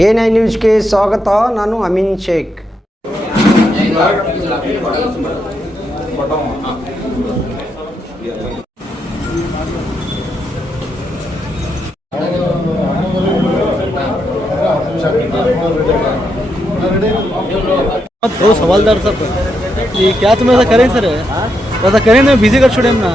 A9 ನ್ಯೂಸ್ಗೆ ಸ್ವಾಗತ. ನಾನು ಅಮೀನ್ ಶೇಖ್. तो सवालदार सब ये क्या तुम ऐसा करें सर, वैसा करें ना, बिजी कर छोड़े हम ना.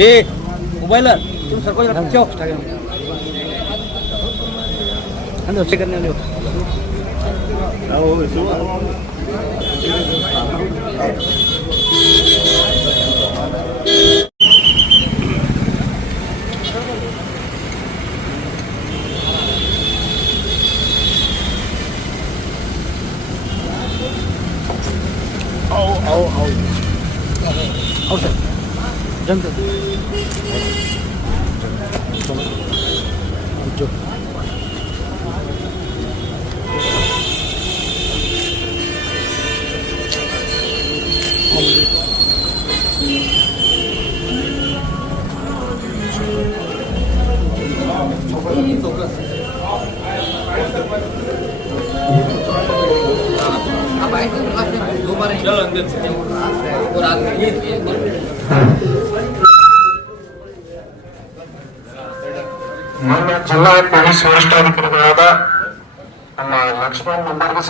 ये मोबाइल तुम सर को क्यों अंदर चेक करने वाले हो. आओ सर जंत जो चलो अंदर से और आगे ಮೊನ್ನೆ ಜಿಲ್ಲಾ ಪೊಲೀಸ್ ವರಿಷ್ಠಾಧಿಕಾರಿಗಳಾದ ನಮ್ಮ ಲಕ್ಷ್ಮಣ್ ನಂಬರ್ಗೆ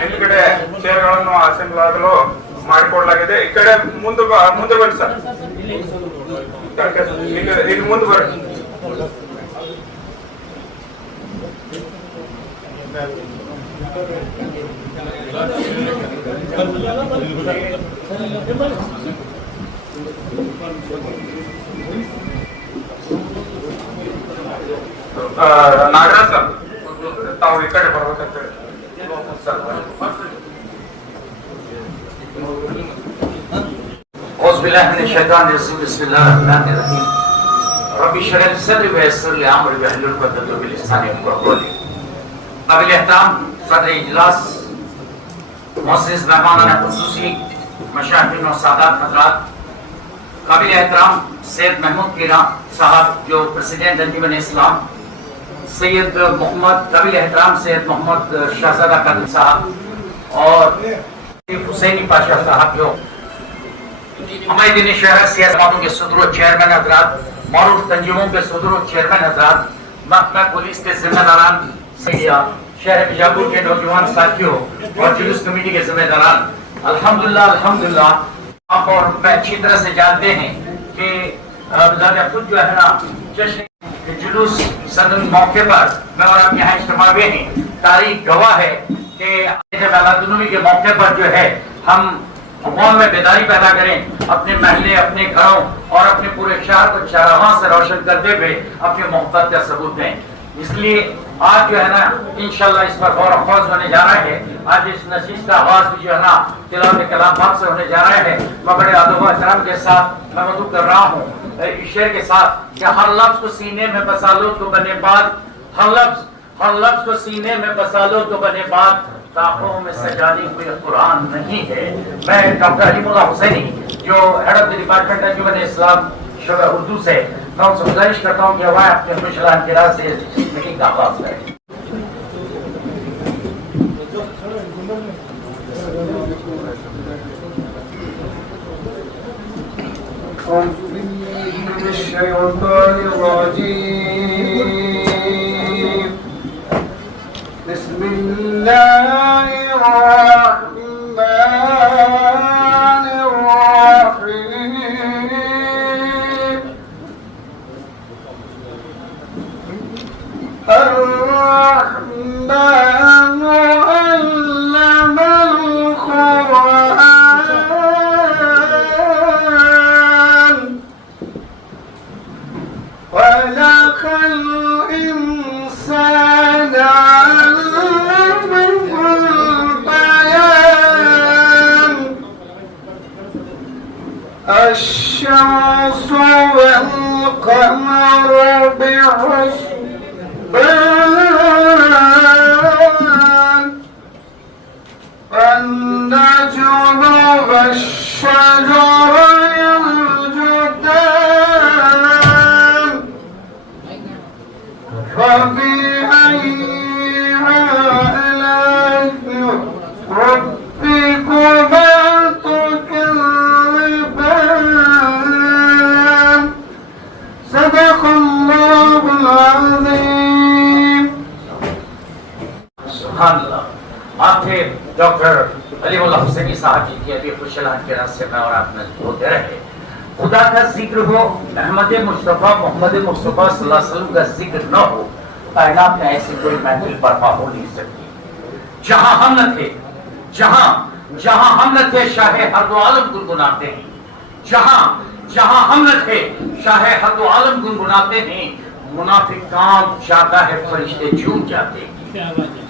ಹಿಂದ್ಗಡೆ ಚೇರ್ಗಳನ್ನು ಅಸೆಂಬ್ಲ್ ಆಗಲು ಮಾಡಿಕೊಡ್ಲಾಗಿದೆ. ಈ ಕಡೆ ಮುಂದೆ ಬನ್ನಿ ಸರ್, ಇಲ್ಲಿ ಮುಂದೆ ಬರ್ರಿ. ನಾಗರಾಜ್ ಸರ್, ತಾವು ಈ ಕಡೆ ಬರ್ಬೇಕಂತ ಹೇಳಿ ಸರ್. أعوذ بالله من الشيطان الرجيم بسم الله الرحمن الرحيم رب اشرح لي صدري ويسر لي أمري واحلل عقدة من لساني يفقهوا قولي. قابل احترام صدر اجلاس، معزز मेहमानान खुसूसी, मशाइखीन और सादात हज़रात, काबिल एहतराम सैयद महमूद कीरा साहब जो प्रेसिडेंट अंजुमन इस्लाम, सैयद मोहम्मद काबिल एहतराम सैयद मोहम्मद शहजादा कादिर साहब और हुसैनी पाशा साहब जो हमारे दिन शहर सियासतों के सदर चेयरमैन हजरात, मारूफ तंजीमों के सदर चेयरमैन हजरात, महकमा पुलिस के जिम्मेदारान, शहर बीजापुर के नौजवान साथियों और जुलूस कमेटी के जिम्मेदारान, अल्हम्दुलिल्लाह आप और मैं अच्छी तरह से जानते हैं कि खुद जो है ना जश्न जुलूस सदन मौके पर मैं और आप यहाँ इज्तिमा हैं, तारीख गवाह है कि के मौके पर जो है हम कौम में बेदारी पैदा करें, अपने महल्ले, अपने घरों और अपने पूरे शहर को चरागाह से रोशन करते हुए अपने मोहब्बत का सबूत दें. इसलिए आज जो है ना इंशाल्लाह इस पर गौर ख्वाज होने जा रहा है. आज इस नशीस का आवाज भी जो है ना तिलावत कलाम पाक से होने जा रहा है. मैं बड़े अदब व एहतराम के साथ मैं मदू कर रहा हूँ इस शेर के साथ कि हर लफ्ज को सीने में बसा लो तो बने बात, हर लफ्ज को सीने में बसा लो तो बने बात, ताकों में सजानी हुई कुरान नहीं है। मैं डॉक्टर अलीमुल्लाह हुसैनी जो हेड ऑफ द डिपार्टमेंट अंजुमन इस्लाम शोबा उर्दू से मैं उनसे गुजारिश करता हूँ कि वह अपने खुशलान के राह से मीटिंग का आगाज करें। أعوذ بالله من الشيطان الرجيم بسم الله الرحمن الرحيم الرحمن علم القرآن خلق الإنسان علمه البيان الشمس والقمر بحسبان النجم والشجر يسجدان فبأي آلاء ربكما تكذبان صدق الله العظيم. सुभान अल्लाह। आप थे डॉक्टर अलीमुल्लाह हुसैनी साहब जी की अभी खुशलान के रास्ते में और आप नजर होते रहे। खुदा का जिक्र हो, अहमद मुस्तफ़ा मोहम्मद मुस्तफ़ा सल्लल्लाहु अलैहि वसल्लम का जिक्र न हो, कायनात में ऐसी कोई महफिल बर्पा हो नहीं सकती। जहां हम न थे, जहां हम न थे, शाहे हर दो आलम गुनगुनाते हैं। जहां हम न थे, शाहे हर दो आलम गुनगुनाते हैं। मुनाफिक कांप जाता है, फरिश्ते झूम जाते हैं।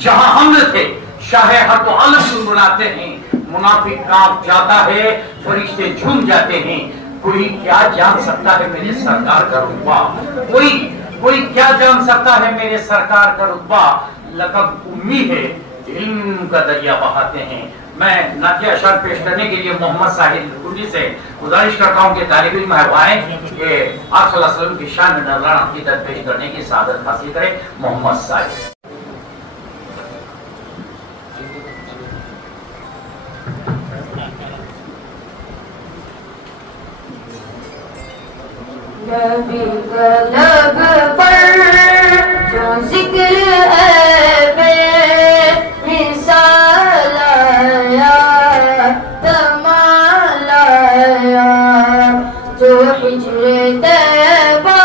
जहां हम न थे, शाहे हर दो आलम गुनगुनाते हैं। मुनाफिक कांप जाता है, फरिश्ते झूम जाते हैं। कोई क्या जान सकता है मेरे सरकार का रुतबा? कोई क्या जान सकता है मेरे सरकार का रुतबा? लक़ब उम्मी है, इल्म का दरिया बहाते हैं। मैं नातिया अशर पेश करने के लिए मोहम्मद साहिल कुंडी से गुजारिश करता हूँ कि तालिब इल्म आए कि आप सल्लल्लाहु अलैहि वसल्लम की शान में नज़राना अक़ीदत पेश करने की सादत हासिल करें। मोहम्मद साहिल। नबी का लब पर जो जिक्र है बेमिसाल आया, कमाल आया, जो हिज्र तैबा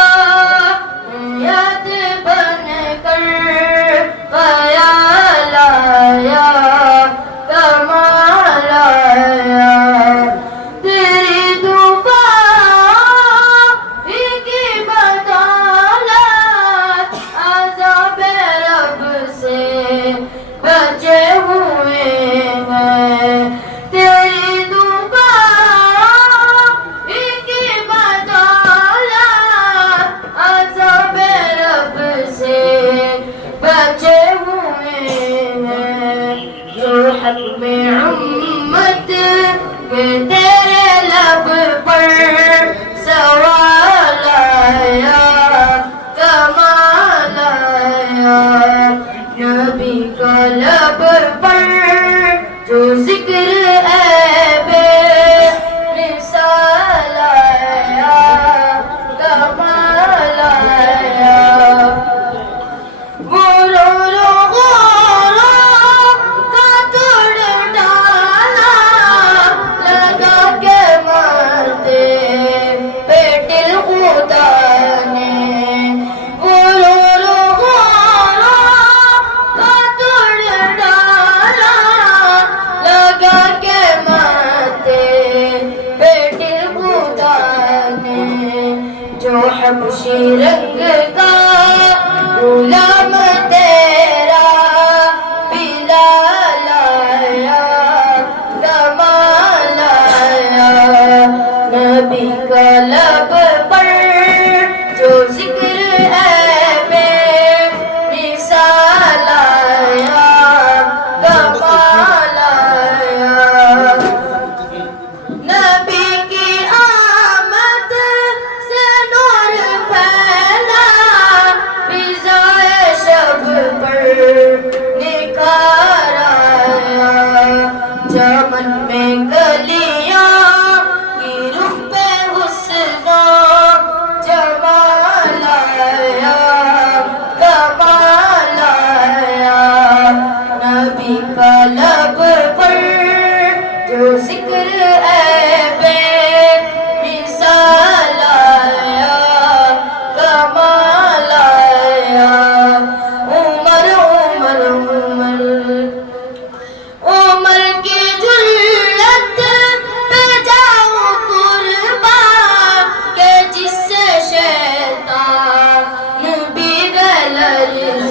याद बन कर ख्याल आया, कमाल आया। तेरी दुआ बचे हुए हैं, तेरी दुआ की बदौलत अज़ाब रब से बचे हुए हैं। जो हक में उम्मत के तेरे लब पर सवाल आया, कमाल आया। नबी का लब पर जो जिक्र है बेमिसाल आया, कमाल आया। गोरो का तोड़ डाला, लगा के मारते पेटिल खुदा ने। जो हबशी रंग का गुलाम तेरा बिलाल आया, कमाल आया। नबी का लब पर जो जिक्र है बेमिसाल आया, कमाल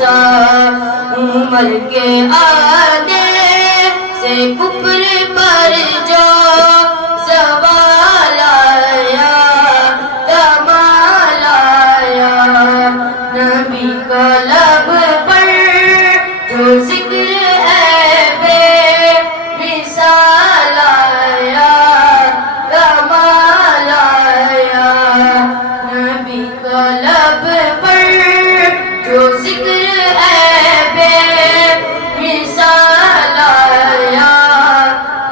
सा उमर के आने से कुफर पर जो सवाल आया कमाल आया नबी का लब पर जो जिक्र है बेमिसाल आया कमाल आया नबी का लब पर जो जिक्र है बेमिसाल आया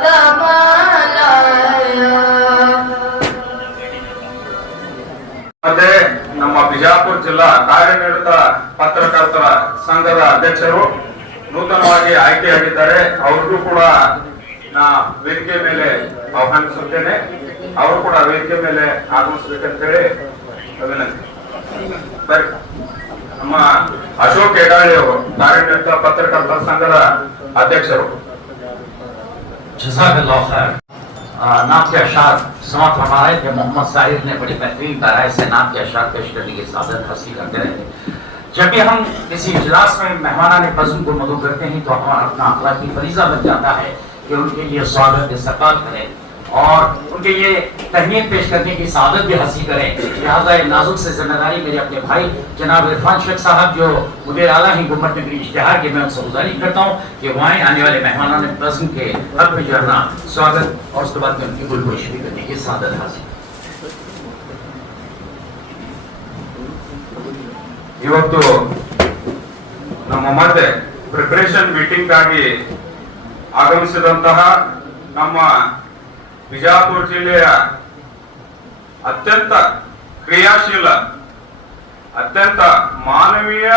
कमाल आया। ಮತ್ತೆ ನಮ್ಮ ಬಿಜಾಪುರ ಜಿಲ್ಲಾ ಕಾರ್ಯನಿರತ ಪತ್ರಕರ್ತರ ಸಂಘದ ಅಧ್ಯಕ್ಷರು ನೂತನವಾಗಿ ಆಯ್ಕೆಯಾಗಿದ್ದಾರೆ. ಅವ್ರಿಗೂ ಕೂಡ ನಾ ವೇದಿಕೆ ಮೇಲೆ ಆಹ್ವಾನಿಸುತ್ತೇನೆ. ಅವರು ಕೂಡ ವೇದಿಕೆ ಮೇಲೆ ಆಗಮಿಸಬೇಕಂತ ಹೇಳಿ ವಿನಂತಿ. ಬರ್ರಿ. ನಮ್ಮ ಅಶೋಕ್ ಹೆಡಾಳಿ ಅವರು ಕಾರ್ಯನಿರತ ಪತ್ರಕರ್ತರ ಸಂಘದ ಅಧ್ಯಕ್ಷರು. जज़ाकल्लाह खैर। नाम के अशार समाप्त फरमा रहे थे। मोहम्मद साहिब ने बड़ी बेहतरीन तरह से नाम के अशार पेश करने की सादत हासिल करते रहे। जब भी हम किसी इजलास में मेहमानान फज़्ल को मदऊ करते हैं तो हमारा अपना अखलाकी फरीज़ा बन जाता है कि उनके लिए स्वागत इस्तक़बाल करें और उनके लिए तहनीत पेश करने की सादत भी हासिल करें। लिहाजा नाजुक से जिम्मेदारी मेरे अपने भाई जनाब इरफान शेख साहब जो मुदीर आला हैं गुम्मत नगरी इश्तिहार के, मैं उनसे गुजारिश करता हूँ कि वहाँ आने वाले मेहमानान फज़्ल के हक में जो है ना स्वागत और उसके बाद में उनकी गुलगोशी भी करने की सादत हासिल। ಇವತ್ತು ನಮ್ಮ ಮತ್ತೆ ಪ್ರಿಪರೇಷನ್ ಮೀಟಿಂಗ್ ಆಗಿ ಆಗಮಿಸಿದಂತಹ ನಮ್ಮ ಬಿಜಾಪುರ ಜಿಲ್ಲೆಯ ಅತ್ಯಂತ ಕ್ರಿಯಾಶೀಲ, ಅತ್ಯಂತ ಮಾನವೀಯ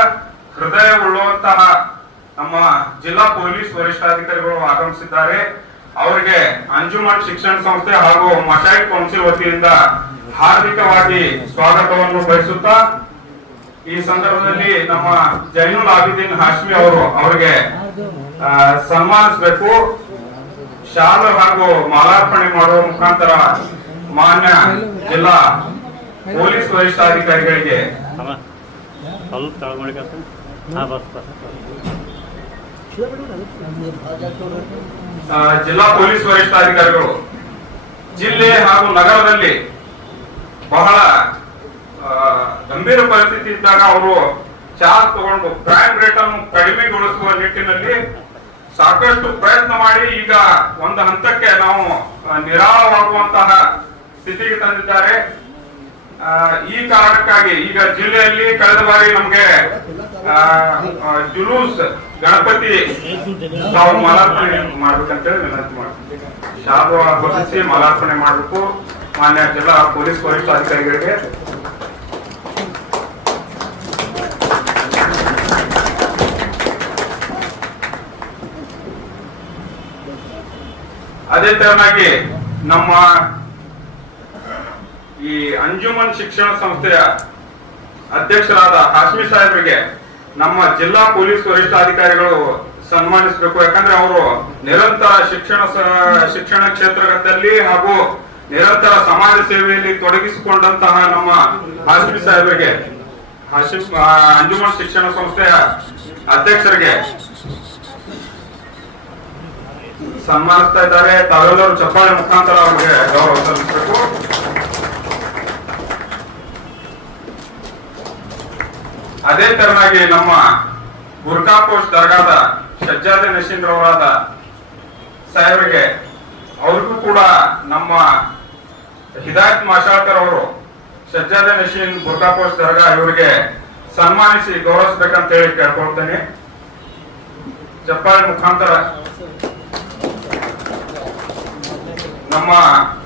ಹೃದಯವುಳ್ಳುವಂತಹ ನಮ್ಮ ಜಿಲ್ಲಾ ಪೊಲೀಸ್ ವರಿಷ್ಠಾಧಿಕಾರಿಗಳು ಆಗಮಿಸಿದ್ದಾರೆ. ಅವರಿಗೆ ಅಂಜುಮನ್ ಶಿಕ್ಷಣ ಸಂಸ್ಥೆ ಹಾಗೂ ಮಶಾಯಿಖ್ ಕೌನ್ಸಿಲ್ ವತಿಯಿಂದ ಹಾರ್ದಿಕವಾಗಿ ಸ್ವಾಗತವನ್ನು ಬಯಸುತ್ತಾ ಈ ಸಂದರ್ಭದಲ್ಲಿ ನಮ್ಮ ಜೈನುಲ್ ಆಬಿದೀನ್ ಹಾಶ್ಮಿ ಅವರು ಅವರಿಗೆ ಸನ್ಮಾನಿಸಬೇಕು. ಶಾಲು ಹಾಗೂ ಮಾಲಾರ್ಪಣೆ ಮಾಡುವ ಮುಖಾಂತರ ಮಾನ್ಯ ಜಿಲ್ಲಾ ಪೊಲೀಸ್ ವರಿಷ್ಠಾಧಿಕಾರಿಗಳಿಗೆ ಜಿಲ್ಲಾ ಪೊಲೀಸ್ ವರಿಷ್ಠಾಧಿಕಾರಿಗಳು ಜಿಲ್ಲೆ ಹಾಗೂ ನಗರದಲ್ಲಿ ಬಹಳ ಗಂಭೀರ ಪರಿಸ್ಥಿತಿ ಇದ್ದಾಗ ಅವರು ಚಾರ್ಜ್ ತಗೊಂಡು ಕ್ರೈಮ್ ರೇಟ್ ಅನ್ನು ಕಡಿಮೆಗೊಳಿಸುವ ನಿಟ್ಟಿನಲ್ಲಿ ಸಾಕಷ್ಟು ಪ್ರಯತ್ನ ಮಾಡಿ ಈಗ ಒಂದು ಹಂತಕ್ಕೆ ನಾವು ನಿರಾಳವಾಗುವಂತಹ ಸ್ಥಿತಿಗೆ ತಂದಿದ್ದಾರೆ. ಈ ಕಾರಣಕ್ಕಾಗಿ ಈಗ ಜಿಲ್ಲೆಯಲ್ಲಿ ಕಳೆದ ಬಾರಿ ನಮ್ಗೆ ಜುಲೂಸ್ ಗಣಪತಿ ತಾವು ಮಾಲಾರ್ಪಣೆ ಮಾಡ್ಬೇಕಂತೇಳಿ ವಿನಂತಿ ಮಾಡ್ತೀವಿ. ಶಾಲು ಹೊರಡಿಸಿ ಮಾಲಾರ್ಪಣೆ ಮಾಡಬೇಕು ಮಾನ್ಯ ಜಿಲ್ಲಾ ಪೊಲೀಸ್ ವರಿಷ್ಠಾಧಿಕಾರಿಗಳಿಗೆ. ಅದೇ ತರನಾಗಿ ನಮ್ಮ ಈ ಅಂಜುಮನ್ ಶಿಕ್ಷಣ ಸಂಸ್ಥೆಯ ಅಧ್ಯಕ್ಷರಾದ ಹಾಶ್ಮಿ ಸಾಹೇಬರಿಗೆ ನಮ್ಮ ಜಿಲ್ಲಾ ಪೊಲೀಸ್ ವರಿಷ್ಠಾಧಿಕಾರಿಗಳು ಸನ್ಮಾನಿಸಬೇಕು. ಯಾಕಂದ್ರೆ ಅವರು ನಿರಂತರ ಶಿಕ್ಷಣ ಕ್ಷೇತ್ರದಲ್ಲಿ ಹಾಗೂ ನಿರಂತರ ಸಮಾಜ ಸೇವೆಯಲ್ಲಿ ತೊಡಗಿಸಿಕೊಂಡಂತಹ ನಮ್ಮ ಹಾಶ್ಮಿ ಸಾಹೇಬರಿಗೆ, ಅಂಜುಮನ್ ಶಿಕ್ಷಣ ಸಂಸ್ಥೆಯ ಅಧ್ಯಕ್ಷರಿಗೆ ಸನ್ಮಾನಿಸ್ತಾ ಇದ್ದಾರೆ. ತಾವೆಲ್ಲರೂ ಚಪ್ಪಾಳೆ ಮುಖಾಂತರ ಅವರಿಗೆ ಗೌರವ ಸಲ್ಲಿಸಬೇಕು. ಅದೇ ತರನಾಗಿ ನಮ್ಮ ಬುರ್ಕಾಪೋಷ್ ದರ್ಗಾದ ಶಜ್ಜಾದೆ ನಶೀನ್ ರವರಾದ ಸಾಹೇಬರಿಗೆ, ಅವ್ರಿಗೂ ಕೂಡ ನಮ್ಮ ಹಿದಾಯತ್ ಮಾಶಾಳ್ಕರ್ ಅವರು ಶಜ್ಜಾದೆ ನಶೀನ್ ಬುರ್ಕಾಪೋಷ್ ದರ್ಗಾ ಇವರಿಗೆ ಸನ್ಮಾನಿಸಿ ಗೌರವಿಸಬೇಕಂತ ಹೇಳಿ ಕೇಳ್ಕೊಳ್ತೇನೆ. ಚಪ್ಪಾಳೆ ಮುಖಾಂತರ. ನಮ್ಮ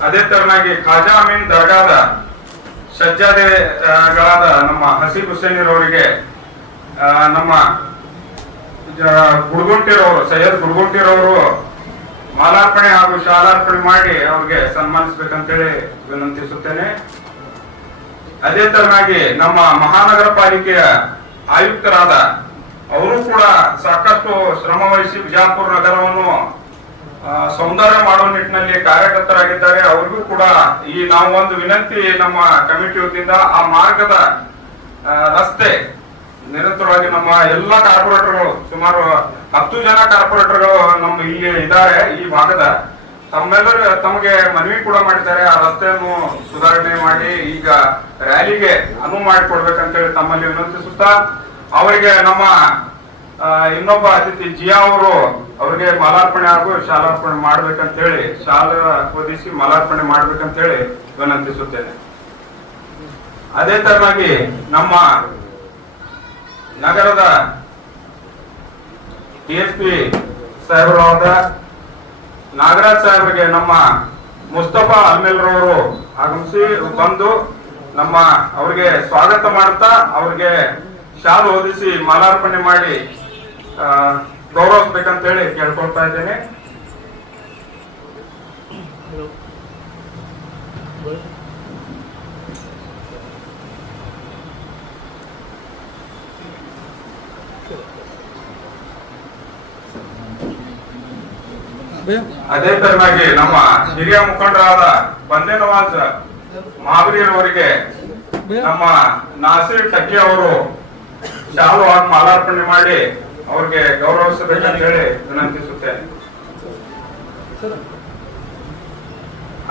ಅದೇ ತರನಾಗಿ ಖಾಜಾ ಅಮೀನ್ ದರ್ಗಾದ ಸಜ್ಜಾದೆಗಳಾದ ನಮ್ಮ ಹಸೀಬ್ ಹುಸೇನಿರವರಿಗೆ ನಮ್ಮ ಗುಡ್ಗುಂಟಿರವರು ಸೈಯದ್ ಗುಡ್ಗುಂಟಿರವರು ಮಾಲಾರ್ಪಣೆ ಹಾಗೂ ಶಾಲಾರ್ಪಣೆ ಮಾಡಿ ಅವ್ರಿಗೆ ಸನ್ಮಾನಿಸಬೇಕಂತೇಳಿ ವಿನಂತಿಸುತ್ತೇನೆ. ಅದೇ ತರನಾಗಿ ನಮ್ಮ ಮಹಾನಗರ ಪಾಲಿಕೆಯ ಆಯುಕ್ತರಾದ ಅವರು ಕೂಡ ಸಾಕಷ್ಟು ಶ್ರಮ ವಹಿಸಿ ಬಿಜಾಪುರ ನಗರವನ್ನು ಸೌಂದರ್ಯ ಮಾಡುವ ನಿಟ್ಟಿನಲ್ಲಿ ಕಾರ್ಯಕರ್ತರಾಗಿದ್ದಾರೆ. ಅವ್ರಿಗೂ ಕೂಡ ಈ ನಾವು ಒಂದು ವಿನಂತಿ ನಮ್ಮ ಕಮಿಟಿ ವತಿಯಿಂದ ಆ ಮಾರ್ಗದ ರಸ್ತೆ ನಿರಂತರವಾಗಿ ನಮ್ಮ ಎಲ್ಲ ಕಾರ್ಪೊರೇಟರ್ಗಳು ಸುಮಾರು 10 ಜನ ಕಾರ್ಪೊರೇಟರ್ಗಳು ನಮ್ಮ ಇಲ್ಲಿ ಇದ್ದಾರೆ ಈ ಭಾಗದ. ತಮ್ಮೆಲ್ಲರೂ ತಮಗೆ ಮನವಿ ಕೂಡ ಮಾಡಿದ್ದಾರೆ, ಆ ರಸ್ತೆಯನ್ನು ಸುಧಾರಣೆ ಮಾಡಿ ಈಗ ರ್ಯಾಲಿಗೆ ಅನುವು ಮಾಡಿಕೊಡ್ಬೇಕಂತ ಹೇಳಿ ತಮ್ಮಲ್ಲಿ ವಿನಂತಿಸುತ್ತಾ, ಅವರಿಗೆ ನಮ್ಮ ಇನ್ನೊಬ್ಬ ಅತಿಥಿ ಜಿಯಾ ಅವರು ಅವರಿಗೆ ಮಾಲಾರ್ಪಣೆ ಹಾಗೂ ಶಾಲಾರ್ಪಣೆ ಮಾಡ್ಬೇಕಂತ ಹೇಳಿ ಶಾಲೆ ಓದಿಸಿ ಮಾಲಾರ್ಪಣೆ ಮಾಡ್ಬೇಕಂತ ಹೇಳಿ ವಿನಂತಿಸುತ್ತೇನೆ. ಅದೇ ತರನಾಗಿ ನಮ್ಮ ನಗರದ DSP ಸಾಹೇಬರಾದ ನಾಗರಾಜ್ ಸಾಹೇಬರಿಗೆ ನಮ್ಮ ಮುಸ್ತಫಾ ಅಲ್ಮೇಲ್ರವರು ಆಗಮಿಸಿ ಬಂದು ನಮ್ಮ ಅವರಿಗೆ ಸ್ವಾಗತ ಮಾಡುತ್ತಾ ಅವರಿಗೆ ಶಾಲು ಓದಿಸಿ ಮಾಲಾರ್ಪಣೆ ಮಾಡಿ ಗೌರವಿಸ್ಬೇಕಂತ ಹೇಳಿ ಕೇಳ್ಕೊಳ್ತಾ ಇದ್ದೇನೆ. ಅದೇ ತರನಾಗಿ ನಮ್ಮ ಹಿರಿಯ ಮುಖಂಡರಾದ ಬಂದೇ ನವಾಜ್ ಮಾಗರಿಯವರಿಗೆ ನಮ್ಮ ನಾಸೀರ್ ಟಕ್ಕಿ ಅವರು ಶಾಲು ಹಾಕಿ ಮಾಲಾರ್ಪಣೆ ಮಾಡಿ ಅವ್ರಿಗೆ ಗೌರವಿಸಬೇಕಂತ ಹೇಳಿ ವಿನಂತಿಸುತ್ತೇನೆ.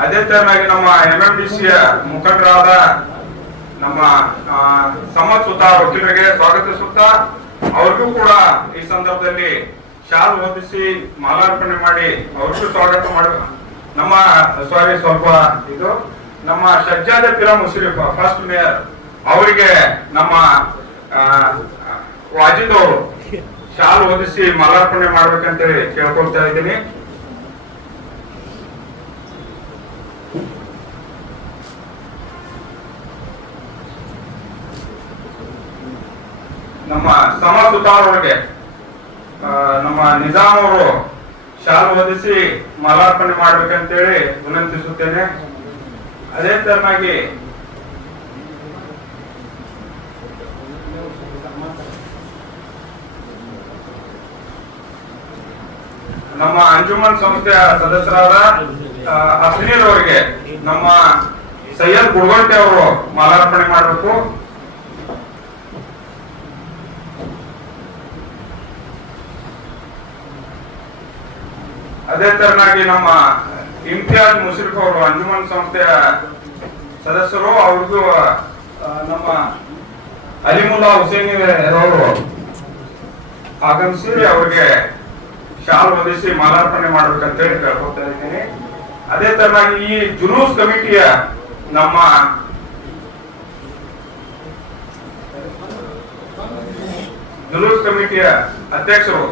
ಅದೇ ತರನಾಗಿ ನಮ್ಮ MMDCಯ ಮುಖಂಡರಾದ ನಮ್ಮ ಸಮತ್ ಸುತಾರ್ ವಕೀಲರಿಗೆ ಸ್ವಾಗತಿಸುತ್ತಾ ಅವ್ರಿಗೂ ಕೂಡ ಈ ಸಂದರ್ಭದಲ್ಲಿ ಶಾಲು ಹೊದಿಸಿ ಮಾಲಾರ್ಪಣೆ ಮಾಡಿ ಅವ್ರಿಗೂ ಸ್ವಾಗತ ಮಾಡ ನಮ್ಮ ಸ್ವಲ್ಪ ಇದು ನಮ್ಮ ಶಜ್ಜಾದ ಪಿರಾ ಮುಷರೀಫ್ ಫಸ್ಟ್ ಮೇಯರ್ ಅವರಿಗೆ ನಮ್ಮ ವಾಜಿದ್ ಅವರು ಶಾಲು ಹೊದಿಸಿ ಮಾಲಾರ್ಪಣೆ ಮಾಡ್ಬೇಕಂತೇಳಿ ಕೇಳ್ಕೊಳ್ತಾ ಇದ್ದೀನಿ. ನಮ್ಮ ಸಮತ್ ಸುತಾರ್ ಅವರಿಗೆ ನಮ್ಮ ನಿಜಾಮ್ ಅವರು ಶಾಲು ಹೊದಿಸಿ ಮಾಲಾರ್ಪಣೆ ಮಾಡ್ಬೇಕಂತೇಳಿ ವಿನಂತಿಸುತ್ತೇನೆ. ಅದೇ ತರನಾಗಿ ನಮ್ಮ ಅಂಜುಮನ್ ಸಂಸ್ಥೆಯ ಸದಸ್ಯರಾದ ಹಸನೀರ್ ಅವರಿಗೆ ನಮ್ಮ ಸೈಯದ್ ಗುಡ್ಗಂಟೆ ಅವರು ಮಾಲಾರ್ಪಣೆ ಮಾಡಬೇಕು. ಅದೇ ತರನಾಗಿ ನಮ್ಮ ಇಮ್ತಿಯಾಜ್ ಮುಷರೀಫ್ ಅವರು ಅಂಜುಮನ್ ಸಂಸ್ಥೆಯ ಸದಸ್ಯರು, ಅವ್ರಿಗೂ ನಮ್ಮ ಅಲಿಮುಲ್ಲಾ ಹುಸೇನಿ ಅವರು ಆಗಮಿಸಿ ಅವರಿಗೆ ಶಾಲು ಹೊದಿಸಿ ಮಾಲಾರ್ಪಣೆ ಮಾಡ್ಬೇಕಂತ ಹೇಳಿ ಕೇಳ್ಕೊತಾ ಇದ್ದೀನಿ. ಅದೇ ತರನಾಗಿ ಈ ಜುಲೂಸ್ ಕಮಿಟಿಯ ನಮ್ಮ ಜುಲೂಸ್ ಕಮಿಟಿಯ ಅಧ್ಯಕ್ಷರು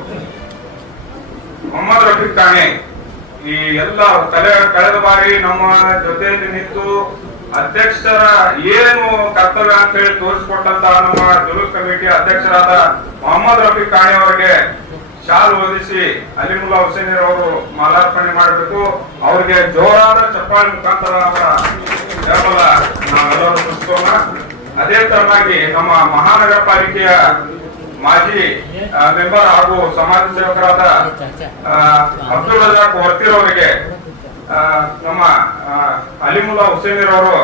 ಮೊಹಮ್ಮದ್ ರಫೀಕ್ ಕಾಣೆ ಈ ಎಲ್ಲ ಕಳೆದ ಬಾರಿ ನಮ್ಮ ಜೊತೆ ನಿಂತು ಅಧ್ಯಕ್ಷರ ಏನು ಕರ್ತವ್ಯ ಅಂತ ಹೇಳಿ ತೋರಿಸಿಕೊಟ್ಟಂತ ನಮ್ಮ ಜುಲೂಸ್ ಕಮಿಟಿಯ ಅಧ್ಯಕ್ಷರಾದ ಮೊಹಮ್ಮದ್ ರಫೀಕ್ ಕಾಣೆ ಅವರಿಗೆ ಶಾಲು ಹೊದಿಸಿ ಅಲಿಮುಲ್ಲಾ ಹುಸೇನಿ ಅವರು ಮಾಲಾರ್ಪಣೆ ಮಾಡಬೇಕು. ಅವರಿಗೆ ಜೋರಾದ ಚಪ್ಪಾಳೆ ಮುಖಾಂತರ ಅವರ ಬೆಂಬಲ ನಾವೆಲ್ಲರೂ ಸೂಚಿಸೋಣ. ಅದೇ ತರನಾಗಿ ನಮ್ಮ ಮಹಾನಗರ ಪಾಲಿಕೆಯ ಮಾಜಿ ಮೆಂಬರ್ ಹಾಗೂ ಸಮಾಜ ಸೇವಕರಾದ ಅಬ್ದುಲ್ ರಜಾಕ್ ವರ್ತೀರ್ ಅವರಿಗೆ ನಮ್ಮ ಅಲಿಮುಲ್ಲಾ ಹುಸೇನಿ ಅವರು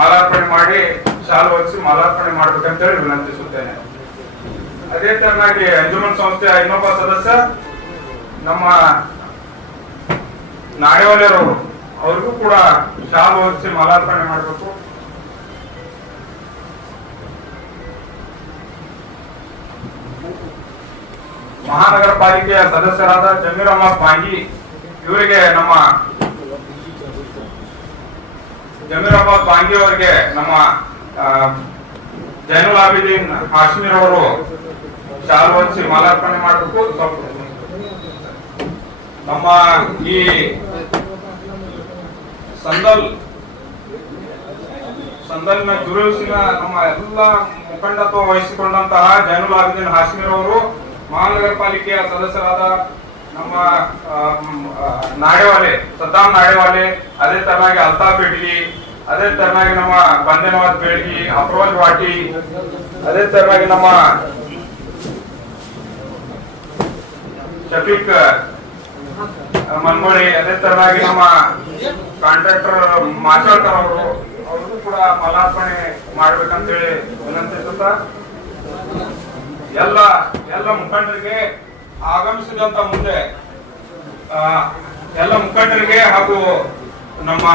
ಮಾಲಾರ್ಪಣೆ ಮಾಡಿ ಶಾಲು ಹೊದಿಸಿ ಮಾಲಾರ್ಪಣೆ ಮಾಡ್ಬೇಕಂತ ಹೇಳಿ ವಿನಂತಿಸುತ್ತೇನೆ. ಅದೇ ತರನಾಗಿ ಅಂಜುಮನ್ ಸಂಸ್ಥೆಯ ಇನ್ನೊಬ್ಬ ಸದಸ್ಯ ನಮ್ಮ ನಾಡೇವಾಲಿಯರವರು ಅವ್ರಿಗೂ ಕೂಡ ಶಾಲು ಹೊದಿಸಿ ಮಾಲಾರ್ಪಣೆ ಮಾಡಬೇಕು. ಮಹಾನಗರ ಪಾಲಿಕೆಯ ಸದಸ್ಯರಾದ ಜಮೀರ್ ಅಹಮದ್ ಬಾಂಗಿ ಇವರಿಗೆ ನಮ್ಮ ಜಮೀರ್ ಅಹಮದ್ ಬಾಂಗಿ ಅವರಿಗೆ ನಮ್ಮ ಜೈನುಲ್ ಆಬಿದೀನ್ ಹಾಶ್ಮೀರ್ ಅವರು ಶಾಲು ಹೊದಿಸಿ ಮಾಲಾರ್ಪಣೆ ಮಾಡಬೇಕು. ನಮ್ಮ ಈ ಸಂದಲ್ನ ಜುಲೂಸಿನ ನಮ್ಮ ಎಲ್ಲ ಮುಖಂಡತ್ವ ವಹಿಸಿಕೊಂಡಂತಹ ಜೈನುಲ್ ಆಬಿದೀನ್ ಹಾಶ್ಮೀರ್ ಅವರು ಮಹಾನಗರ ಪಾಲಿಕೆಯ ಸದಸ್ಯರಾದ ನಮ್ಮ ನಾಡೇವಾಲೆ ಸದ್ದಾಂ ನಾಡೇವಾಲೆ, ಅದೇ ತರನಾಗಿ ಅಲ್ತಾಫ್ ಬೇಡ್ಗಿ, ಅದೇ ತರನಾಗಿ ನಮ್ಮ ಬಂದೇ ನವಾಜ್ ಬೇಡ್ಗಿ, ಅಫರೋಜ್ ವಾಟಿ, ಅದೇ ತರನಾಗಿ ನಮ್ಮ ಶಫೀಕ್ ಮನ್ಗೋಳಿ, ಅದೇ ತರನಾಗಿ ನಮ್ಮ ಕಾಂಟ್ರಾಕ್ಟರ್ ಮಾಚಾಳ್ಕರ್ ಅವರು ಅವ್ರಿಗೂ ಕೂಡ ಮಾಲಾರ್ಪಣೆ ಮಾಡ್ಬೇಕಂತೇಳಿ ವಿನಂತಿಸುತ್ತಾ ಎಲ್ಲ ಎಲ್ಲ ಮುಖಂಡರಿಗೆ ಆಗಮಿಸಿದಂತ ಮುಂದೆ ಎಲ್ಲ ಮುಖಂಡರಿಗೆ ಹಾಗೂ ನಮ್ಮ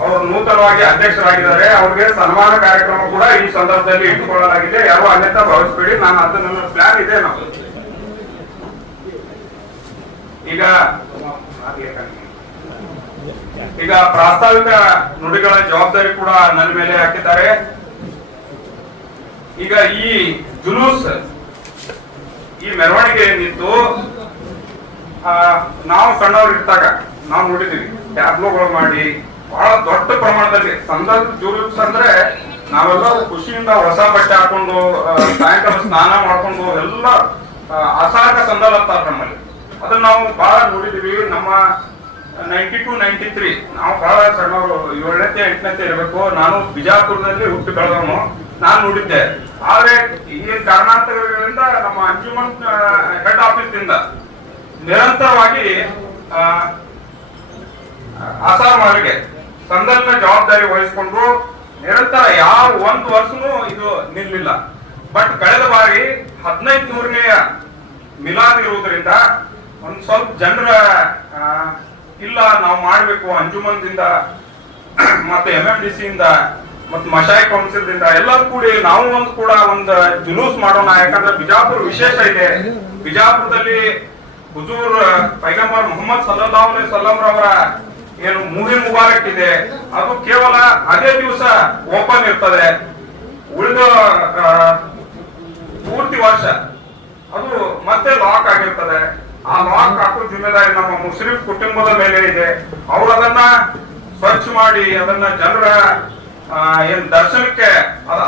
ಅವರು ನೂತನವಾಗಿ ಅಧ್ಯಕ್ಷರಾಗಿದ್ದಾರೆ. ಅವ್ರಿಗೆ ಸನ್ಮಾನ ಕಾರ್ಯಕ್ರಮ ಕೂಡ ಈ ಸಂದರ್ಭದಲ್ಲಿ ಇಟ್ಟುಕೊಳ್ಳಲಾಗಿದೆ. ಯಾರು ಅನ್ಯತಾ ಭಾವಿಸಬೇಡಿ, ನಾನು ಅದನ್ನ ಪ್ಲಾನ್ ಇದೆ. ನಾವು ಈಗ ಪ್ರಾಸ್ತಾವಿಕ ನುಡಿಗಳ ಜವಾಬ್ದಾರಿ ಕೂಡ ನನ್ನ ಮೇಲೆ ಹಾಕಿದ್ದಾರೆ. ಈಗ ಈ ಜುಲೂಸ್, ಈ ಮೆರವಣಿಗೆ ಏನಿತ್ತು, ನಾವು ಸಣ್ಣವ್ರು ಇದ್ದಾಗ ನಾವು ನೋಡಿದೀವಿ ಟ್ಯಾಬ್ಲೋಗಳು ಮಾಡಿ ಬಹಳ ದೊಡ್ಡ ಪ್ರಮಾಣದಲ್ಲಿ ಸಂದರ್ಭ ಜುಲೂಸ್ ಅಂದ್ರೆ ನಾವೆಲ್ಲ ಖುಷಿಯಿಂದ ಹೊಸ ಬಟ್ಟೆ ಹಾಕೊಂಡು ಸಾಯಂಕಾಲ ಸ್ನಾನ ಮಾಡ್ಕೊಂಡು ಎಲ್ಲ ಅಸಾರ್ಕ ಸಂದಲ್ ಅಂತಾರ ನಮ್ಮಲ್ಲಿ. ಅದನ್ನ ನಾವು ಬಹಳ ನೋಡಿದೀವಿ. ನಮ್ಮ 92, 93 ನಾವು ಬಹಳ ಸಣ್ಣವರು, 7ನೇ 8ನೇ ಇರಬೇಕು. ನಾನು ಬಿಜಾಪುರದಲ್ಲಿ ಹುಟ್ಟು ಬೆಳೆದವನು, ನಾನು ನೋಡಿದ್ದೆ. ಆದ್ರೆ ಈ ಕಾರಣಾಂತರಗಳಿಂದ ನಮ್ಮ ಅಂಜುಮನ್ ಹೆಡ್ ಆಫೀಸ್ ಇಂದ ನಿರಂತರವಾಗಿ ಆಸಾರ್ ಮಾವಿಗೆ ಸಂದರ್ಭ ಜವಾಬ್ದಾರಿ ವಹಿಸಿಕೊಂಡು ನಿರಂತರ ಯಾವ ಒಂದು ವರ್ಷನೂ ಇದು ನಿಲ್ಲಿಲ್ಲ. ಬಟ್ ಕಳೆದ ಬಾರಿ 1500ನೇ ಮಿಲಾದ್ ಇರುವುದರಿಂದ ಒಂದ್ ಸ್ವಲ್ಪ ಜನರ ಇಲ್ಲ ನಾವು ಮಾಡ್ಬೇಕು ಅಂಜುಮನ್ದಿಂದ ಮತ್ತೆ MMDC ಇಂದ ಮತ್ತೆ ಮಶಾಯಿ ಕೌನ್ಸಿಲ್ ದಿಂದ ಎಲ್ಲರೂ ಕೂಡಿ ನಾವು ಒಂದು ಜುಲೂಸ್ ಮಾಡೋಣ. ಯಾಕಂದ್ರೆ ಬಿಜಾಪುರ ವಿಶೇಷ ಇದೆ. ಬಿಜಾಪುರದಲ್ಲಿ ಹುಜೂರ್ ಪೈಗಂಬರ್ ಮುಹಮ್ಮದ್ ಸಲ್ಲಲ್ಲಾಹು ಅಲೈಹಿ ವಸಲ್ಲಂ ರವರ ಏನು ಮುಹಿ ಮುಬಾರಕ್ ಇದೆ, ಅದು ಕೇವಲ ಅದೇ ದಿವಸ ಓಪನ್ ಇರ್ತದೆ. ಉಳಿದ ಪೂರ್ತಿ ವರ್ಷ ಅದು ಮತ್ತೆ ಲಾಕ್ ಆಗಿರ್ತದೆ. ಆ ಲಾಕ್ ಹಾಕೋ ಜಿಮ್ಮೆದಾರಿ ನಮ್ಮ ಮುಸ್ಲಿಂ ಕುಟುಂಬದ ಮೇಲೆ ಇದೆ. ಅವರು ಅದನ್ನ ಸ್ವಚ್ಛ ಮಾಡಿ ಅದನ್ನ ಜನರ ಏನ್ ದರ್ಶನಕ್ಕೆ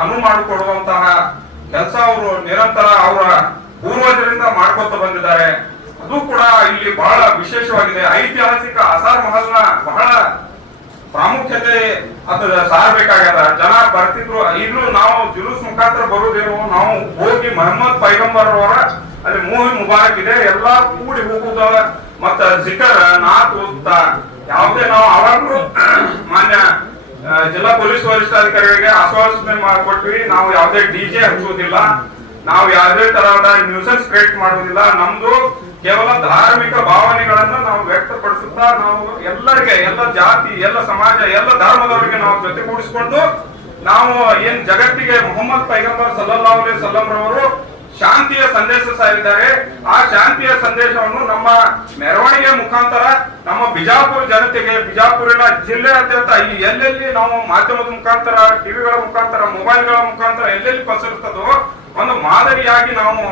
ಅನುವು ಮಾಡಿಕೊಡುವಂತಹ ಕೆಲಸ ಅವರು ನಿರಂತರ ಅವರ ಪೂರ್ವಜರಿಂದ ಮಾಡ್ಕೊತ ಬಂದಿದ್ದಾರೆ. ಅದು ಕೂಡ ಇಲ್ಲಿ ಬಹಳ ವಿಶೇಷವಾಗಿದೆ. ಐತಿಹಾಸಿಕ ಆಸಾರ್ ಮಹಲ್ನ ಬಹಳ ಪ್ರಾಮುಖ್ಯತೆ ಅದು ಸಾರಬೇಕಾಗ್ಯದ. ಜನ ಬರ್ತಿದ್ರು. ಇನ್ನು ನಾವು ಜುಲೂಸ್ ಮುಖಾಂತರ ಬರುವುದೇನು, ನಾವು ಹೋಗಿ ಮೊಹಮ್ಮದ್ ಪೈಗಂಬರ್ ಅವರ ಅಲ್ಲಿ ಮೂವಿ ಮುಬಾರಕ್ ಇದೆ, ಎಲ್ಲಾ ಕೂಡಿ ಹೋಗುದ ಮತ್ತ ಜಿಕರ್ ನಾತ್ ಓದ್ತಾ ಯಾವುದೇ ನಾವು ಅವಾಗ್ಲೂ ಮಾನ್ಯ ಜಿಲ್ಲಾ ಪೊಲೀಸ್ ವರಿಷ್ಠಾಧಿಕಾರಿಗಳಿಗೆ ಆಶ್ವಾಸನೆ ಮಾಡಿಕೊಟ್ವಿ. ನಾವು ಯಾವುದೇ DJ ಹಚ್ಚುವುದಿಲ್ಲ, ನಾವು ಯಾವುದೇ ತರಹದ ನ್ಯೂಸೆನ್ಸ್ ಕ್ರಿಯೇಟ್ ಮಾಡುವುದಿಲ್ಲ. ನಮ್ದು ಕೇವಲ ಧಾರ್ಮಿಕ ಭಾವನೆಗಳನ್ನ ನಾವು ವ್ಯಕ್ತಪಡಿಸುತ್ತಾ ನಾವು ಎಲ್ಲರಿಗೆ, ಎಲ್ಲ ಜಾತಿ, ಎಲ್ಲ ಸಮಾಜ, ಎಲ್ಲ ಧರ್ಮದವರಿಗೆ ನಾವು ಜೊತೆಗೂಡಿಸಿಕೊಂಡು ನಾವು ಏನ್ ಜಗತ್ತಿಗೆ ಮುಹಮ್ಮದ್ ಪೈಗಂಬರ್ ಸಲ್ಲಲ್ಲಾಹು ಅಲೈಹಿ ವಸಲ್ಲಂ ರವರು ಶಾಂತಿಯ ಸಂದೇಶ ಸಾರಿದ್ದಾರೆ. ಆ ಶಾಂತಿಯ ಸಂದೇಶವನ್ನು ನಮ್ಮ ಮೆರವಣಿಗೆ ಮುಖಾಂತರ ನಮ್ಮ ಬಿಜಾಪುರ ಜನತೆಗೆ, ಬಿಜಾಪುರಿನ ಜಿಲ್ಲೆಯಾದ್ಯಂತ ಎಲ್ಲೆಲ್ಲಿ ನಾವು ಮಾಧ್ಯಮದ ಮುಖಾಂತರ, ಟಿವಿಗಳ ಮುಖಾಂತರ, ಮೊಬೈಲ್ಗಳ ಮುಖಾಂತರ ಎಲ್ಲೆಲ್ಲಿ ಪಸರಿರ್ತದೋ ಒಂದು ಮಾದರಿಯಾಗಿ ನಾವು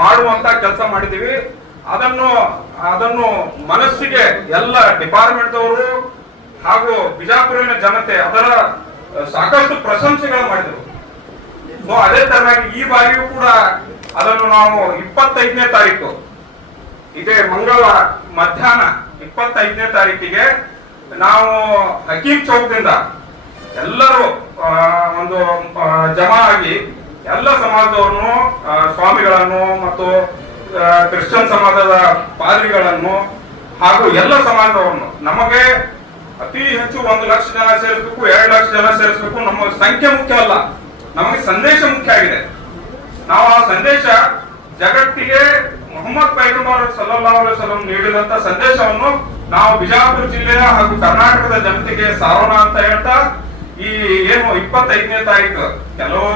ಮಾಡುವಂತ ಕೆಲಸ ಮಾಡಿದೀವಿ. ಅದನ್ನು ಮನಸ್ಸಿಗೆ ಎಲ್ಲ ಡಿಪಾರ್ಟ್ಮೆಂಟ್ ಅವರು ಹಾಗೂ ಬಿಜಾಪುರಿನ ಜನತೆ ಅದರ ಸಾಕಷ್ಟು ಪ್ರಶಂಸೆಗಳು ಮಾಡಿದರು. ಸೊ ಅದೇ ತರನಾಗಿ ಈ ಬಾರಿಯೂ ಕೂಡ ಅದನ್ನು ನಾವು 25ನೇ ತಾರೀಕು, ಇದೇ ಮಂಗಳವಾರ ಮಧ್ಯಾಹ್ನ 25ನೇ ತಾರೀಕಿಗೆ ನಾವು ಹಕೀಂ ಚೌಕದಿಂದ ಎಲ್ಲರೂ ಒಂದು ಜಮಾ ಆಗಿ ಎಲ್ಲ ಸಮಾಜದವರನ್ನು, ಸ್ವಾಮಿಗಳನ್ನು ಮತ್ತು ಕ್ರಿಶ್ಚಿಯನ್ ಸಮಾಜದ ಪಾದ್ರಿಗಳನ್ನು ಹಾಗೂ ಎಲ್ಲ ಸಮಾಜದವರನ್ನು, ನಮಗೆ ಅತಿ ಹೆಚ್ಚು 1 ಲಕ್ಷ ಜನ ಸೇರಿಸಬೇಕು, 2 ಲಕ್ಷ ಜನ ಸೇರಿಸಬೇಕು. ನಮ್ಮ ಸಂಖ್ಯೆ ಮುಖ್ಯ ಅಲ್ಲ, ನಮಗೆ ಸಂದೇಶ ಮುಖ್ಯ ಆಗಿದೆ. ನಾವು ಆ ಸಂದೇಶ ಜಗತ್ತಿಗೆ ಮುಹಮ್ಮದ್ ಪೈಗಂಬರ್ ಸಲ್ಲಲ್ಲಾಹು ಅಲೈಹಿ ವಸಲ್ಲಂ ನೀಡಿದಂತ ಸಂದೇಶವನ್ನು ನಾವು ಬಿಜಾಪುರ ಜಿಲ್ಲೆಯ ಹಾಗೂ ಕರ್ನಾಟಕದ ಜನತೆಗೆ ಸಾರೋಣ ಅಂತ ಹೇಳ್ತಾ ಈ ಏನು 25ನೇ ತಾರೀಕು, ಕೆಲವು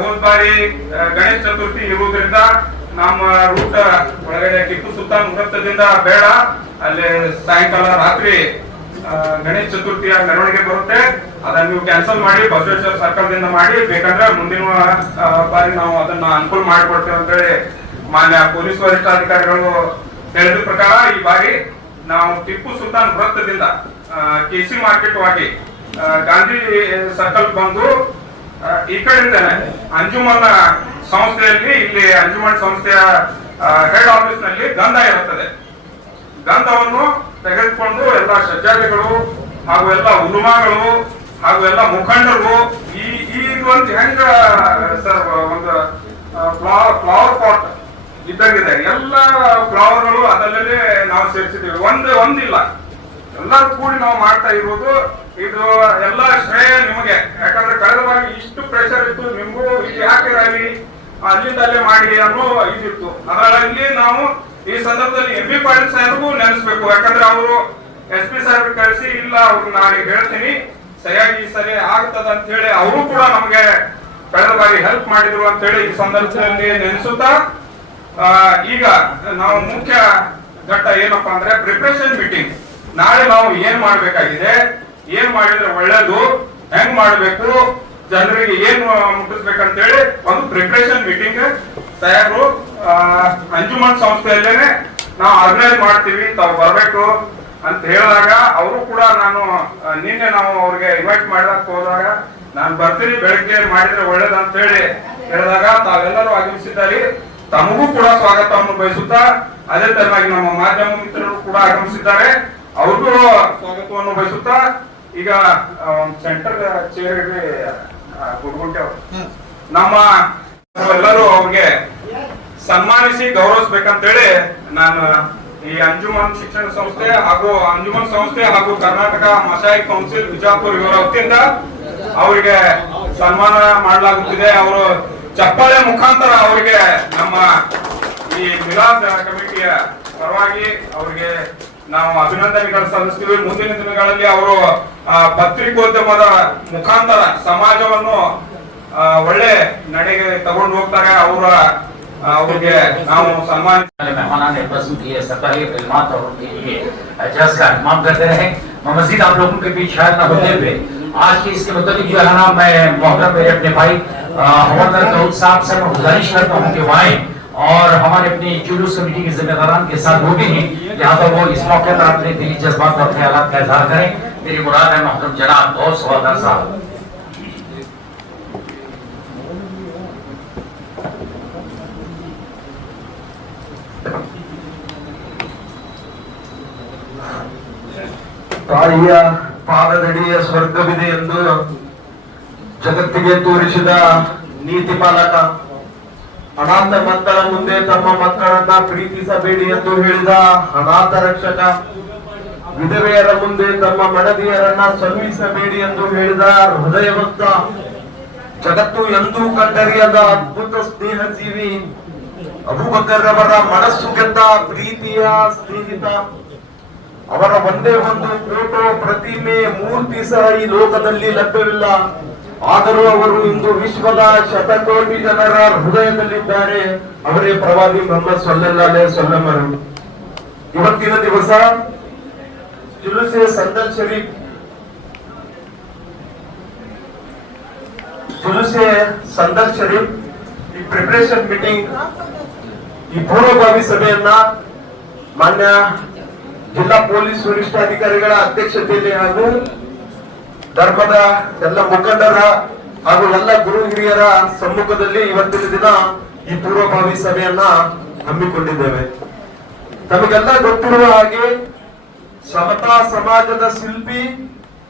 ಹೋದ್ ಬಾರಿ ಗಣೇಶ ಚತುರ್ಥಿ ಇರುವುದರಿಂದ ನಮ್ಮ ರೂಟ್ ಒಳಗಡೆ ಟಿಪ್ಪು ಸುಲ್ತಾನ್ ವೃತ್ತದಿಂದ ಬೇಡ, ಅಲ್ಲಿ ಸಾಯಂಕಾಲ ರಾತ್ರಿ ಗಣೇಶ ಚತುರ್ಥಿಯ ಮೆರವಣಿಗೆ ಬರುತ್ತೆ. ಅದನ್ನ ನೀವು ಕ್ಯಾನ್ಸಲ್ ಮಾಡಿ ಬಸವೇಶ್ವರ ಸರ್ಕಲ್ ದಿಂದ ಮಾಡಿ, ಬೇಕಂದ್ರೆ ಮುಂದಿನ ಬಾರಿ ನಾವು ಅದನ್ನ ಅನುಕೂಲ ಮಾಡಿಕೊಡ್ತೇವೆ ಅಂತ ಹೇಳಿ ಮಾನ್ಯ ಪೊಲೀಸ್ ವರಿಷ್ಠಾಧಿಕಾರಿಗಳು ಹೇಳಿದ ಪ್ರಕಾರ ಈ ಬಾರಿ ನಾವು ಟಿಪ್ಪು ಸುಲ್ತಾನ್ ವೃತ್ತದಿಂದ KC ಮಾರ್ಕೆಟ್ ವಾಗಿ ಗಾಂಧಿ ಸರ್ಕಲ್ ಬಂದು ಈ ಕಡೆಯಿಂದಾನೆ ಅಂಜುಮನ್ ಸಂಸ್ಥೆಯಲ್ಲಿ, ಇಲ್ಲಿ ಅಂಜುಮನ್ ಸಂಸ್ಥೆಯ ಹೆಡ್ ಆಫೀಸ್ ನಲ್ಲಿ ಗಂಧ ಇರುತ್ತದೆ. ಗಂಧವನ್ನು ತೆಗೆದುಕೊಂಡು ಎಲ್ಲ ಸಜ್ಜಾದಿಗಳು ಹಾಗೂ ಎಲ್ಲ ಉಲುಮಾಗಳು ಹಾಗೂ ಎಲ್ಲ ಮುಖಂಡರು ಈ ಒಂದು ಹೆಂಗ ಸರ್ ಒಂದು ಫ್ಲವರ್ ಪಾಟ್ ಇದ್ದಂಗಿದೆ, ಎಲ್ಲ ಫ್ಲವರ್ಗಳು ಅದಲ್ಲೇ ನಾವು ಸೇರಿಸಿದ್ದೀವಿ. ಒಂದಿಲ್ಲ, ಎಲ್ಲರೂ ಕೂಡಿ ನಾವು ಮಾಡ್ತಾ ಇರೋದು. ಇದು ಎಲ್ಲ ಶ್ರೇಯ ನಿಮಗೆ. ಯಾಕಂದ್ರೆ ಕಳೆದ ಬಾರಿ ಇಷ್ಟು ಪ್ರೆಷರ್ ಇತ್ತು ನಿಮಗೂ, ಇದು ಯಾಕೆ ರ್ಯಾಲಿ ಅಲ್ಲಿಂದ ಅಲ್ಲೇ ಮಾಡಿ ಅನ್ನೋ ಇದಿತ್ತು. ಅದರಲ್ಲಿ ನಾವು ಈ ಸಂದರ್ಭದಲ್ಲಿ ಎಂ ಬಿ ಪಾಟೀಲ್ ಸಾಹೇಬ್ರಿಗೂ ನೆನೆಸ್ಬೇಕು. ಯಾಕಂದ್ರೆ ಅವರು SP ಸಾಹೇಬ್ರು ಕಳಿಸಿ ಇಲ್ಲ ಅವ್ರು ನಾನು ಹೇಳ್ತೀನಿ ಸರಿಯಾಗಿ ಸರಿ ಆಗ್ತದ ಅಂತ ಹೇಳಿ ಅವರು ಕೂಡ ನಮ್ಗೆ ಕಳೆದ ಬಾರಿ ಹೆಲ್ಪ್ ಮಾಡಿದ್ರು ಅಂತ ಹೇಳಿ ಈ ಸಂದರ್ಭದಲ್ಲಿ ನೆನೆಸುತ್ತಾ, ಈಗ ನಾವು ಮುಖ್ಯ ಘಟ್ಟ ಏನಪ್ಪಾ ಅಂದ್ರೆ ಪ್ರಿಪರೇಷನ್ ಮೀಟಿಂಗ್. ನಾಳೆ ನಾವು ಏನ್ ಮಾಡ್ಬೇಕಾಗಿದೆ, ಏನ್ ಮಾಡಿದ್ರೆ ಒಳ್ಳೇದು, ಹೆಂಗ್ ಮಾಡ್ಬೇಕು, ಜನರಿಗೆ ಏನ್ ಮುಟ್ಟಿಸ್ಬೇಕಂತ ಹೇಳಿ ಒಂದು ಪ್ರಿಪರೇಷನ್ ಮೀಟಿಂಗ್ ಸಾಹೇಬ್ರು ಅಂಜುಮನ್ ಸಂಸ್ಥೆಯಲ್ಲೇನೆ ನಾವು ಆರ್ಗನೈಸ್ ಮಾಡ್ತೀವಿ, ತಾವು ಬರ್ಬೇಕು ಅಂತ ಹೇಳಿದಾಗ ಅವರು ಕೂಡ ನಿನ್ನೆ ನಾವು ಅವ್ರಿಗೆ ಇನ್ವೈಟ್ ಮಾಡಕ್ ಹೋದಾಗ ನಾನು ಬರ್ತೀನಿ ಬೆಳಗ್ಗೆ ಮಾಡಿದ್ರೆ ಒಳ್ಳೇದಂತ ಹೇಳಿ ಹೇಳಿದಾಗ ತಾವೆಲ್ಲರೂ ಆಗಮಿಸಿದ್ದಾರೆ. ತಮಗೂ ಕೂಡ ಸ್ವಾಗತವನ್ನು ಬಯಸುತ್ತಾ, ಅದೇ ತರವಾಗಿ ನಮ್ಮ ಮಾಧ್ಯಮ ಮಿತ್ರರು ಕೂಡ ಆಗಮಿಸಿದ್ದಾರೆ, ಅವ್ರಿಗೂ ಸ್ವಾಗತವನ್ನು ಬಯಸುತ್ತಾ, ಈಗ ಸೆಂಟರ್ ಚೇರ್ ಗುಡ್ಗುಂಟೆ ಅವರು ನಮ್ಮ ಎಲ್ಲರೂ ಅವ್ರಿಗೆ ಸನ್ಮಾನಿಸಿ ಗೌರವಿಸ್ಬೇಕಂತೇಳಿ ನಾನು ಈ ಅಂಜುಮನ್ ಶಿಕ್ಷಣ ಸಂಸ್ಥೆ ಹಾಗೂ ಅಂಜುಮನ್ ಸಂಸ್ಥೆ ಹಾಗೂ ಕರ್ನಾಟಕ ಮಶಾಯಿಕ್ ಕೌನ್ಸಿಲ್ ಬಿಜಾಪುರ ಇವರ ವತಿಯಿಂದ ಅವರಿಗೆ ಸನ್ಮಾನ ಮಾಡಲಾಗುತ್ತಿದೆ. ಅವರು ಚಪ್ಪಾಳೆ ಮುಖಾಂತರ ಅವರಿಗೆ ನಮ್ಮ ಈ ಮಿಲಾದ್ ಕಮಿಟಿಯ ಪರವಾಗಿ ಅವರಿಗೆ ನಾವು ಅಭಿನಂದನೆಗಳು ಸಲ್ಲಿಸ್ತೀವಿ. ಮುಂದಿನ ದಿನಗಳಲ್ಲಿ ಅವರು ಪತ್ರಿಕೋದ್ಯಮದ ಮುಖಾಂತರ ಸಮಾಜವನ್ನು ಒಳ್ಳೆ ನಡೆಗೆ ತಗೊಂಡು ಹೋಗ್ತಾರೆ. ಅವ್ರಿಗೆ ನಾವು ಸನ್ಮಾನ मेहमान ने बस उनकी सरकारी खिदमत और उनके लिए एजाज का एहतमाम करते रहे। मजीद आप लोगों के बीच शायद न होते हुए आज की इसके मुताबिक जो है ना, मैं मोहतरम मेरे अपने भाई हवलदार दाऊद साहब से मैं गुजारिश करता हूँ कि वो आए और हमारे अपनी जुलूस कमेटी के जिम्मेदारान के साथ वो भी हैं, लिहाजा वो इस मौके पर अपने दिली जज्बात और ख्यालात का इजहार करें। मेरी मुराद है मोहतरम जनाब गौस हवलदार साहब। ತಾಯಿಯ ಪಾದದಡಿಯ ಸ್ವರ್ಗವಿದೆ ಎಂದು ಜಗತ್ತಿಗೆ ತೋರಿಸಿದ ನೀತಿ ಪಾಲಕ, ಅನಾಥ ಮಕ್ಕಳ ಮುಂದೆ ತಮ್ಮ ಮಕ್ಕಳನ್ನ ಪ್ರೀತಿಸಬೇಡಿ ಎಂದು ಹೇಳಿದ ಅನಾಥ ರಕ್ಷಕ, ವಿಧವೆಯರ ಮುಂದೆ ತಮ್ಮ ಮಡದಿಯರನ್ನ ಸನ್ನಿಸಬೇಡಿ ಎಂದು ಹೇಳಿದ ಹೃದಯವಂತ, ಜಗತ್ತು ಎಂದೂ ಕಂಡರಿಯದ ಅದ್ಭುತ ಸ್ನೇಹ ಜೀವಿ ಅಬೂಬಕರ್ ಅವರ ಮನಸ್ಸು ಗೆದ್ದ ಪ್ರೀತಿಯ ಸ್ನೇಹಿತ. ಅವರ ಒಂದೇ ಒಂದು ಫೋಟೋ, ಪ್ರತಿಮೆ, ಮೂರ್ತಿ ಸಹ ಈ ಲೋಕದಲ್ಲಿ ಲಭ್ಯವಿಲ್ಲ. ಆದರೂ ಅವರು ಇಂದು ವಿಶ್ವದ ಶತಕೋಟಿ ಜನರ ಹೃದಯದಲ್ಲಿದ್ದಾರೆ. ಅವರೇ ಪ್ರವಾದಿ ಮೊಹಮ್ಮದ್ ಸಲ್ಲಲ್ಲಾಹು ಅಲೈಹಿ ವಸಲ್ಲಂ. ಇವತ್ತಿನ ದಿವಸ ಜುಲೂಸೆ ಸಂದಲ್ ಶರೀಫ್, ಜುಲೂಸೆ ಸಂದಲ್ ಶರೀಫ್ ಈ ಪ್ರಿಪರೇಷನ್ ಮೀಟಿಂಗ್, ಈ ಪೂರ್ವಭಾವಿ ಸಭೆಯನ್ನ ಮಾನ್ಯ ಜಿಲ್ಲಾ ಪೊಲೀಸ್ ವರಿಷ್ಠಾಧಿಕಾರಿಗಳ ಅಧ್ಯಕ್ಷತೆಯಲ್ಲಿ ಹಾಗೂ ಧರ್ಮದ ಎಲ್ಲ ಮುಖಂಡರ ಹಾಗೂ ಎಲ್ಲ ಗುರು ಹಿರಿಯರ ಸಮ್ಮುಖದಲ್ಲಿ ಇವತ್ತಿನ ದಿನ ಈ ಪೂರ್ವಭಾವಿ ಸಭೆಯನ್ನ ಹಮ್ಮಿಕೊಂಡಿದ್ದೇವೆ. ತಮಗೆಲ್ಲ ಗೊತ್ತಿರುವ ಹಾಗೆ ಸಮತಾ ಸಮಾಜದ ಶಿಲ್ಪಿ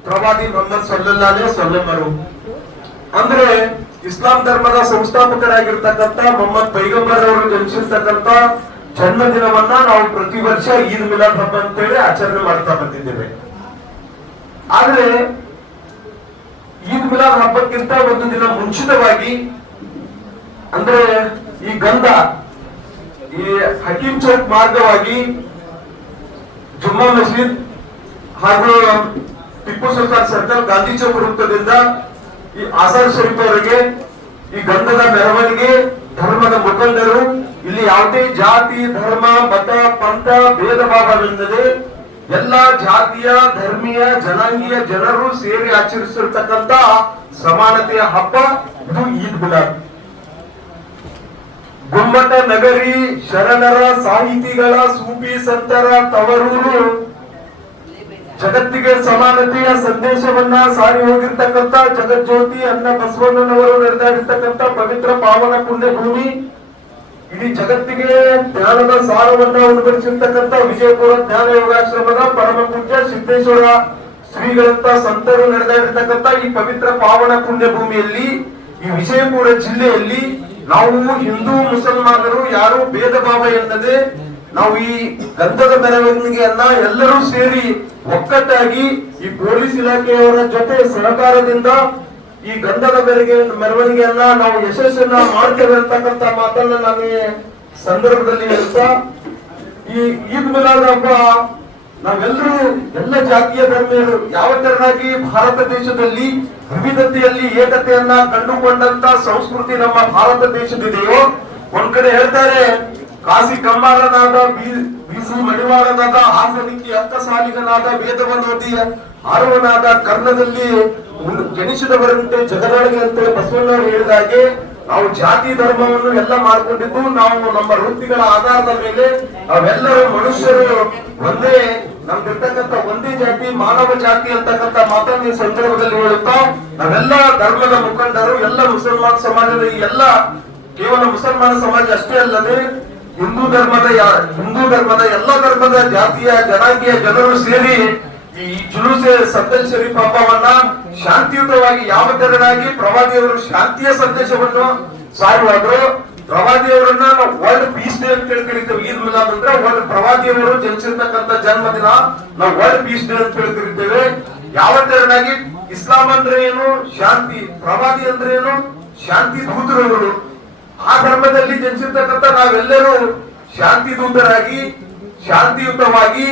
ಪ್ರವಾದಿ ಮೊಹಮ್ಮದ್ ಸಲ್ಲಲ್ಲಾಹು ಅಲೈಹಿ ವಸಲ್ಲಂ ಅಂದ್ರೆ ಇಸ್ಲಾಂ ಧರ್ಮದ ಸಂಸ್ಥಾಪಕರಾಗಿರ್ತಕ್ಕಂಥ ಮೊಹಮ್ಮದ್ ಪೈಗಂಬರ್ ಅವರು ಜನಿಸಿರ್ತಕ್ಕಂಥ ಜನ್ಮದಿನವನ್ನ ನಾವು ಪ್ರತಿ ವರ್ಷ ಈದ್ ಮಿಲಾದ್ ಹಬ್ಬ ಅಂತೇಳಿ ಆಚರಣೆ ಮಾಡ್ತಾ ಬಂದಿದ್ದೇವೆ. ಆದ್ರೆ ಈದ್ ಮಿಲಾದ್ ಹಬ್ಬಕ್ಕಿಂತ ಒಂದು ದಿನ ಮುಂಚಿತವಾಗಿ, ಅಂದ್ರೆ ಈ ಗಂಧ ಈ ಹಕೀಂ ಚೌಕ್ ಮಾರ್ಗವಾಗಿ ಜುಮ್ಮಾ ಮಸ್ಜಿದ್ ಹಾಗೂ ಟಿಪ್ಪು ಸುಲ್ತಾನ್ ಸರ್ಕಲ್, ಗಾಂಧಿ ಚೌಕ್ ವೃತ್ತದಿಂದ ಈ ಆಜಾದ್ ಶರೀಫ್ ಅವರಿಗೆ ಈ ಗಂಧದ ಮೆರವಣಿಗೆ, ಧರ್ಮದ ಮುಖಂಡರು, ಇಲ್ಲಿ ಯಾವುದೇ ಜಾತಿ, ಧರ್ಮ, ಮತ, ಪಂಥ ಭೇದ ಭಾವವಿಲ್ಲದೆ ಎಲ್ಲಾ ಜಾತಿಯ, ಧರ್ಮೀಯ, ಜನಾಂಗೀಯ ಜನರು ಸೇರಿ ಆಚರಿಸಿರ್ತಕ್ಕಂಥ ಸಮಾನತೆಯ ಹಬ್ಬ ಇದು ಈದ್ ಮಿಲಾದ್. ಗುಮ್ಮಟ ನಗರಿ ಶರಣರ, ಸಾಹಿತಿಗಳ, ಸೂಫಿ ಸಂತರ ತವರೂರು, ಜಗತ್ತಿಗೆ ಸಮಾನತೆಯ ಸಂದೇಶವನ್ನ ಸಾರಿ ಹೋಗಿರ್ತಕ್ಕಂಥ ಜಗಜ್ಯೋತಿ ಅನ್ನ ಬಸವಣ್ಣನವರು ನಡೆದಾಡಿರ್ತಕ್ಕಂಥ ಪವಿತ್ರ ಪಾವನ ಪುಣ್ಯ ಭೂಮಿ, ಇಡೀ ಜಗತ್ತಿಗೆ ಜ್ಞಾನದ ಸಾರವನ್ನ ಉಣಬಡಿಸಿರ್ತಕ್ಕಂಥ ವಿಜಯಪುರ ಜ್ಞಾನ ಯೋಗಾಶ್ರಮದ ಪರಮ ಪೂಜ್ಯ ಸಿದ್ದೇಶ್ವರ ಶ್ರೀಗಳಂತ ಸಂತರು ನಡೆದಾಡಿರ್ತಕ್ಕಂಥ ಈ ಪವಿತ್ರ ಪಾವನ ಪುಣ್ಯ ಭೂಮಿಯಲ್ಲಿ, ಈ ವಿಜಯಪುರ ಜಿಲ್ಲೆಯಲ್ಲಿ ನಾವು ಹಿಂದೂ ಮುಸಲ್ಮಾನರು ಯಾರು ಭೇದ ಭಾವ ಎನ್ನದೆ ನಾವು ಈ ಗಂಧದ ಮೆರವಣಿಗೆಯನ್ನ ಎಲ್ಲರೂ ಸೇರಿ ಒಕ್ಕಟ್ಟಾಗಿ ಈ ಪೊಲೀಸ್ ಇಲಾಖೆಯವರ ಜೊತೆ ಸಹಕಾರದಿಂದ ಈ ಗಂಧದ ಮೆರವಣಿಗೆಯನ್ನ ನಾವು ಯಶಸ್ಸನ್ನ ಮಾಡ್ತೇವೆ ಅಂತಕ್ಕಂಥ ಮಾತನ್ನ ನಾನು ಈ ಸಂದರ್ಭದಲ್ಲಿ ಹೇಳ್ತಾ, ಈ ಈದ್ ಮಿಲಾದ್ ಹಬ್ಬ ನಾವೆಲ್ಲರೂ ಎಲ್ಲ ಜಾತಿಯ ಧರ್ಮೀಯರು ಯಾವ ತೆರನಾಗಿ ಭಾರತ ದೇಶದಲ್ಲಿ ವಿವಿಧತೆಯಲ್ಲಿ ಏಕತೆಯನ್ನ ಕಂಡುಕೊಂಡಂತ ಸಂಸ್ಕೃತಿ ನಮ್ಮ ಭಾರತ ದೇಶದಿದೆಯೋ, ಒಂದ್ ಕಡೆ ಹೇಳ್ತಾರೆ ಕಾಸಿ ಕಂಬಾರನಾದ ಬೀಸಿ ಮಡಿವಾಳನಾದ ಹಾಸನಿಕ್ಕಿ ಅಕ್ಕ ಸಾಲಿಗನಾದ ವೇದವನ್ನೋದಿ ಆರುವನಾದ ಕರ್ಣದಲ್ಲಿ ಜನಿಸಿದವರಂತೆ ಜಗದೊಳಗೆ ಅಂತ ಬಸವಣ್ಣವರು ಹೇಳಿದಾಗೆ ನಾವು ಜಾತಿ ಧರ್ಮವನ್ನು ಎಲ್ಲ ಮಾಡ್ಕೊಂಡಿದ್ದು ನಾವು ನಮ್ಮ ವೃತ್ತಿಗಳ ಆಧಾರದ ಮೇಲೆ ನಾವೆಲ್ಲರೂ ಮನುಷ್ಯರು ಒಂದೇ, ನಮ್ದಿರ್ತಕ್ಕಂಥ ಒಂದೇ ಜಾತಿ ಮಾನವ ಜಾತಿ ಅಂತಕ್ಕಂಥ ಮಾತನ್ನು ಈ ಸಂದರ್ಭದಲ್ಲಿ ಹೇಳುತ್ತಾ, ನಾವೆಲ್ಲ ಧರ್ಮದ ಮುಖಂಡರು ಎಲ್ಲ ಮುಸಲ್ಮಾನ ಸಮಾಜದ ಈ ಎಲ್ಲ ಕೇವಲ ಮುಸಲ್ಮಾನ ಸಮಾಜ ಅಷ್ಟೇ ಅಲ್ಲದೆ ಹಿಂದೂ ಧರ್ಮದ ಎಲ್ಲ ಧರ್ಮದ ಜಾತಿಯ ಜನಾಂಗೀಯ ಜನರು ಸೇರಿ ಈ ಜುಲೂಸೆ ಸದ್ದಲ್ ಶರೀಫ್ ಹಬ್ಬವನ್ನ ಶಾಂತಿಯುತವಾಗಿ ಯಾವ ತೆರನಾಗಿ ಪ್ರವಾದಿಯವರು ಶಾಂತಿಯ ಸಂದೇಶವನ್ನು ಸಾರುವಾದ್ರು, ಪ್ರವಾದಿಯವರನ್ನ ನಾವು ವರ್ಲ್ಡ್ ಪೀಸ್ ಡೇ ಅಂತ ಕರಿತೇವೆ. ಈದ್ ಮಿಲಾದ್ ಅಂದ್ರೆ ವರ್ಲ್ಡ್ ಪ್ರವಾದಿಯವರು ಜನಿಸಿರ್ತಕ್ಕಂಥ ಜನ್ಮದಿನ ನಾವು ವರ್ಲ್ಡ್ ಪೀಸ್ ಡೇ ಅಂತ ಕರಿತೇವೆ. ಯಾವ ತೆರನಾಗಿ ಇಸ್ಲಾಂ ಅಂದ್ರೆ ಏನು, ಶಾಂತಿ, ಪ್ರವಾದಿ ಅಂದ್ರೆ ಏನು, ಶಾಂತಿ ದೂತರವರು. ಆ ಧರ್ಮದಲ್ಲಿ ಜನಿಸಿರ್ತಕ್ಕಂಥ ನಾವೆಲ್ಲರೂ ಶಾಂತಿ ದೂತರಾಗಿ ಶಾಂತಿಯುತವಾಗಿ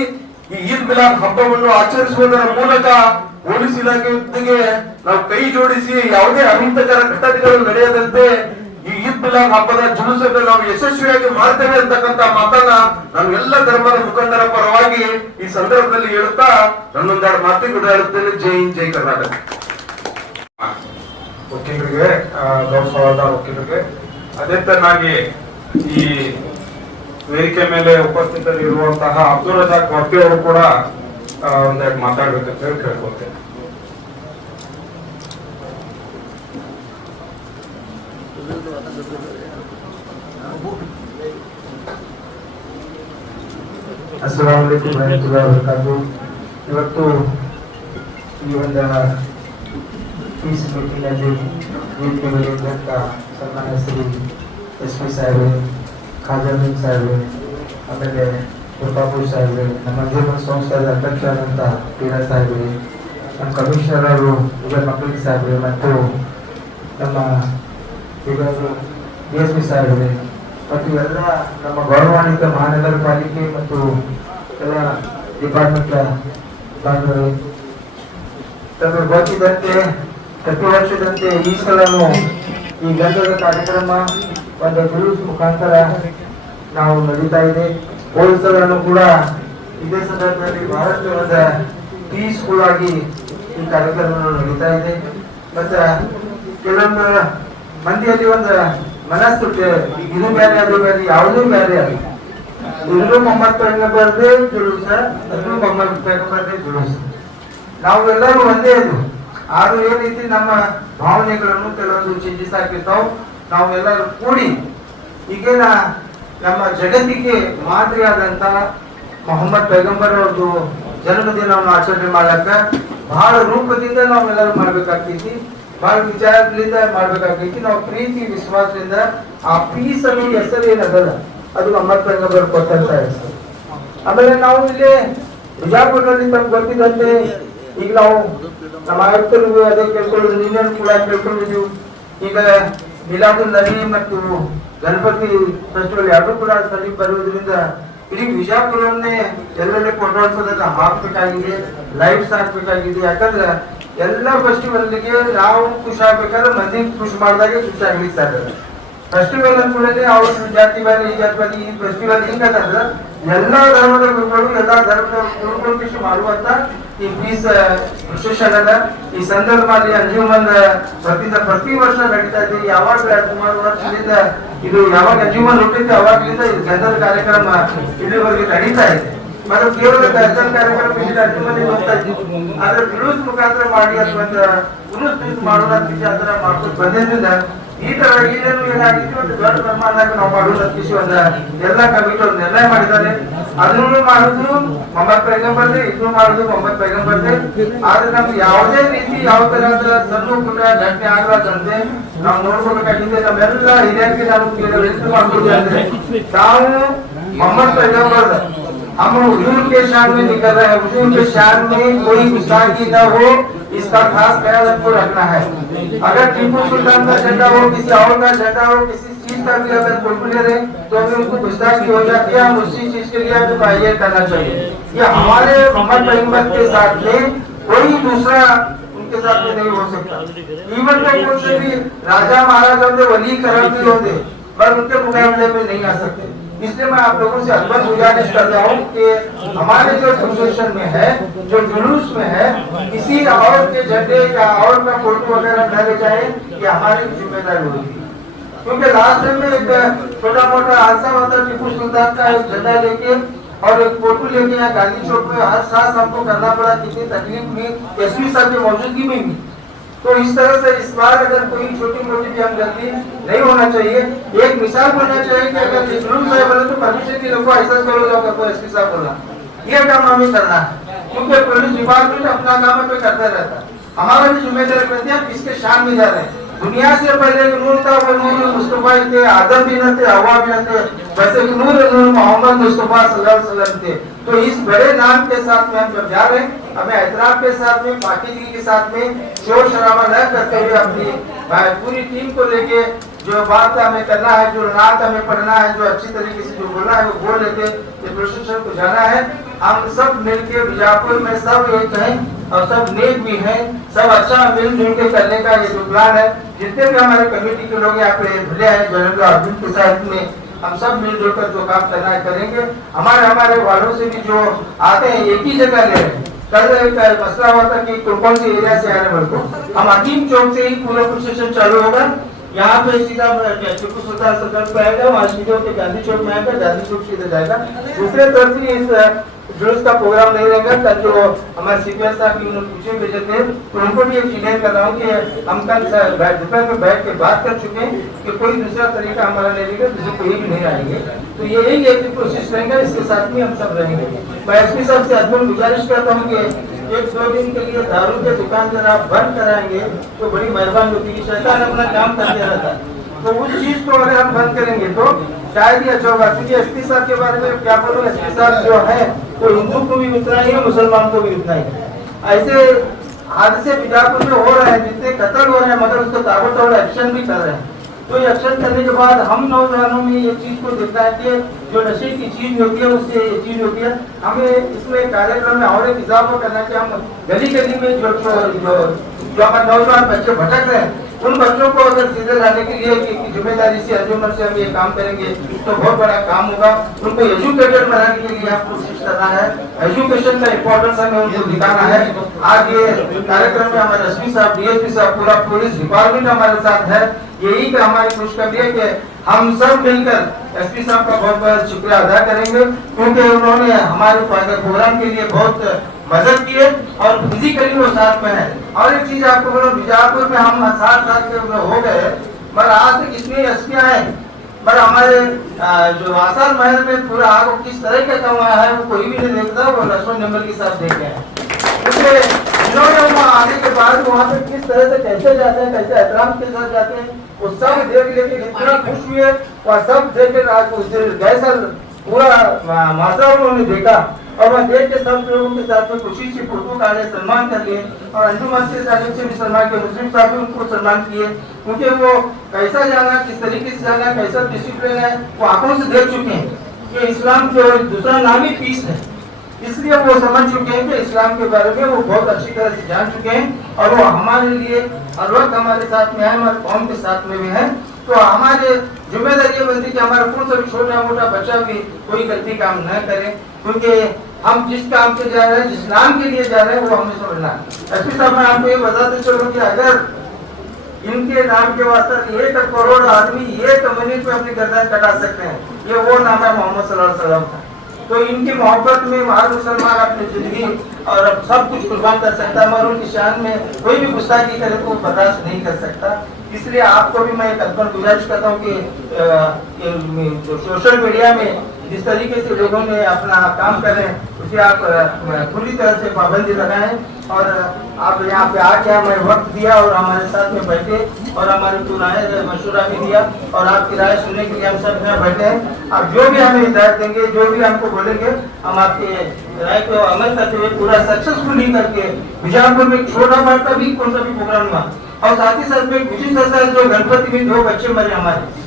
ಈ ಈದ್ ಮಿಲಾದ್ ಹಬ್ಬವನ್ನು ಆಚರಿಸುವುದರ ಮೂಲಕ ಪೊಲೀಸ್ ಇಲಾಖೆಯೊಂದಿಗೆ ನಾವು ಕೈ ಜೋಡಿಸಿ ಯಾವುದೇ ಅಹಿತಕರ ಘಟನೆಗಳು ನಡೆಯದಂತೆ ಈ ಈದ್ ಮಿಲಾದ್ ಹಬ್ಬದ ಜುಲೂಸನ್ನು ನಾವು ಯಶಸ್ವಿಯಾಗಿ ಮಾಡ್ತೇವೆ ಅಂತಕ್ಕಂಥ ಮಾತನ್ನ ನಾನು ಎಲ್ಲ ಧರ್ಮದ ಮುಖಂಡರ ಪರವಾಗಿ ಈ ಸಂದರ್ಭದಲ್ಲಿ ಹೇಳುತ್ತಾ ನನ್ನೊಂದೆರಡು ಮಾತಿಗೆ ಗುಡಾಡುತ್ತೇನೆ. ಜೈ ಹಿಂದ್, ಜೈ ಕರ್ನಾಟಕ. ವಕೀಲರಿಗೆ, ಗೌರವವಾದ ವಕೀಲರಿಗೆ, ಅದೇ ತರನಾಗಿ ಈ ವೇದಿಕೆ ಮೇಲೆ ಉಪಸ್ಥಿತರಿರುವಂತಹ ಅಬ್ದುಲ್ ರಜಾಕ್ ವರ್ತಿ ಅವರು ಕೂಡ ಒಂದೆರಡು ಮಾತಾಡ್ಬೇಕಂತ ಹೇಳಿ ಕೇಳ್ಕೊಳ್ತೇನೆ. ಅಸ್ಸಲಾಮು ಅಲೈಕುಂ ವರಹಮತುಲ್ಲಾಹಿ ವಬರಕಾತುಹು. ಇವತ್ತು ಈ ಒಂದು ಪೀಸ್ ಮೀಟಿಂಗ್ನಲ್ಲಿ ವೇದಿಕೆ ಮೇಲೆ ಇದ್ದಂಥ ಸನ್ಮಾನ್ಯ ಶ್ರೀ SP ಸಾಹೇಬರು, ಖಾಜಾಮೀನ್ ಸಾಹೇಬರು, ಆಮೇಲೆ ಪ್ರತಾಪೂರ್ ಸಾಹೇಬರು, ನಮ್ಮ ಅಂಜುಮನ್ ಸಂಸ್ಥೆಯ ಅಧ್ಯಕ್ಷರಾದಂಥ ಪೀರಾ ಸಾಹೇಬರು, ನಮ್ಮ ಕಮಿಷನರ್ ಅವರು ವಿಜಯ್ ಮಕ್ಕಳಿಗೆ ಸಾಹೇಬರು ಮತ್ತು ನಮ್ಮ ಇವರು DSP ಸಾಹೇಬರು ಮತ್ತು ಎಲ್ಲ ನಮ್ಮ ಗೌರವಾನ್ವಿತ ಮಹಾನಗರ ಪಾಲಿಕೆ ಮತ್ತು ಎಲ್ಲ ಡಿಪಾರ್ಟ್ಮೆಂಟ್ ಬಾಂಧವರು, ತಮಗೆ ಗೊತ್ತಿದ್ದಂತೆ ಪ್ರತಿ ವರ್ಷದಂತೆ ಈ ಸಲನು ಈ ಗಂಧದ ಕಾರ್ಯಕ್ರಮ ಒಂದು ಜುಲೂಸ್ ಮುಖಾಂತರ ನಾವು ನಡೀತಾ ಇದೆ. ಹೋದ ಸಲನು ಕೂಡ ಇದೇ ಸಂದರ್ಭದಲ್ಲಿ ಬಹಳಷ್ಟು ಒಂದು ಪೀಸ್ಫುಲ್ ಆಗಿ ಈ ಕಾರ್ಯಕ್ರಮ ನಡೀತಾ ಇದೆ. ಮತ್ತೆ ಕೆಲವೊಂದು ಮಂದಿಯಲ್ಲಿ ಒಂದು ಮನಸ್ಸು ಇದು ಬೇರೆ ಅದು ಬೇರೆ ಯಾವುದೂ ಬೇರೆ ಅಲ್ಲ. ಇಲ್ಲೂ ಮೊಹಮ್ಮದ್ ಪೈಗಂಬರ್ದೇ ಜುಲೂಸ, ಅಲ್ಲೂ ಮೊಹಮ್ಮದ್ ಪೈಗಂಬರ್ದೇ ಜುಲೂಸ. ನಾವು ಎಲ್ಲರೂ ಒಂದೇ ಇದು. ಆದ್ರೂ ಏನ್ ರೀತಿ ನಮ್ಮ ಭಾವನೆಗಳನ್ನು ಕೆಲವೊಂದು ಚೇಂಜಸ್ ಆಗಿರ್ತಾವ. ನಾವು ಎಲ್ಲರೂ ಕೂಡಿ ಈಗೇನ ನಮ್ಮ ಜಗತ್ತಿಗೆ ಮಾದರಿಯಾದಂತ ಮೊಹಮ್ಮದ್ ಪೈಗಂಬರ್ ಅವ್ರದ್ದು ಜನ್ಮದಿನವನ್ನು ಆಚರಣೆ ಮಾಡಕ್ಕ ಬಹಳ ರೂಪದಿಂದ ನಾವೆಲ್ಲರೂ ಮಾಡ್ಬೇಕಾಗ್ತೈತಿ, ಬಹಳ ವಿಚಾರದಿಂದ ಮಾಡ್ಬೇಕಾಗ್ತೈತಿ. ನಾವು ಪ್ರೀತಿ ವಿಶ್ವಾಸದಿಂದ ಆ ಪೀಸ್ ಅನ್ನೋ ಹೆಸರು ಏನದಲ್ಲ ಅದು ಮೊಹಮ್ಮದ್ ಪೈಗಂಬರ್ ಕೊಟ್ಟಂತ ಹೆಸರು. ಆಮೇಲೆ ನಾವು ಇಲ್ಲಿ ಬಿಜಾಪುರದಲ್ಲಿ ತಮ್ಗೆ ಗೊತ್ತಿದ್ದಂತೆ ಈಗ ನಾವು ನಮ್ಮ ಆಯುಕ್ತರಿಗೂ ಅದೇ ಕೇಳ್ಕೊಳ್ಳೋದು, ನಿನ್ನೇನು ಕೂಡ ಕೇಳ್ಕೊಂಡಿದ್ದೀವಿ. ಈಗ ಮಿಲಾದುಲ್ ನಬಿ ಮತ್ತು ಗಣಪತಿ ಫೆಸ್ಟಿವಲ್ ಎರಡೂ ಕೂಡ ಸಮೀಪ ಬರುವುದರಿಂದ ಇಡೀ ಬಿಜಾಪುರವನ್ನೇ ಎಲ್ಲೆಲ್ಲಿ ಕೊಂಡೊಯ್ಸೋದನ್ನ ಹಾಕ್ಬೇಕಾಗಿದೆ, ಲೈಟ್ಸ್ ಹಾಕ್ಬೇಕಾಗಿದೆ. ಯಾಕಂದ್ರೆ ಎಲ್ಲ ಫೆಸ್ಟಿವಲ್ಗೆ ನಾವು ಖುಷಿ ಆಗ್ಬೇಕಾದ್ರೆ ಮಂದಿ ಖುಷಿ ಮಾಡಿದಾಗೆ ಖುಷಿ ಆಗ್ಲಿಕ್ಕೆ ಸಾಧ್ಯ. ಫೆಸ್ಟಿವಲ್ ಅನ್ಕೊಳ್ಳಿ ಅವ್ರ ಜಾತಿ ಬೇರೆ ಈ ಜಾತಿ ಬೇರೆ, ಈ ಫೆಸ್ಟಿವಲ್ ಹಿಂಗಂದ್ರೆ ಎಲ್ಲಾ ಧರ್ಮದ ಗುರುಗಳು ಎಲ್ಲಾ ಧರ್ಮದ ಗುರುಗಳು ಖುಷಿ ಮಾಡುವಂತ ಈ ಪೀಸ್ ವಿಶೇಷ ಅದ. ಈ ಸಂದರ್ಭದಲ್ಲಿ ಅಂಜುಮನ್ ವತಿಯಿಂದ ಪ್ರತಿ ವರ್ಷ ನಡೀತಾ ಇದೆ. ಯಾವಾಗ ಸುಮಾರು ವರ್ಷದಿಂದ ಇದು ಯಾವಾಗ ಅಂಜುಮನ್ ಹುಟ್ಟಿದ್ದು ಅವಾಗ್ಲಿಂದ ಇದು ಗಂಧದ ಕಾರ್ಯಕ್ರಮ ಇಲ್ಲಿವರೆಗೆ ನಡೀತಾ ಇದೆ. ಮತ್ತು ಕೇವಲ ಗಂಧದ ಕಾರ್ಯಕ್ರಮ ಇಲ್ಲಿ ಅಂಜುಮನ್ ಹೋಗ್ತಾ ಇದ್ದೀವಿ, ಆದ್ರೆ ಜುಲೂಸ್ ಮುಖಾಂತರ ಮಾಡಿ ಅಥವಾ ಜುಲೂಸ್ ಮಾಡೋದಂತ ವಿಚಾರ ಮಾಡ್ಕೊಂಡು ಬಂದಿದ್ದರಿಂದ ಈ ತರ ಏನೇನು ಏನಾಗಿತ್ತು ಒಂದು ದೊಡ್ಡ ಪ್ರಮಾಣದಾಗ ನಾವು ಮಾಡುವುದಕ್ಕೆ ಒಂದು ಎಲ್ಲ ಕಮಿಟಿ ಒಂದು ನಿರ್ಣಯ ಮಾಡಿದ್ದಾರೆ. ಅದನ್ನು ಮಾಡುದು ಮೊಹಮ್ಮದ್ ಪೈಗಂಬರ್ದೆ, ಇದನ್ನು ಮಾಡುದು ಮೊಹಮ್ಮದ್ ಪೈಗಂಬರ್ದೆ. ಆದ್ರೆ ನಮ್ಗೆ ಯಾವುದೇ ರೀತಿ ಯಾವ ತರಹದ ಸಣ್ಣ ಪುಟ್ಟ ಘಟನೆ ಆಗದಂತೆ ನಾವು ನೋಡ್ಕೋಬೇಕಾಗಿದೆ. ನಮ್ಮೆಲ್ಲ ಹಿರಿಯರಿಗೆ ನಾವು ವಿನಂತಿ ಮಾಡ್ಬೋದು ಅಂದ್ರೆ ತಾವು ಮೊಹಮ್ಮದ್ ಪೈಗಂಬರ್ದ हम हुजूर के शान में निकल रहे हैं, हुजूर के शान में कोई गुस्ताखी न हो, इसका खास ख्याल आपको रखना है। अगर टीपू सुल्तान का झंडा हो, किसी और का झंडा हो, किसी चीज का भी अगर फोटो ले रहे तो हमें उनको गुस्ताखी हो जाती है, हम उसी चीज के लिए हमें बाहर करना चाहिए। ये हमारे मोहम्मद पैगंबर के साथ में कोई दूसरा उनके साथ में नहीं हो सकता। इवन तो कोई भी राजा महाराज होते, वली करम भी होते, पर उनके मुकाबले में नहीं आ सकते। इसलिए मैं आप लोगों से अदब गुजारिश कर रहा हूँ कि हमारे जो प्रोसेशन में है, जो जुलूस में है, किसी और के झंडे या और का फोटो वगैरह न ले जाए, ये हमारी जिम्मेदारी होगी। क्योंकि लास्ट में एक छोटा मोटा हादसा होता, टीपू सुल्तान का एक झंडा लेके और एक फोटो लेके यहाँ गांधी चौक में हर सांस हमको करना पड़ा, कितनी तकलीफ हुई, एसपी साहब की मौजूदगी में भी। तो इस तरह से इस बार अगर कोई छोटी मोटी भी हम गलती नहीं होना चाहिए। एक मिसाल बनना चाहिए कि अगर जुलूस है बोले तो परमिशन की लोगों ऐसा करो जाओ को एसपी साहब बोला, ये काम हमें करना है। क्योंकि पुलिस डिपार्टमेंट अपना काम पे करता रहता है, हमारा भी जिम्मेदारी बनती है किसके शान में जा रहे हैं। दुनिया से पहले नूर था, वो नूर मुस्तफा थे, आदम भी न थे, हवा भी न थे, वैसे नूर मोहम्मद मुस्तफा सल्लल्लाहु अलैहि वसल्लम थे। तो इस बड़े नाम के साथ में हम जब जा रहे हैं, हमें एहतराम के साथ में, पाकीज़गी के साथ में, शोर शराबा न करते हुए अपनी पूरी टीम को लेके जो बात हमें करना है, जो नात हमें पढ़ना है, जो अच्छी तरीके से जो बोलना है वो बोल लेके प्रोसेशन को जाना है। हम सब मिलके बीजापुर में सब एक हैं और सब नेक भी हैं, सब अच्छा मिलजुल के करने का ये जो प्लान है, जितने भी हमारे कमेटी के लोग यहाँ पे भले हैं, जनरल अर्जुन के साथ में हम सब मिलजुल कर जो काम करना है करेंगे। हमारे वालों से भी जो आते हैं एक ही जगह ले रहे हैं। कल एक मसला हुआ था कि कौन सी एरिया से आने वाले को, हम हकीम चौक से ही पूरा प्रोसेशन चालू होगा। यहाँ पे सीधा टीपू सुल्तान सर्कल पे आएगा, वहाँ सीधे के गांधी चौक में आएगा, गांधी चौक सीधे जाएगा। दूसरे तरफ से इस जुलूस का प्रोग्राम नहीं रहेगा। कल जो हमारे सीपीआर साहब की उन्होंने पूछे भेजे थे, तो उनको भी एक क्लियर कर रहा हूँ कि हम कल दोपहर में बैठ के बात कर चुके हैं कि कोई दूसरा तरीका हमारा नहीं रहेगा, जिससे कोई भी नहीं आएंगे। तो यही एक कोशिश करेंगे, इसके साथ में हम सब रहेंगे। मैं एसपी साहब से अदब गुजारिश करता हूँ कि एक दो दिन के लिए दारू के दुकान जरा आप बंद कराएंगे तो बड़ी मेहरबानी होती है। शैतान अपना काम करते रहता है, तो उस चीज को अगर हम बंद करेंगे तो शायद ही अच्छा होगा। क्योंकि एसपी साहब के बारे में क्या बोलूं, एसपी साहब जो है तो हिंदू को भी उतना ही है, मुसलमान को भी उतना ही है। ऐसे हादसे बीजापुर में हो रहे हैं, जितने कत्ल हो रहे हैं, मगर उसको ताबड़तोड़ एक्शन भी कर रहे हैं। तो ये एक्शन करने के बाद हम नौजवानों में ये चीज को देखना है कि जो नशे की चीज होती है उससे ये चीज होती है। हमें इसमें कार्यक्रम में और एक इजाफा करना है कि हम गली गली में जो हमारे नौजवान बच्चे भटक रहे हैं, उन बच्चों को अगर सीधे लाने के लिए की जिम्मेदारी से अर्जुन से हम ये काम करेंगे तो बहुत बड़ा काम होगा। उनको एजुकेटेड बनाने के लिए हम कोशिश करना है, एजुकेशन का इम्पोर्टेंस हमें उनको दिखाना है। आज ये कार्यक्रम में हमारे एसपी साहब, डीएसपी साहब, पूरा पुलिस डिपार्टमेंट हमारे साथ है। यही का हमारी खुशखबरी है कि हम सब मिलकर एसपी साहब का बहुत बहुत शुक्रिया अदा करेंगे, क्योंकि उन्होंने हमारे प्रोग्राम के लिए बहुत मदद की है और फिजिकली वो साथ में है। और एक चीज आपको बोलो, बीजापुर में हम 7 साल के हो गए, मगर आज तक इतने एसपी आए, पर हमारे जो आसार महल में पूरा आग किस तरह का कमाया है वो कोई भी नहीं देखता, वो लक्ष्मण नंबर के साथ देखे हैं। इसलिए इन्होंने वहाँ आने के बाद वहाँ पे किस तरह से कैसे जाते हैं, कैसे एहतराम के साथ जाते हैं, वो सब देख लेके इतना खुश हुए और सब देख के आज उस दिन जैसा पूरा मात्रा उन्होंने देखा और वह देख के सब लोगों के साथ में खुशी से फोटो काटे, सम्मान कर लिए। और अंजुमन से भी सम्मान किया, मुस्लिम साहब भी उनको सम्मान किए, क्योंकि वो कैसा जाना, किस तरीके से जाना, कैसा डिसिप्लिन है वो आंखों से देख चुके हैं कि इस्लाम के दूसरा नाम ही पीस है। इसलिए वो समझ चुके हैं कि इस्लाम के बारे में वो बहुत अच्छी तरह से जान चुके हैं और वो हमारे लिए हर वक्त हमारे साथ में है, हमारे कौम के साथ में भी है। तो हमारे जिम्मेदारी बनती कि हमारा कौन सा भी छोटा मोटा बच्चा भी कोई गलती काम न करे, क्योंकि हम जिस काम के जा रहे हैं, जिस नाम के लिए जा रहे हैं वो हमें समझना है। एसपी साहब, मैं आपको ये बताते चलूं कि अगर इनके नाम के वास्ते 1 करोड़ आदमी 1 मिनट में अपनी गर्दन कटा सकते हैं, ये वो नाम है मोहम्मद सल्लल्लाहु अलैहि वसल्लम का। तो इनकी मोहब्बत में हर मुसलमान अपनी जिंदगी और सब कुछ कुर्बान कर सकता है, मगर उनकी शान में कोई भी गुस्ताखी करे तो वो बर्दाश्त नहीं कर सकता। इसलिए आपको भी मैं एक अदब गुजारिश करता हूँ कि जो सोशल मीडिया में जिस तरीके से लोगों ने अपना काम कर रहे हैं उसे आप पूरी तरह से पाबंदी लगाएं और आप यहाँ पे आके हमें वक्त दिया और हमारे साथ में बैठे और हमारे को राय मशवरा भी दिया और आपकी राय सुनने के लिए हम सब यहाँ बैठे हैं। आप जो भी हमें हिदायत देंगे, जो भी हमको बोलेंगे, हम आपके राय को अमल करते हुए पूरा सक्सेसफुली करके बीजापुर में छोटा बड़ा भी कौन सा भी प्रोग्राम हुआ और साथ ही साथ में कुछ जो गणपति में 2 बच्चे मरे हमारे,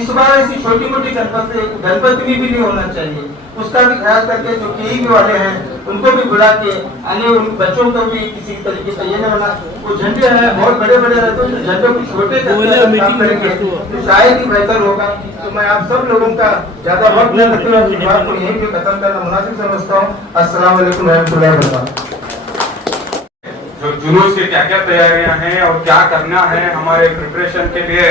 इस बार ऐसी छोटी मोटी गणपति भी नहीं होना चाहिए, उसका भी ख्याल करके जो केई वाले हैं उनको भी बुला के आने, उन बच्चों को भी किसी तरीके से ये नहीं होना। वो झंडे हैं बहुत बड़े बड़े रहते हैं, झंडों को छोटे काम करेंगे तो शायद ही बेहतर होगा। तो मैं आप सब लोगों का ज्यादा वक्त न लेते हुए अपनी बात को यहीं पे खत्म करना मुनासिब समझता हूँ। अस्सलाम वालेकुम रहमतुल्लाहि व बरकातहू। जो जुलूस की क्या क्या तैयारियां हैं और क्या करना है हमारे प्रिपरेशन के लिए,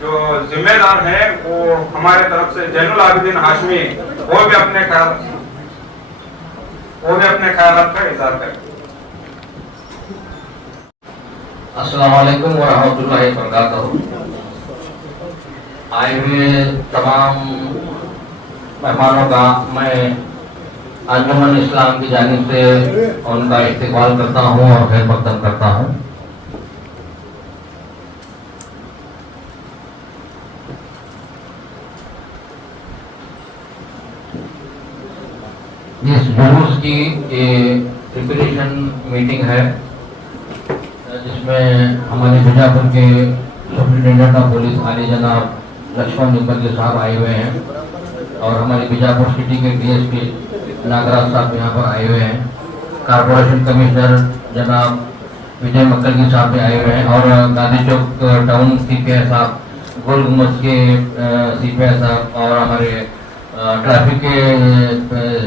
जो जिम्मेदार हैं वो हमारे तरफ से जैनुल आबिदीन हाशमी वो भी अपने ख्यालात का इज़हार करें। अस्सलाम वालेकुम व रहमतुल्लाहि व बरकातहू। आए हुए तमाम मेहमानों का मैं अंजुमन इस्लाम की जानिब से उनका इस्तकबाल करता हूँ और खैर मकदम करता हूँ। इस जुलूस की प्रिपरेशन मीटिंग है जिसमें हमारे बीजापुर के सुप्रिंटेंडेंट ऑफ पुलिस आली जनाब लक्ष्मण निम्बर्गे साहब आए हुए हैं और हमारे बीजापुर सिटी के डीएसपी नागराज साहब यहाँ पर आए हुए हैं, कारपोरेशन कमिश्नर जनाब विजय मक्कलगी साहब भी आए हुए हैं और गांधी चौक टाउन सीपीआई साहब, गोल गुम्बद के सीपीआई साहब और हमारे ट्रैफिक के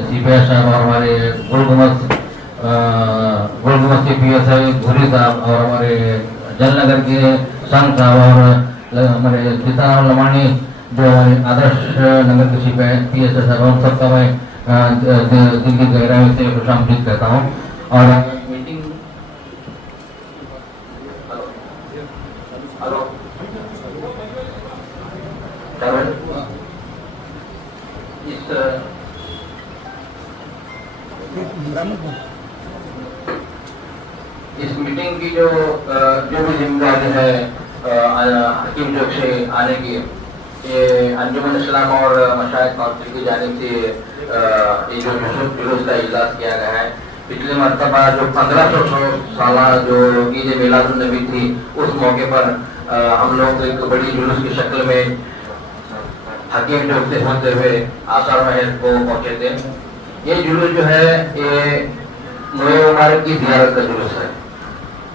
सीपीआई साहब और हमारे गोल गुम्बद के पीएसआई घुरी साहब और हमारे जलनगर के संघ साहब और हमारे सीताराम लमानी जो हमारे आदर्श नगर के सीपीआई पीएसआई साहब, उन सबका मैं दिल की गहराई से खुशामदीद कहता हूँ। और मीटिंग इस मीटिंग की जो भी जिम्मेदारी है हकीम चौक से आने की, ये अंजुमन इस्लाम और मशाइख काउंसिल की जानिब से ये जो जुलूस का इजलास किया गया है। पिछले मरतबा जो 1500 साल जो ईद मिलादुन नबी थी उस मौके पर हम लोग एक बड़ी जुलूस की शक्ल में हकीम चौक से होते हुए आसार महल को पहुंचे थे। ये जुलूस जो है ये मोए मुबारक की ज़ियारत का जुलूस है।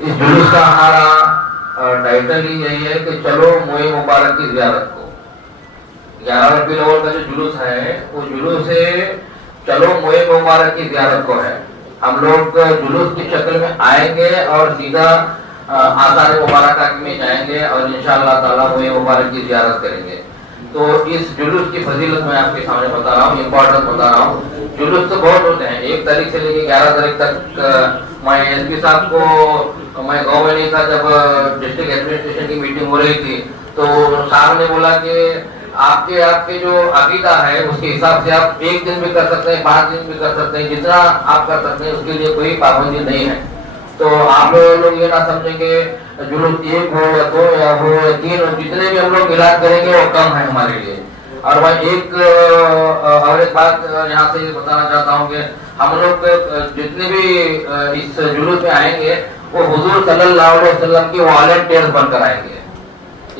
इस जुलूस का हमारा टाइटल ही यही है कि चलो मोए मुबारक की ज़ियारत को। 11 रबीउल अव्वल का जो जुलूस है वो जुलूस है चलो मोए मुबारक की ज़ियारत को है। हम लोग जुलूस की शक्ल में आएंगे और सीधा आसार मुबारक में जाएंगे और इंशाअल्लाह ताला मोए मुबारक की ज़ियारत करेंगे। तो इस जुलूस की फजीलत मैं आपके सामने बता रहा हूँ, इम्पोर्टेंस बता रहा हूँ। जुलूस तो बहुत होते हैं, 1 तारीख से लेकर 11 तारीख तक मैं एसपी साहब को मैं गाँव में नहीं था जब डिस्ट्रिक्ट एडमिनिस्ट्रेशन की मीटिंग हो रही थी, तो साहब ने बोला कि आपके जो अकीदा है उसके हिसाब से आप 1 दिन भी कर सकते हैं, 5 दिन भी कर सकते हैं, जितना आप कर सकते हैं उसके लिए कोई पाबंदी नहीं है। तो आप लोग ये ना समझेंगे जुलूस 1 हो या 2 या हो या 3 हो, जितने भी हम लोग इलाज करेंगे वो कम है हमारे लिए। और मैं एक बात यहाँ से बताना चाहता हूँ कि हम लोग जितने भी इस जुलूस में आएंगे वो हुजूर सल्लल्लाहु अलैहि वसल्लम के वॉलंटियर्स बनकर आएंगे।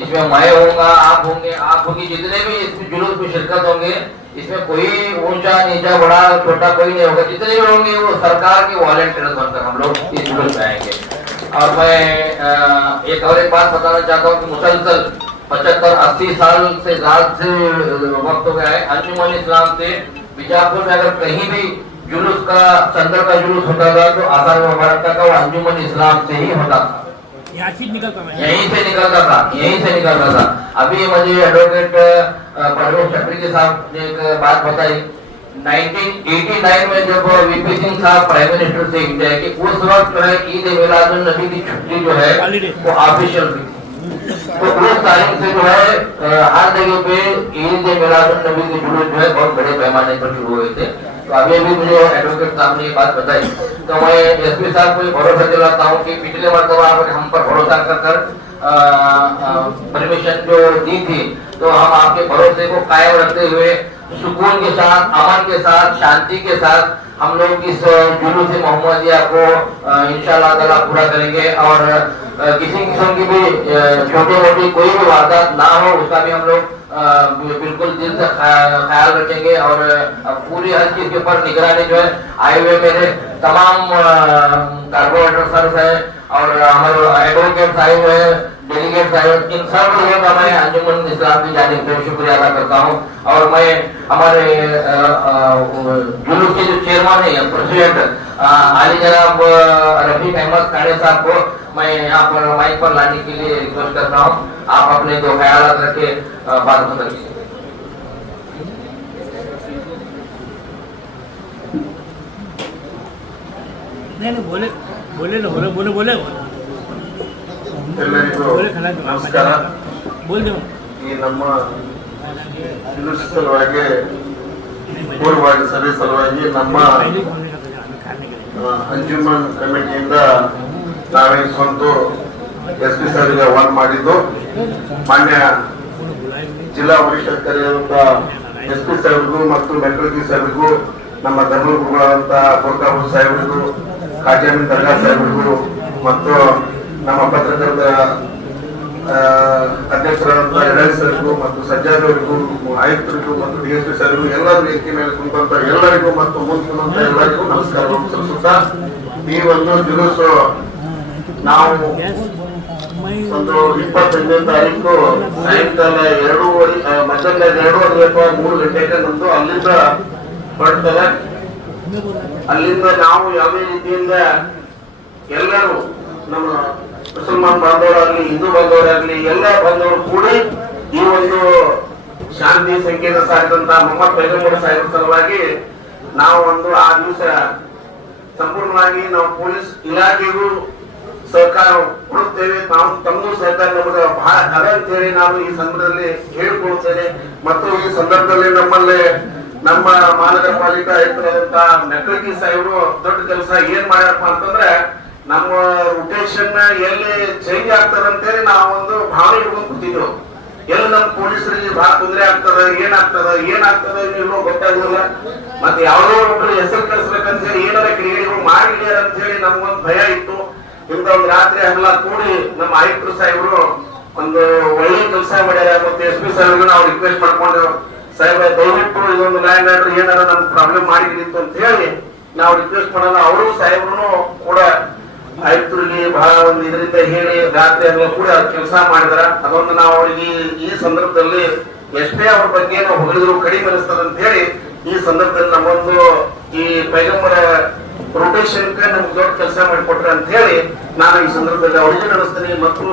इसमें मैं होऊंगा, आप होंगे, आप होगी, जितने भी इस जुलूस में शिरकत होंगे इसमें कोई ऊंचा नीचा बड़ा छोटा कोई नहीं होगा, जितने भी होंगे वो सरकार के वॉलंटियर्स बनकर हम लोग इस जुलूस में आएंगे। और मैं एक बात बताना चाहता हूँ कि मुसलसल 75-80 साल से ज्यादा वक्त हो गया है अंजुमन इस्लाम से बीजापुर में अगर कहीं भी जुलूस का संदर का जुलूस होता था तो आसार मुबारक का वो अंजुमन इस्लाम से ही होता था, यहीं से निकलता था। अभी मुझे एडवोकेट परवेज चक्री साहब ने एक बात बताई, 1989 में जब वीपी सिंह साहब प्राइम मिनिस्टर से इंडिया के, उस वक्त जो है ईद मिलादुन नबी की छुट्टी जो है वो ऑफिशियल थी। तो उस तारीख से जो है हर जगह पे ईद मिलादुन नबी के जुलूस जो है बहुत बड़े पैमाने पर शुरू हुए थे। तो अभी अभी मुझे एडवोकेट साहब ने ये बात बताई, तो मैं एसपी साहब को भरोसा दिलाता हूँ कि पिछले मरतबा आपने हम पर भरोसा कर परमिशन जो दी थी, तो हम आपके भरोसे को कायम रखते हुए सुकून के साथ, अमन के साथ, शांति के साथ हम लोग इस जुलूस मोहम्मदिया को इंशाअल्लाह ताला पूरा करेंगे और किसी किस्म की भी छोटी मोटी कोई भी वारदात ना हो उसका भी हम लोग बिल्कुल दिल से ख्याल रखेंगे और पूरी हर चीज के ऊपर निगरानी जो है आए हुए मेरे तमाम कारपोरेटर सर है और हमारे एडवोकेट साहिब है, डेलीगेट साहिब, इन सब लोगों का मैं अंजुमन इस्लाम की जानिब से शुक्रिया अदा करता हूँ। और मैं हमारे जुलूस के जो चेयरमैन है प्रेसिडेंट आली जनाब रफीक अहमद खाड़े साहब को मैं यहाँ पर माइक पर लाने के लिए रिक्वेस्ट करता हूँ। आप अपने दो ख्याल रखे बात बता दीजिए। बोले बोले बोले बोले बोले ಎಲ್ಲರಿಗೂ ನಮಸ್ಕಾರ. बोल दो ಈ ನಮ್ಮ ಜುಲೂಸ್ ಸಲುವಾಗಿ ಪೂರ್ವವಾಗಿ ಸಭೆ ಸಲುವಾಗಿ ನಮ್ಮ ಅಂಜುಮನ್ ಕಮಿಟಿಯಿಂದ ನಾವೇ ಸ್ವಂತ ಎಸ್ಪಿ ಸರ್ಗೆ ವಾನ್ ಮಾಡಿದ್ದು. ಮಾನ್ಯ ಜಿಲ್ಲಾ ವರಿಷ್ಠಾಧಿಕಾರಿಯಾದಂತ ಎಸ್ಪಿ ಸಾಹೇಬ್ರಿಗೂ ಮತ್ತು ಮೆಟ್ರೋಜಿ ಸಾಹೇಬ್ರಿಗೂ, ನಮ್ಮ ಧರ್ಮಗುರುಗಳಾದಂತ ಗೋರ್ಖಾಪುರ ಸಾಹೇಬ್ರಿಗೂ, ಖಾಜಾಮೀನ್ ದರ್ಗಾ ಸಾಹೇಬ್ರಿಗೂ ಮತ್ತು ನಮ್ಮ ಪತ್ರಕರ್ತರ ಅಧ್ಯಕ್ಷರಾದಂತಹ ಎಡಳಿ ಸರ್ಗೂ ಮತ್ತು ಸಜ್ಜಾದ್ ಅವರಿಗೂ, ಆಯುಕ್ತರಿಗೂ ಮತ್ತು ಡಿಎಸ್ಪಿ ಸರ್ಗೂ, ಎಲ್ಲರೂ ವೇದಿಕೆ ಮೇಲೆ ಕುಂತ ಎಲ್ಲರಿಗೂ ಮತ್ತು ಮುಂದೆ ಎಲ್ಲರಿಗೂ ನಮಸ್ಕಾರಗಳನ್ನು ಸಲ್ಲಿಸುತ್ತಾ, ಈ ಒಂದು ಜುಲೂಸು ನಾವು ಒಂದು 25ನೇ ತಾರೀಕು ಸಾಯಂಕಾಲ 2:30 ಮಧ್ಯಾಹ್ನ 2:30 ಅಥವಾ 3 ಗಂಟೆಗೆ ನಮ್ದು ಅಲ್ಲಿಂದ ಹೊರಡ್ತದೆ. ಅಲ್ಲಿಂದ ನಾವು ಯಾವುದೇ ರೀತಿಯಿಂದ ಎಲ್ಲರೂ ನಮ್ಮ ಮುಸಲ್ಮಾನ್ ಬಾಂಧವರಾಗ್ಲಿ, ಹಿಂದೂ ಬಾಂಧವರಾಗ್ಲಿ, ಎಲ್ಲ ಬಾಂಧವರು ಕೂಡಿ ಈ ಒಂದು ಶಾಂತಿ ಸಂಕೇತ ಸಾರಿದಂತ ಮೊಹಮ್ಮದ್ ಪೈಗಂಬರ್ ಸಾಹೇಬ್ ಸಲುವಾಗಿ ನಾವು ಒಂದು ಆ ದಿವಸ ಸಂಪೂರ್ಣವಾಗಿ ನಾವು ಪೊಲೀಸ್ ಇಲಾಖೆಗೂ ಸಹಕಾರ ಕೊಡುತ್ತೇವೆ. ನಾವು ತಮ್ಮದು ಸಹಕಾರ ನಮಗೆ ಬಹಳ ಅದ ಅಂತ ಹೇಳಿ ನಾನು ಈ ಸಂದರ್ಭದಲ್ಲಿ ಹೇಳಿಕೊಳ್ಳುತ್ತೇನೆ. ಮತ್ತು ಈ ಸಂದರ್ಭದಲ್ಲಿ ನಮ್ಮಲ್ಲಿ ನಮ್ಮ ಮಹಾನಗರ ಪಾಲಿಕಾ ಆಯುಕ್ತರಾದಂತಹ ಮೆಟ್ರಿಕಿ ಸಾಹೇಬರು ದೊಡ್ಡ ಕೆಲಸ ಏನ್ ಮಾಡ್ಯಾರಪ್ಪ ಅಂತಂದ್ರೆ, ನಮ್ಮ ರೊಟೇಷನ್ ಎಲ್ಲಿ ಚೇಂಜ್ ಆಗ್ತದ ಅಂತೇಳಿ ನಾವು ಒಂದು ಭಾವನೆ ಇಟ್ಕೊಂಡು ಕೂತಿದ್ದೆವು. ಎಲ್ಲಿ ನಮ್ಮ ಪೊಲೀಸರಿಗೆ ಬಹಳ ತೊಂದರೆ ಆಗ್ತದ, ಏನಾಗ್ತದ ಇನ್ನೂ ಗೊತ್ತಾಗೋದಿಲ್ಲ. ಮತ್ತೆ ಯಾವ್ದೋ ಒಬ್ರು ಹೆಸರು ಕಳಿಸ್ಬೇಕಂತ ಹೇಳಿ ಏನಾರ ಕ್ರಿಯೆಗಳು ಮಾಡಿಡ್ಯಾರ ಅಂತ ಹೇಳಿ ನಮ್ಗೊಂದು ಭಯ ಇತ್ತು. ಇಂದ ಒಂದು ರಾತ್ರಿ ಹಗಲ ಕೂಡಿ ನಮ್ಮ ಆಯುಕ್ತರು ಸಾಹೇಬರು ಒಂದು ಒಳ್ಳೆ ಕೆಲಸ ಮಾಡ್ಯಾರ. ಮತ್ತೆ ಎಸ್ ಪಿ ಸಾಹೇಬ್ರಿಗೆ ನಾವು ರಿಕ್ವೆಸ್ಟ್ ಮಾಡ್ಕೊಂಡು, ಸಾಹೇಬ್ರ ದಯವಿಟ್ಟು ಇದೊಂದು ಲ್ಯಾಂಡ್ ಆರ್ಡರ್ ಏನಾರ ನಮ್ಗೆ ಪ್ರಾಬ್ಲಮ್ ಮಾಡಿದಿತ್ತು ಅಂತ ಹೇಳಿ ನಾವು ರಿಕ್ವೆಸ್ಟ್ ಮಾಡೋಣ. ಅವರು ಸಾಹೇಬ್ರು ಕೂಡ ಆಯುಕ್ತರಿಗೆ ಬಹಳ ಒಂದು ಇದರಿಂದ ಹೇಳಿ ರಾತ್ರಿ ಹಗಲ ಕೂಡ ಕೆಲಸ ಮಾಡಿದಾರ. ಅದೊಂದು ನಾವು ಅವರಿಗೆ ಈ ಸಂದರ್ಭದಲ್ಲಿ ಎಷ್ಟೇ ಅವ್ರ ಬಗ್ಗೆ ನಾವು ಹೊಗಳಿದ್ರು ಕಡಿಮೆ ಅನಿಸ್ತದ ಅಂತ ಹೇಳಿ ಈ ಸಂದರ್ಭದಲ್ಲಿ ನಮ್ಮೊಂದು ಈ ಪೈಗಂಬರ ರೊಟೇಷನ್ ನಮ್ಗೆ ದೊಡ್ಡ ಕೆಲಸ ಮಾಡಿಕೊಟ್ರೆ ಅಂತ ಹೇಳಿ ನಾನು ಈ ಸಂದರ್ಭದಲ್ಲಿ ಅವ್ರಿಗೆ ನಡೆಸ್ತೀನಿ. ಮತ್ತು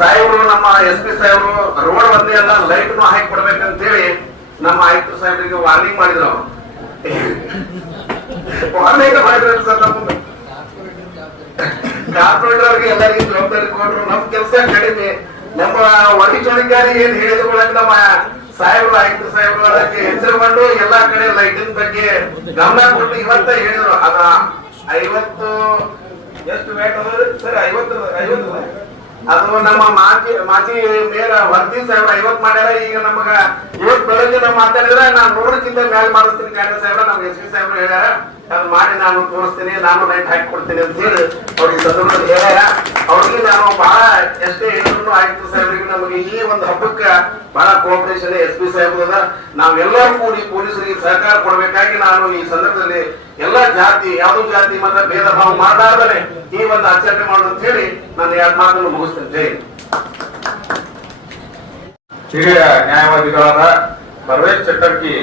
ಸಾಹೇಬರು ನಮ್ಮ ಎಸ್ ಪಿ ಸಾಹೇಬರು ರೋಡ್ ಒಂದೇ ಅಲ್ಲ ಲೈಟ್ ಹಾಕಿ ಕೊಡ್ಬೇಕಂತ ಹೇಳಿ ನಮ್ಮ ಆಯುಕ್ತ ಸಾಹೇಬರಿಗೆ ವಾರ್ನಿಂಗ್ ಮಾಡಿದ್ರು. ವಾರ್ನಿಂಗ್ ಮಾಡಿದ್ರು ಸರ್. ನಮ್ಮ ಕಾರ್ಪೊರೇಟರ್ ಅವ್ರಿಗೆ ಎಲ್ಲರಿಗೂ ಜವಾಬ್ದಾರಿ ಕೊಟ್ಟರು. ನಮ್ ಕೆಲಸ ಕಡಿಮೆ. ನಮ್ಮ ವರಿಷ್ಠಾಧಿಕಾರಿ ಏನ್ ಹೇಳಿದ್ರು ನಮ್ಮ ಸಾಹೇಬರು ಆಯುಕ್ತ ಸಾಹೇಬರು ಅದಕ್ಕೆ ಹೆಸರುಗೊಂಡು ಎಲ್ಲಾ ಕಡೆ ಲೈಟಿನ ಬಗ್ಗೆ ಗಮನ ಕೊಟ್ಟು ಇವತ್ತ ಹೇಳಿದ್ರು. ಅದ 50 ಎಷ್ಟು ವೇಟ್ ಅದ ಸರ್? 50 ಅದು ನಮ್ಮ ಮಾಜಿ ಮೇಲ ವರ್ತಿ ಸಾಹೇಬ್ರ 50 ಮಾಡ್ಯಾರ. ಈಗ ನಮಗ ಇವತ್ತು ಬೆಳಗ್ಗೆ ನಾವು ಮಾತಾಡಿದ್ರೆ ನಾನು 100ಕ್ಕಿಂತ ಮೇಲೆ ಮಾಡಿಸ್ತೀನಿ ಕಾಯ್ದೆ ಸಾಹೇಬ್ರ, ನಮ್ಗೆ ಎಸ್ ಪಿ ಸಾಹೇಬ್ರು ಹೇಳ್ಯಾರ. ಅದು ಮಾಡಿ ನಾನು ತೋರಿಸ್ತೀನಿ, ನಾನು ಲೈಟ್ ಹಾಕಿ ಕೊಡ್ತೀನಿ ಅಂತ ಹೇಳಿ ಅವ್ರಿಗೆ ಸಂದರ್ಭದಲ್ಲಿ ಹೇಳ್ಯಾರ. ಅವ್ರಿಗೆ ನಾನು ಬಹಳ ಎಷ್ಟೇ ಹೇಳಿದ್ರು ಆಯುಕ್ತ ಸಾಹೇಬ್ರಿಗೆ ನಮಗೆ ಈ ಒಂದು ಹಬ್ಬಕ್ಕೆ ಬಹಳ ಕೋಆಪರೇಷನ್ ಎಸ್ ಪಿ ಸಾಹೇಬ್ರದ ನಾವೆಲ್ಲರೂ ಕೂಡಿ ಪೊಲೀಸರಿಗೆ ಸಹಕಾರ ಕೊಡಬೇಕಾಗಿ ನಾನು ಈ ಸಂದರ್ಭದಲ್ಲಿ ಎಲ್ಲಾ ಜಾತಿ, ಯಾವುದೋ ಜಾತಿ ಮತ ಭೇದ ಭಾವ ಮಾಡಲಾರ್ದೇ ಈ ಒಂದು ಆಚರಣೆ ಮಾಡೋದು ಅಂತ ಹೇಳಿ ನಾನು 2 ಮಾತನ್ನು ಮುಗಿಸ್ತೇನೆ. ಹಿರಿಯ ನ್ಯಾಯವಾದಿಗಳಾದ ಪರ್ವೇಶ್ ಚಟ್ಟರ್ಕಿ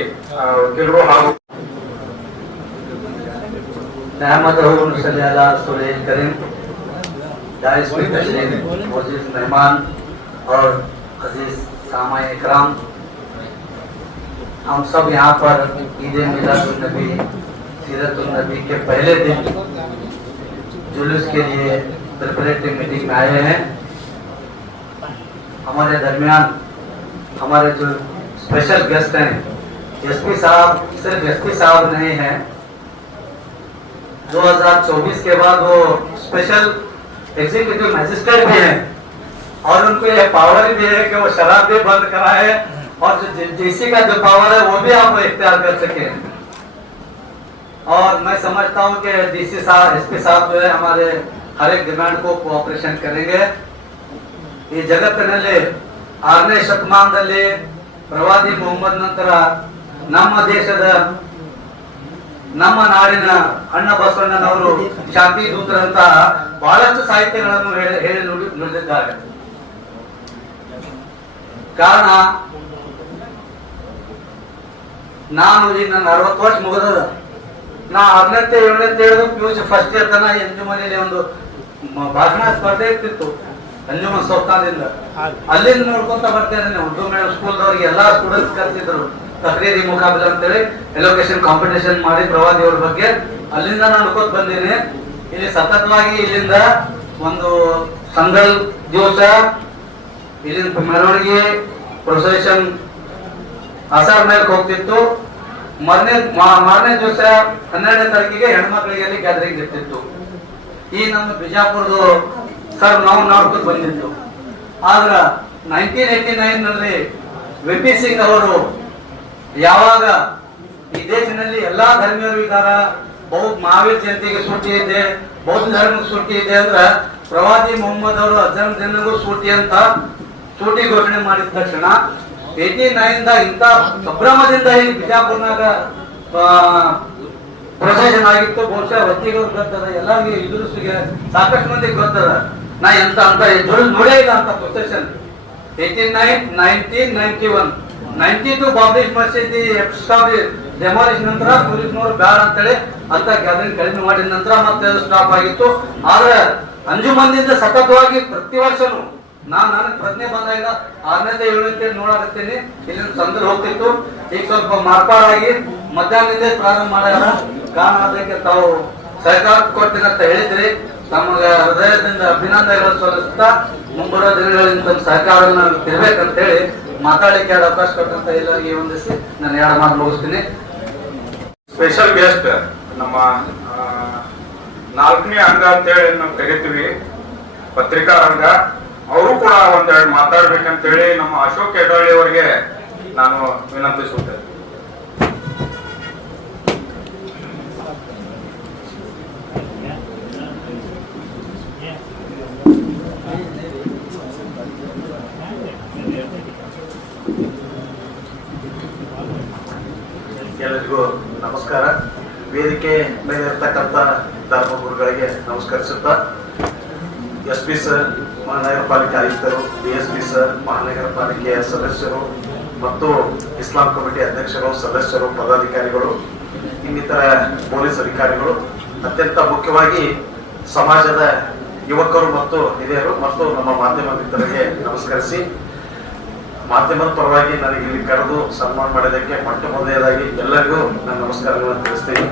ವಕೀಲರು ಹಾಗೂ करीम दाइस में तशरीफ मोजिज मेहमान और अजीज सामाए इकराम, हम सब यहाँ पर ईद मिलादुन नबी सीरतुन नबी के पहले दिन जुलूस के लिए प्रिपरेटरी मीटिंग में आए हैं। हमारे दरमियान हमारे जो स्पेशल गेस्ट हैं। एसपी साहब सिर्फ एसपी साहब नहीं है, 2024 के बाद वो स्पेशल एग्जीक्यूटिव मैजिस्ट्रेट भी हैं और उनको ये पावर भी है कि वो शराब भी बंद कराए और जो डीसी का जो पावर है वो भी आप इख्तियार कर सके। और मैं समझता हूँ कि डीसी साहब एसपी साहब जो है हमारे हर एक डिमांड को कोऑपरेशन करेंगे। ಈ ಜಗತ್ತಿನಲ್ಲಿ 6ನೇ ಶತಮಾನದಲ್ಲಿ ಪ್ರವಾದಿ ಮೊಹಮ್ಮದ್ ನಂತರ ನಮ್ಮ ದೇಶದ ನಮ್ಮ ನಾಡಿನ ಅಣ್ಣ ಬಸವಣ್ಣನವರು ಶಾಂತಿ ದೂತರಂತ ಬಹಳಷ್ಟು ಸಾಹಿತ್ಯಗಳನ್ನು ಹೇಳಿ ನುಡಿದಿದ್ದಾರೆ. ಕಾರಣ ನಾನು ಈಗ ನನ್ನ 60 ವರ್ಷ ಮುಗಿದದ. ನಾ 6ನೇ 7ನೇ ತಿಳಿದು PUC ಫಸ್ಟ್ ಇಯರ್ ತನ ಎಂಜುಮನೆಯಲ್ಲಿ ಒಂದು ಭಾಷಣ ಸ್ಪರ್ಧೆ ಇರ್ತಿತ್ತು ಅಂಜುಮನ್ ಸಂಸ್ಥಾನದಿಂದ. ಅಲ್ಲಿಂದ ನೋಡ್ಕೊಂತ ಬರ್ತಿದ್ದೇನೆ. ಉರ್ದು ಮೀಡಿಯಂ ಸ್ಕೂಲ್ದವ್ರಿಗೆ ಎಲ್ಲಾ ಸ್ಟೂಡೆಂಟ್ಸ್ ಕರ್ತಿದ್ರು ತಕ್ರೀರಿ ಮುಖಾಬಿಲ ಅಂತೇಳಿ ಎಲೋಕೇಶನ್ ಕಾಂಪಿಟೇಷನ್ ಮಾಡಿ ಪ್ರವಾದಿಯವ್ರ ಬಗ್ಗೆ ಅಲ್ಲಿಂದ ನೋಡ್ಕೊತ ಬಂದೀನಿ. ಇಲ್ಲಿ ಸತತವಾಗಿ ಇಲ್ಲಿಂದ ಒಂದು ಸಂಗಲ್ ದಿವಸ ಇಲ್ಲಿಂದ ಮೆರವಣಿಗೆ ಪ್ರೊಸೆಷನ್ ಆಸಾರ್ ಮೇಲೆ ಹೋಗ್ತಿತ್ತು. ಮಾರನೇ ದಿವಸ 12ನೇ ತಾರೀಕಿಗೆ ಹೆಣ್ಮಕ್ಳಿಗೆ ಅಲ್ಲಿ ಗ್ಯಾದರಿಂಗ್ ಇರ್ತಿತ್ತು. ಈ ನಮ್ಮ ಬಿಜಾಪುರದ ಸರ್ ನಾವು ನೋಡ್ಕೊಂಡು ಬಂದಿದ್ದು. ಆದ್ರ 1989 ನಲ್ಲಿ ವಿಪಿ ಸಿಂಗ್ ಅವರು ಯಾವಾಗ ಈ ದೇಶದಲ್ಲಿ ಎಲ್ಲಾ ಧರ್ಮೀಯರು ಇದ್ದಾರ, ಮಹಾವೀರ್ ಜಯಂತಿಗೆ ಸೂಟಿ ಇದೆ, ಬೌದ್ಧ ಧರ್ಮಕ್ಕೆ ಸೂಟಿ ಇದೆ ಅಂದ್ರೆ ಪ್ರವಾದಿ ಮೊಹಮ್ಮದ್ ಅವರು ಅಜಮ್ ಜನಗೂ ಸೂಟಿ ಅಂತ ಸೂಟಿ ಘೋಷಣೆ ಮಾಡಿದ ತಕ್ಷಣ 89 ಇಂತ ಸಂಭ್ರಮದಿಂದ ಈ ಬಿಜಾಪುರ್ನಾಗ ಪ್ರೊಸೆಷನ್ ಆಗಿತ್ತು. ಬಹುಶಃ ಹೊತ್ತಿಗೆ ಗೊತ್ತದ, ಎಲ್ಲರಿಗೂ ಇದುರುಸಿಗೆ ಸಾಕಷ್ಟು ಮಂದಿಗೆ ಗೊತ್ತದ. ನಾ ಎಂತ ಅಂತ ನೋಡೇ ಇಲ್ಲ ಅಂತ ಪ್ರೊಸೆಷನ್. 89, 90, 91, 92 ಬಾಬ್ರಿಶ್ ಮಸೀದಿ ಡೆಮಾಲಿಷ್ ನಂತರ ಪೊಲೀಸ್ನವರು ಬೇಡ ಅಂತೇಳಿ ಅಂತ ಗ್ಯಾದರಿಂಗ್ ಕಡಿಮೆ ಮಾಡಿದ ನಂತರ ಮತ್ತೆ ಸ್ಟಾಪ್ ಆಗಿತ್ತು. ಆದ್ರೆ ಅಂಜುಮನ್ನಿಂದ ಸತತವಾಗಿ ಪ್ರತಿ ವರ್ಷನೂ ನನಗೆ ಪ್ರಜ್ಞೆ ಬಂದಾಗ 6ನೇ 7ನೇ ನೋಡಾಕತ್ತೀನಿ. ಇಲ್ಲಿ ಸಂದ್ರ ಹೋಗ್ತಿತ್ತು. ಈಗ ಸ್ವಲ್ಪ ಮಾರ್ಪಾಡಾಗಿ ಮಧ್ಯಾಹ್ನದಿಂದ ಪ್ರಾರಂಭ ಮಾಡ್ಯಾರ. ಕಾರಣ ಅದಕ್ಕೆ ತಾವು ಸಹಕಾರ ಕೊಡ್ತೀನಿ ಅಂತ ಹೇಳಿದ್ರಿ. ತಮಗೆ ಹೃದಯದಿಂದ ಅಭಿನಂದನೆಗಳು ಸಲ್ಲಿಸುತ್ತಾ ಮುಂಬರುವ ದಿನಗಳಿಂದ ಸಹಕಾರ ಇರ್ಬೇಕಂತ ಹೇಳಿ ಮಾತಾಡಲಿಕ್ಕೆ ಎರಡು ಅವಕಾಶ ಕೊಟ್ಟಂತ ಎಲ್ಲರಿಗೆ ಹೊಂದಿಸಿ ನಾನು 2 ಮಾತು ಮುಗಿಸ್ತೀನಿ. ಸ್ಪೆಷಲ್ ಗೆಸ್ಟ್ ನಮ್ಮ 4ನೇ ಅಂಗ ಅಂತ ಹೇಳಿ ನಾವು ಕರಿತೀವಿ, ಪತ್ರಿಕಾ ರಂಗ. ಅವರು ಕೂಡ ಒಂದೆರಡು ಮಾತಾಡ್ಬೇಕಂತ ಹೇಳಿ ನಮ್ಮ ಅಶೋಕ್ ಹೆಡೋಳಿ ಅವರಿಗೆ ನಾನು ವಿನಂತಿಸುತ್ತೇನೆ. ಎಲ್ಲರಿಗೂ ನಮಸ್ಕಾರ. ವೇದಿಕೆ ಮೇಲಿರ್ತಕ್ಕಂಥ ಧರ್ಮಗುರುಗಳಿಗೆ ನಮಸ್ಕರಿಸುತ್ತಾ, ಎಸ್ಪಿ ಸರ್, ಮಹಾನಗರ ಪಾಲಿಕೆ ಆಯುಕ್ತರು, ಡಿಎಸ್ಪಿ ಸರ್, ಮಹಾನಗರ ಪಾಲಿಕೆಯ ಸದಸ್ಯರು ಮತ್ತು ಇಸ್ಲಾಂ ಕಮಿಟಿ ಅಧ್ಯಕ್ಷರು, ಸದಸ್ಯರು, ಪದಾಧಿಕಾರಿಗಳು, ಇನ್ನಿತರ ಪೊಲೀಸ್ ಅಧಿಕಾರಿಗಳು, ಅತ್ಯಂತ ಮುಖ್ಯವಾಗಿ ಸಮಾಜದ ಯುವಕರು ಮತ್ತು ಹಿರಿಯರು ಮತ್ತು ನಮ್ಮ ಮಾಧ್ಯಮ ಮಿತ್ರರಿಗೆ ನಮಸ್ಕರಿಸಿ, ಮಾಧ್ಯಮದ ಪರವಾಗಿ ನನಗೆ ಇಲ್ಲಿ ಕರೆದು ಸನ್ಮಾನ ಮಾಡೋದಕ್ಕೆ ಮೊಟ್ಟ ಮೊದಲನೇದಾಗಿ ಎಲ್ಲರಿಗೂ ನನ್ನ ನಮಸ್ಕಾರಗಳನ್ನು ತಿಳಿಸ್ತೀನಿ.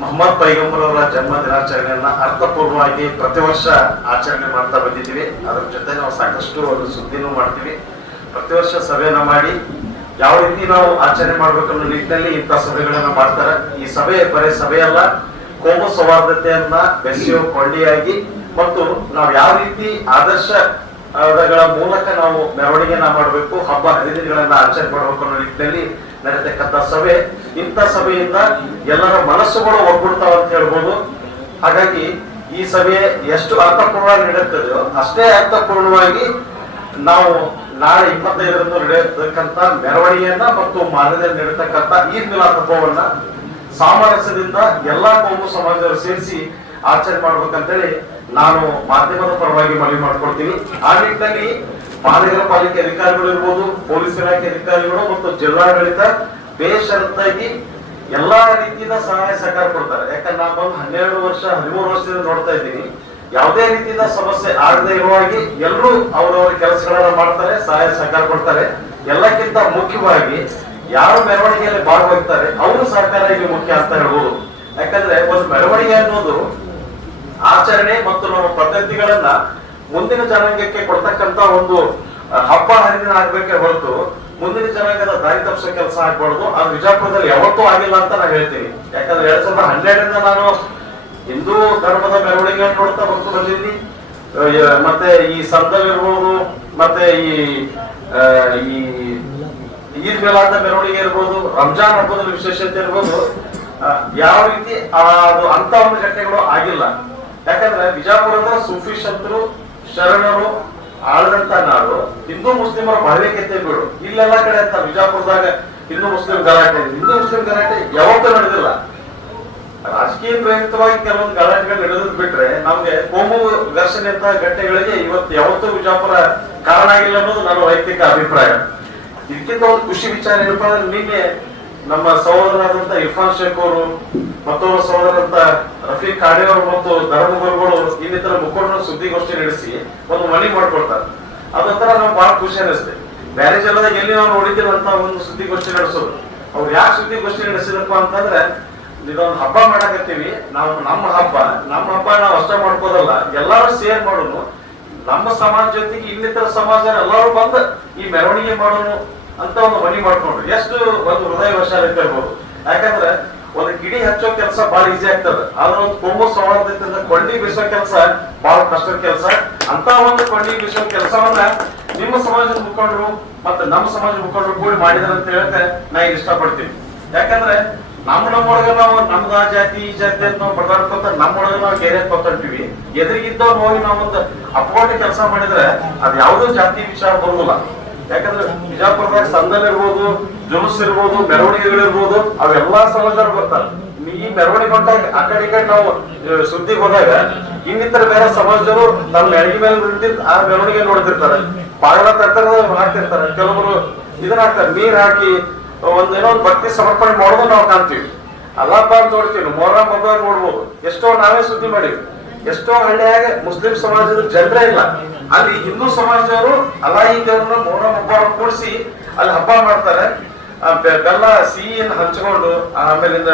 ಮೊಹಮ್ಮದ್ ಪೈಗಂಬರ್ ಅವರ ಜನ್ಮ ದಿನಾಚರಣೆಯನ್ನ ಅರ್ಥಪೂರ್ವವಾಗಿ ಪ್ರತಿ ವರ್ಷ ಆಚರಣೆ ಮಾಡ್ತಾ ಬಂದಿದ್ದೀವಿ. ಅದರ ಜೊತೆ ನಾವು ಸಾಕಷ್ಟು ಒಂದು ಸುದ್ದಿನೂ ಮಾಡ್ತೀವಿ. ಪ್ರತಿ ವರ್ಷ ಸಭೆಯನ್ನ ಮಾಡಿ ಯಾವ ರೀತಿ ನಾವು ಆಚರಣೆ ಮಾಡ್ಬೇಕನ್ನೋ ನಿಟ್ಟಿನಲ್ಲಿ ಇಂಥ ಸಭೆಗಳನ್ನ ಮಾಡ್ತಾರೆ. ಈ ಸಭೆ ಬರೀ ಸಭೆಯಲ್ಲ, ಕೋಮು ಸೌಹಾರ್ದತೆಯನ್ನ ಬೆಸೆಯುವ ಕೊಂಡಿಯಾಗಿ ಮತ್ತು ನಾವು ಯಾವ ರೀತಿ ಆದರ್ಶಗಳ ಮೂಲಕ ನಾವು ಮೆರವಣಿಗೆನ ಮಾಡಬೇಕು, ಹಬ್ಬ ಹರಿದಿನಗಳನ್ನ ಆಚರಣೆ ಮಾಡಬೇಕು ಅನ್ನೋ ನಿಟ್ಟಿನಲ್ಲಿ ನಡೆತಕ್ಕಂಥ ಸಭೆ. ಇಂಥ ಸಭೆಯಿಂದ ಎಲ್ಲರ ಮನಸ್ಸುಗಳು ಒಗ್ಗೂಡ್ತಾವ ಅಂತ ಹೇಳ್ಬೋದು. ಹಾಗಾಗಿ ಈ ಸಭೆ ಎಷ್ಟು ಅರ್ಥಪೂರ್ಣವಾಗಿ ನಡೆಯುತ್ತದೆಯೋ ಅಷ್ಟೇ ಅರ್ಥಪೂರ್ಣವಾಗಿ ನಾವು ನಾಳೆ 25ರಂದು ನಡೆಯತಕ್ಕಂಥ ಮೆರವಣಿಗೆಯನ್ನ ಮತ್ತು ಮಾರ್ಗದಲ್ಲಿ ನಡೆಯತಕ್ಕಂಥ ಈದ್ ಮಿಲಾದ್ ಹಬ್ಬವನ್ನ ಸಾಮರಸ್ಯದಿಂದ ಎಲ್ಲಾ ಕೋಮು ಸಮಾಜದವರು ಸೇರಿಸಿ ಆಚರಣೆ ಮಾಡ್ಬೇಕಂತೇಳಿ ನಾನು ಮಾಧ್ಯಮದ ಪರವಾಗಿ ಮನವಿ ಮಾಡ್ಕೊಳ್ತೀನಿ. ಆ ನಿಟ್ಟಿನಲ್ಲಿ ಮಹಾನಗರ ಪಾಲಿಕೆ ಅಧಿಕಾರಿಗಳು ಇರ್ಬೋದು, ಪೊಲೀಸ್ ಇಲಾಖೆ ಅಧಿಕಾರಿಗಳು ಮತ್ತು ಜಿಲ್ಲಾಡಳಿತ ಬೇಷರತ್ತಾಗಿ ಎಲ್ಲಾ ರೀತಿಯಿಂದ ಸಹಾಯ ಸಹಕಾರ ಕೊಡ್ತಾರೆ. ಯಾಕಂದ್ರೆ ನಾನು ಬಂದು 12 ವರ್ಷ 13 ವರ್ಷದಿಂದ ನೋಡ್ತಾ ಇದ್ದೀನಿ. ಯಾವುದೇ ರೀತಿಯಿಂದ ಸಮಸ್ಯೆ ಆಗದೆ ಇರುವಾಗಿ ಎಲ್ಲರೂ ಅವರವರ ಕೆಲಸಗಳನ್ನ ಮಾಡ್ತಾರೆ, ಸಹಾಯ ಸಹಕಾರ ಕೊಡ್ತಾರೆ. ಎಲ್ಲಕ್ಕಿಂತ ಮುಖ್ಯವಾಗಿ ಯಾರು ಮೆರವಣಿಗೆಯಲ್ಲಿ ಭಾಗವಹಿಸ್ತಾರೆ ಅವರು ಸಹಕಾರ ಇಲ್ಲಿ ಮುಖ್ಯ ಅಂತ ಹೇಳ್ಬೋದು. ಯಾಕಂದ್ರೆ ಒಂದು ಮೆರವಣಿಗೆ ಅನ್ನೋದು ಆಚರಣೆ ಮತ್ತು ನಮ್ಮ ಪದ್ಧತಿಗಳನ್ನ ಮುಂದಿನ ಜನಾಂಗಕ್ಕೆ ಕೊಡ್ತಕ್ಕಂತ ಒಂದು ಹಬ್ಬ ಹರಿದಿನ ಆಗ್ಬೇಕೆ ಹೊರತು ಮುಂದಿನ ಜನಾಂಗದ ದಾರಿ ತಪ್ಪಿಸೋ ಕೆಲಸ ಆಗ್ಬಾರ್ದು. ಅದು ವಿಜಯಪುರದಲ್ಲಿ ಯಾವತ್ತೂ ಆಗಿಲ್ಲ ಅಂತ ನಾನು ಹೇಳ್ತೀನಿ. ಯಾಕಂದ್ರೆ 2012 ನಾನು ಹಿಂದೂ ಧರ್ಮದ ಮೆರವಣಿಗೆ ನೋಡ್ತಾ ಬರ್ತು ಬಂದಿದ್ದೀನಿ. ಮತ್ತೆ ಈ ಸಂದಲ್ ಇರ್ಬೋದು, ಮತ್ತೆ ಈ ಈದ್ ಮಿಲಾದ್ ಮೆರವಣಿಗೆ ಇರ್ಬೋದು, ರಂಜಾನ್ ಹಬ್ಬದ ವಿಶೇಷತೆ ಇರ್ಬೋದು, ಯಾವ ರೀತಿ ಅದು ಅಂತ ಒಂದು ಘಟನೆಗಳು ಆಗಿಲ್ಲ. ಯಾಕಂದ್ರೆ ವಿಜಯಪುರದ ಸೂಫಿ ಸಂತರು ಶರಣರು ಆಳದಂತ ನಾಡು, ಹಿಂದೂ ಮುಸ್ಲಿಮರ ಭಾವೈಕ್ಯತೆ ಬೀಡು. ಇಲ್ಲೆಲ್ಲ ಕಡೆ ಅಂತ ವಿಜಯಪುರದಾಗ ಹಿಂದೂ ಮುಸ್ಲಿಂ ಗಲಾಟೆ ಯಾವತ್ತೂ ನಡೆದಿಲ್ಲ. ರಾಜಕೀಯ ಪ್ರೇರಿತವಾಗಿ ಕೆಲವೊಂದು ಗಲಾಟೆಗಳು ನಡೆದ್ ಬಿಟ್ರೆ ನಮ್ಗೆ ಕೋಮು ಘರ್ಷಣೆ ಅಂತ ಘಟನೆಗಳಿಗೆ ಇವತ್ತು ಯಾವತ್ತೂ ವಿಜಯಪುರ ಕಾರಣ ಆಗಿಲ್ಲ ಅನ್ನೋದು ನನ್ನ ವೈಯಕ್ತಿಕ ಅಭಿಪ್ರಾಯ. ಇದಕ್ಕಿಂತ ಒಂದು ಖುಷಿ ವಿಚಾರ ಏನಪ್ಪಾ ಅಂದ್ರೆ, ನಿನ್ನೆ ನಮ್ಮ ಸಹೋದರರಾದಂತ ಇರ್ಫಾನ್ ಶೇಖ್ ಅವರು ಮತ್ತೊಬ್ಬ ಸಹೋದರಂತ ರಫೀಕ್ ಖಾಡೆ ಅವರು ಮತ್ತು ಧರ್ಮಗುರುಗಳು ಇನ್ನಿತರ ಮುಖಂಡರು ಸುದ್ದಿಗೋಷ್ಠಿ ನಡೆಸಿ ಒಂದು ಮನವಿ ಮಾಡ್ಕೊಳ್ತಾರೆ. ಅದೊಂಥರ ನಮ್ಗೆ ಬಹಳ ಖುಷಿ ಅನಿಸ್ತದೆ. ಬೇರೆ ಜಿಲ್ಲೆದಾಗ ಎಲ್ಲಿ ನಾವು ನೋಡಿದ್ದೀವಂತ ಒಂದು ಸುದ್ದಿಗೋಷ್ಠಿ ನಡೆಸೋದು. ಅವ್ರು ಯಾಕೆ ಸುದ್ದಿಗೋಷ್ಠಿ ನಡೆಸಿದಪ್ಪ ಅಂತಂದ್ರೆ, ಇದೊಂದು ಹಬ್ಬ ಮಾಡಕತ್ತೀವಿ ನಾವು, ನಮ್ಮ ಹಬ್ಬ ನಾವು ಅಷ್ಟೇ ಮಾಡ್ಕೋದಲ್ಲ, ಎಲ್ಲಾರು ಶೇರ್ ಮಾಡೋನು, ನಮ್ಮ ಸಮಾಜ ಜೊತೆಗೆ ಇನ್ನಿತರ ಸಮಾಜ ಎಲ್ಲರೂ ಬಂದು ಈ ಮೆರವಣಿಗೆ ಮಾಡೋನು ಅಂತ ಒಂದು ಮನವಿ ಮಾಡ್ಕೊಂಡ್ರು. ಎಷ್ಟು ಒಂದು ಹೃದಯ ವಶಾಲಿತ ಇರ್ಬೋದು. ಯಾಕಂದ್ರೆ ಒಂದು ಗಿಡಿ ಹಚ್ಚೋ ಕೆಲಸ ಬಹಳ ಈಸಿ ಆಗ್ತದೆ, ಆದ್ರೆ ಒಂದು ಕೋಮು ಸೌಹಾರ್ದದಿಂದ ಕೊಂಡಿ ಬೀಸೋ ಕೆಲಸ ಬಹಳ ಕಷ್ಟದ ಕೆಲಸ. ಅಂತ ಒಂದು ಕೊಂಡಿ ಬೀಸೋ ಕೆಲಸವನ್ನ ನಿಮ್ಮ ಸಮಾಜದ ಮುಖಂಡರು ಮತ್ತೆ ನಮ್ಮ ಸಮಾಜದ ಮುಖಂಡರು ಕೂಡಿ ಮಾಡಿದಾರೆ ಅಂತ ಹೇಳಕ್ಕೆ ನಾ ಇಷ್ಟಪಡ್ತೀನಿ. ಯಾಕಂದ್ರೆ ನಮ್ಮೊಳಗೆ ನಾವು ನಮ್ದ ಜಾತಿ ಈ ಜಾತಿ ಅಂತ ನಾವು ಬಡದಾಡ್ಕೊತ ನಮ್ಮೊಳಗೆ ನಾವು ಗೆರೆ ಕೊಟ್ಟಿರ್ತೀವಿ. ಎದುರಿಗಿದ್ದವ್ರು ಹೋಗಿ ನಾವೊಂದು ಅಪ್ಕೊಂಡು ಕೆಲಸ ಮಾಡಿದ್ರೆ ಅದ್ ಯಾವುದೋ ಜಾತಿ ವಿಚಾರ ಬರುದಿಲ್ಲ. ಯಾಕಂದ್ರೆ ಬಿಜಾಪುರದಾಗ ಸಂದಲ್ ಇರ್ಬೋದು, ಜುಲೂಸ್ ಇರ್ಬೋದು, ಮೆರವಣಿಗೆಗಳಿರ್ಬೋದು, ಅವೆಲ್ಲಾ ಸಮಾಜದವ್ರು ಬರ್ತಾರೆ. ಈ ಮೆರವಣಿಗೆ ಹೊಂಟಾಗ ಆ ಕಡೆ ಈ ಕಡೆ ನಾವು ಸುದ್ದಿಗೆ ಹೋದಾಗ ಇನ್ನಿತರ ಬೇರೆ ಸಮಾಜದವರು ನಮ್ಮ ಮೆರಗಿ ಮೇಲೆ ನಿಂತಿದ್ದು ಆ ಮೆರವಣಿಗೆ ನೋಡ್ತಿರ್ತಾರೆ, ಬಾಗಿಲ ತರ್ತಾರೆ, ಹಾಕ್ತಿರ್ತಾರೆ. ಕೆಲವರು ಇದನ್ನ ಹಾಕ್ತಾರೆ, ನೀರ್ ಹಾಕಿ ಒಂದೇನೋ ಒಂದು ಭಕ್ತಿ ಸಮರ್ಪಣೆ ಮಾಡೋದು ನಾವು ಕಾಣ್ತೀವಿ. ಅಲ್ಲಪ್ಪ ಅಂತ ನೋಡ್ತೀವಿ, ಮೊಹರಂ ಹಬ್ಬ ನೋಡ್ಬೋದು. ಎಷ್ಟೋ ನಾವೇ ಸುದ್ದಿ ಮಾಡಿವಿ. ಎಷ್ಟೋ ಹಳ್ಳಿಯಾಗ ಮುಸ್ಲಿಂ ಸಮಾಜದ ಜನರೇ ಇಲ್ಲ, ಅಲ್ಲಿ ಹಿಂದೂ ಸಮಾಜದವರು ಅಲಾಯಿ ದೇವ್ರನ್ನ ಮೊಹರಂ ಹಬ್ಬ ಕೂಡಿಸಿ ಅಲ್ಲಿ ಹಬ್ಬ ಮಾಡ್ತಾರೆ. ಬೆಲ್ಲ ಸಿಹಿಯನ್ನು ಹಂಚ್ಕೊಂಡು ಆಮೇಲಿಂದ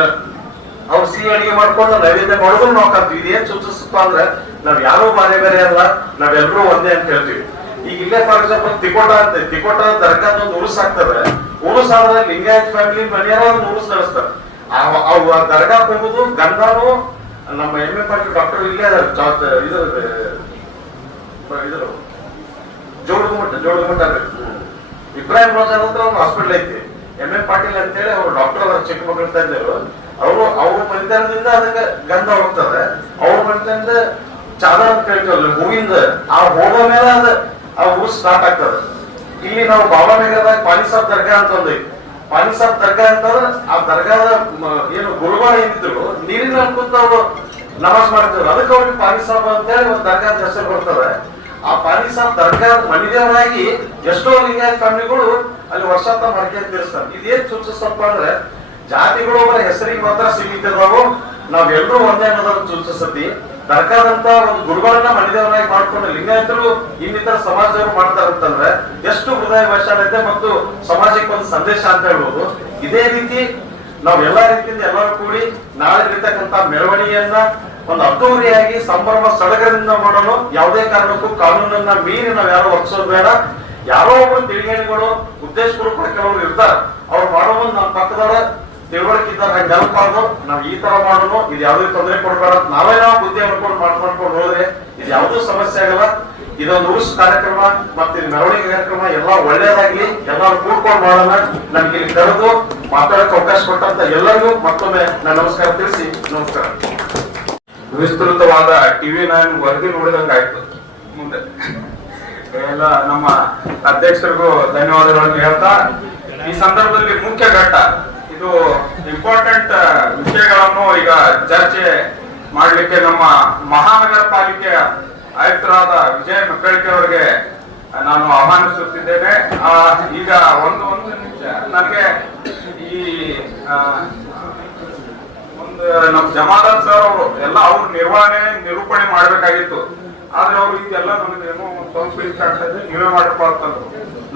ಅವ್ರು ಸಿಹಿ ಅಡಿಗೆ ಮಾಡ್ಕೊಂಡು ನೈವೇದ್ಯ ಮಾಡೋದು ನಾವು ಕಾಣ್ತೀವಿ. ಇದೇನ್ ಸೂಚಿಸುತ್ತ ಅಂದ್ರೆ ನಾವ್ ಯಾರು ಬೇರೆ ಬೇರೆ ಅಲ್ಲ, ನಾವೆಲ್ಲರೂ ಒಂದೇ ಅಂತ ಹೇಳ್ತೀವಿ. ಈಗ ಇಲ್ಲೇ ಫಾರ್ ಎಕ್ಸಾಂಪಲ್ ತಿಕೋಟ ದರ್ಗಾದ ಒಂದು ಉರುಸ್ ಆಗ್ತದೆ. ಉರುಸ್ ಆದ್ರೆ ಲಿಂಗಾಯತ್ ಫ್ಯಾಮಿಲಿ ಮನೆಯಾರ ಒಂದು ಉರುಸ್ ನಡೆಸ್ತಾರೆ. ಅವು ದರ್ಗಾ ಹೋಗುದು ಗಂಧಾನು ನಮ್ಮ ಎಂ ಎ ಪಾಟೀಲ್ ಡಾಕ್ಟರ್ ಇಲ್ಲೇ ಇದ್ರು ಜೋಡಗುಮಠ ಇಬ್ರಾಹಿಂ ರೋಜಾನ್ ಅಂತ ಒಂದು ಹಾಸ್ಪಿಟಲ್ ಐತಿ. ಎಂ ಎ ಪಾಟೀಲ್ ಅಂತೇಳಿ ಅವ್ರು ಡಾಕ್ಟರ್ ಅವರ ಚಿಕ್ಕಮಗಳೂರು ತಂದರು. ಅವ್ರ ಮನೆತನದಿಂದ ಅದಕ್ಕೆ ಗಂಧ ಹೋಗ್ತದೆ. ಅವ್ರ ಮನೆತನದಿಂದ ಚಾದರ್ ಅಂತ ಹೇಳ್ತೀವಲ್ಲ ಹೂವಿಂದ, ಆ ಹೋಗೋ ಮೇಲೆ ಅದ ಆ ಹೂ ಸ್ಟಾರ್ಟ್ ಆಗ್ತದೆ. ಇಲ್ಲಿ ನಾವು ಬಾಬಾನಗರದಾಗ ಪಾನಿಸಾಬ್ ದರ್ಗಾ ಅಂತ ಒಂದೈತಿ. ಪಾನಿಸಾಬ್ ದರ್ಗಾ ಅಂತಂದ್ರೆ ಆ ದರ್ಗಾದ ಏನು ಗುರುಗಳು ಏನಿದ್ರು ನೀರಿನ ಅನ್ಕೂತ ಅವ್ರು ನಮಾಜ್ ಮಾಡ್ತಿದ್ರು. ಅದಕ್ಕೆ ಅವ್ರಿಗೆ ಪಾನಿಸಾಬ್ ಅಂತೇಳಿ ಒಂದು ದರ್ಗಾದ ಹೆಸರು ಬರ್ತದೆ. ಆ ಪಾನಿಸಾಬ್ ದರ್ಗಾ ಮನಿದೇವರಾಗಿ ಎಷ್ಟೋ ಲಿಂಗಾಯತ್ ಫ್ಯಾಮಿಲಿಗಳು ಅಲ್ಲಿ ವರ್ಷಾಂತ ಮಾಡ್ಕೊಂಡು ತಿರ್ಸ್ತಾರೆ. ಇದೇನ್ ಸೂಚಿಸ್ತಪ್ಪ ಅಂದ್ರೆ, ಜಾತಿಗಳು ಅವರ ಹೆಸರಿಗೆ ಮಾತ್ರ ಸೀಮಿತ ಇದಾವು, ನಾವೆಲ್ಲರೂ ಒಂದೇ ಅನ್ನೋದನ್ನು ಸೂಚಿಸತಿ. ದರ್ಗಾದಂತ ಒಂದು ಗುರುಗಳನ್ನ ಮನಿದೇವರಾಗಿ ಮಾಡ್ಕೊಂಡು ಲಿಂಗಾಯತರು ಇನ್ನಿತರ ಸಮಾಜದವರು ಮಾಡ್ತಾರಂತಂದ್ರೆ ಎಷ್ಟು ಹೃದಯ ವೈಶಾಲ್ಯತೆ ಮತ್ತು ಸಮಾಜಕ್ಕೆ ಒಂದು ಸಂದೇಶ ಅಂತ ಹೇಳ್ಬೋದು. ಇದೇ ರೀತಿ ನಾವ್ ಎಲ್ಲಾ ರೀತಿಯಿಂದ ಎಲ್ಲರೂ ಕೂಡಿ ನಾಳೆ ಇರ್ತಕ್ಕಂತ ಮೆರವಣಿಗೆಯನ್ನ ಒಂದು ಅದ್ದೂರಿಯಾಗಿ ಸಂಭ್ರಮ ಸಡಗರದಿಂದ ಮಾಡೋಣ. ಯಾವುದೇ ಕಾರಣಕ್ಕೂ ಕಾನೂನನ್ನ ಮೀರಿ ನಾವ್ ಯಾರು ವರ್ತಿಸೋದು ಬೇಡ. ಯಾರೋ ಒಬ್ರು ತಿಳಿಗೇಣಿಗಳು ಉದ್ದೇಶಪೂರ್ವಕ ಕೆಲವರು ಇರ್ತಾರೆ, ಅವ್ರು ಮಾಡೋ ಮುಂದೆ ನಮ್ಮ ಪಕ್ಕದವರ ತಿಳುವಳಿಕೆ ಇದ್ದಾಗ ಹಂಗೆ ನೆನಪಾದ್ರು ನಾವ್ ಈ ತರ ಮಾಡೋಣ, ಇದು ಯಾವ್ದೇ ತೊಂದರೆ ಕೊಡ್ಬೇಡ, ನಾವೇ ನಾವು ಬುದ್ಧಿ ಮಾಡ್ಕೊಂಡು ಹೋದ್ರೆ ಇದು ಯಾವ್ದೂ ಸಮಸ್ಯೆ ಆಗಲ್ಲ. ಇದೊಂದು ರೂಲ್ಸ್ ಕಾರ್ಯಕ್ರಮ ಮತ್ತೆ ಮೆರವಣಿಗೆ ಕಾರ್ಯಕ್ರಮ ಎಲ್ಲ ಒಳ್ಳೇದಾಗ್ಲಿ, ಎಲ್ಲರೂ ಕೂಡ್ಕೊಂಡು ಮಾಡೋಣ. ನಮ್ಗೆ ಇಲ್ಲಿ ಕರೆದು ಮಾತಾಡಕ್ಕೆ ಅವಕಾಶ ಕೊಟ್ಟಂತ ಎಲ್ಲರಿಗೂ ಮತ್ತೊಮ್ಮೆ ನಾನು ನಮಸ್ಕಾರ ತಿಳಿಸಿ ನಮಸ್ಕಾರ. ವಿಸ್ತೃತವಾದ TV9 ವರದಿ ನೋಡಿದಂಗ ಆಯ್ತು. ಮುಂದೆ ಎಲ್ಲ ನಮ್ಮ ಅಧ್ಯಕ್ಷರಿಗೂ ಧನ್ಯವಾದಗಳನ್ನು ಹೇಳ್ತಾ, ಈ ಸಂದರ್ಭದಲ್ಲಿ ಮುಖ್ಯ ಘಟ್ಟ ಇದು ಇಂಪಾರ್ಟೆಂಟ್ ವಿಷಯಗಳನ್ನು ಈಗ ಚರ್ಚೆ ಮಾಡಲಿಕ್ಕೆ ನಮ್ಮ ಮಹಾನಗರ ಪಾಲಿಕೆಯ ಆಯುಕ್ತರಾದ ವಿಜಯ ಮೆಕ್ಕಳಿಕೆ ಅವರಿಗೆ ನಾನು ಆಹ್ವಾನಿಸುತ್ತಿದ್ದೇನೆ. ಈಗ ಒಂದು ನಿಮಿಷ ನನಗೆ ಈ ನಮ್ಮ ಜಮಾದಾರ್ ಸರ್ ಅವರು ಎಲ್ಲ ಅವ್ರ ನಿರೂಪಣೆ ಮಾಡ್ಬೇಕಾಗಿತ್ತು. ಆದ್ರೆ ಅವ್ರು ಇದೆಲ್ಲ ನನಗೇನೋ ಸ್ವಲ್ಪ ಇಷ್ಟ ಆಗ್ತದೆ, ನೀವೇ ಮಾಡಿರ್ಬಾರ್ದು.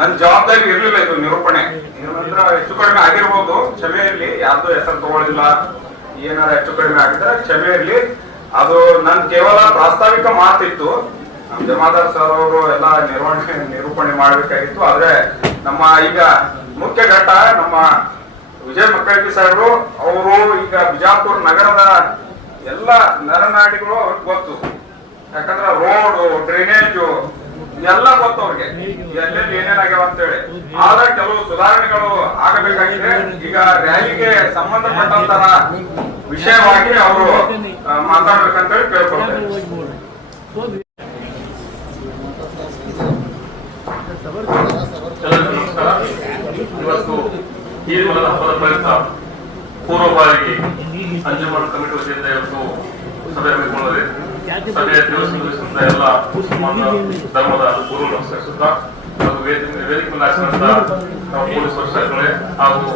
ನನ್ ಜವಾಬ್ದಾರಿ ಇರ್ಲಿಲ್ಲ ಇದು ನಿರೂಪಣೆ. ಏನಂದ್ರೆ ಹೆಚ್ಚು ಕಡಿಮೆ ಆಗಿರ್ಬೋದು, ಕ್ಷಮೆ ಇರ್ಲಿ. ಯಾರ್ದು ಹೆಸರು ತಗೊಳ್ಳಿಲ್ಲ, ಏನಾರ ಹೆಚ್ಚು ಕಡಿಮೆ ಆಗಿದ್ರೆ ಕ್ಷಮೆ ಇರ್ಲಿ. ಅದು ನನ್ ಕೇವಲ ಪ್ರಾಸ್ತಾವಿಕ ಮಾತಿತ್ತು. ನಮ್ಮ ಜಮಾದಾರ್ ಸರ್ ಅವರು ಎಲ್ಲ ನಿರೂಪಣೆ ಮಾಡಬೇಕಾಗಿತ್ತು. ಆದ್ರೆ ನಮ್ಮ ಈಗ ಮುಖ್ಯ ಘಟ್ಟ ನಮ್ಮ ವಿಜಯ ಮಕ್ಕಳಿಗೆ ಸಾಹೇಬರು ಅವರು ಈಗ ಬಿಜಾಪುರ ನಗರದ ಎಲ್ಲ ನರನಾಡಿಗಳು ಅವ್ರಿಗೆ ಗೊತ್ತು. ಯಾಕಂದ್ರೆ ರೋಡು, ಡ್ರೈನೇಜು ಎಲ್ಲ ಗೊತ್ತು ಅವ್ರಿಗೆ, ಎಲ್ಲೆಲ್ಲಿ ಏನೇನಾಗ್ಯಾವ ಅಂತೇಳಿ. ಆದ್ರೆ ಕೆಲವು ಸುಧಾರಣೆಗಳು ಆಗಬೇಕಾಗಿದೆ. ಈಗ ರ್ಯಾಲಿಗೆ ಸಂಬಂಧಪಟ್ಟಂತಹ ವಿಷಯವಾಗಿ ಅವರು ಮಾತಾಡ್ಬೇಕಂತೇಳಿ ಕೇಳ್ಕೊಳ್ತೇವೆ. ಇವತ್ತು ಈ ದಿನದ ಹಬ್ಬದ ಪ್ರಯುಕ್ತ ಪೂರ್ವಭಾವಿಗೆ ಅಂಜುಮನ್ ಕಮಿಟಿ ವತಿಯಿಂದ ಇವತ್ತು ಸಭೆ ಹಮ್ಮಿಕೊಂಡಿದೆ. ಸಭೆಯ ದಿವಸದಿಂದ ಎಲ್ಲ ಮುಸಲ್ಮಾನ ಧರ್ಮದ ಗುರು ನಮಸ್ಕರಿಸುತ್ತಾ ಹಾಗೂ ವೇದಿಕೆ ಮೇಲೆ ಆಚರಣೆ ನಾವು ಪೊಲೀಸ್ ವರ್ಷಗಳೇ ಹಾಗೂ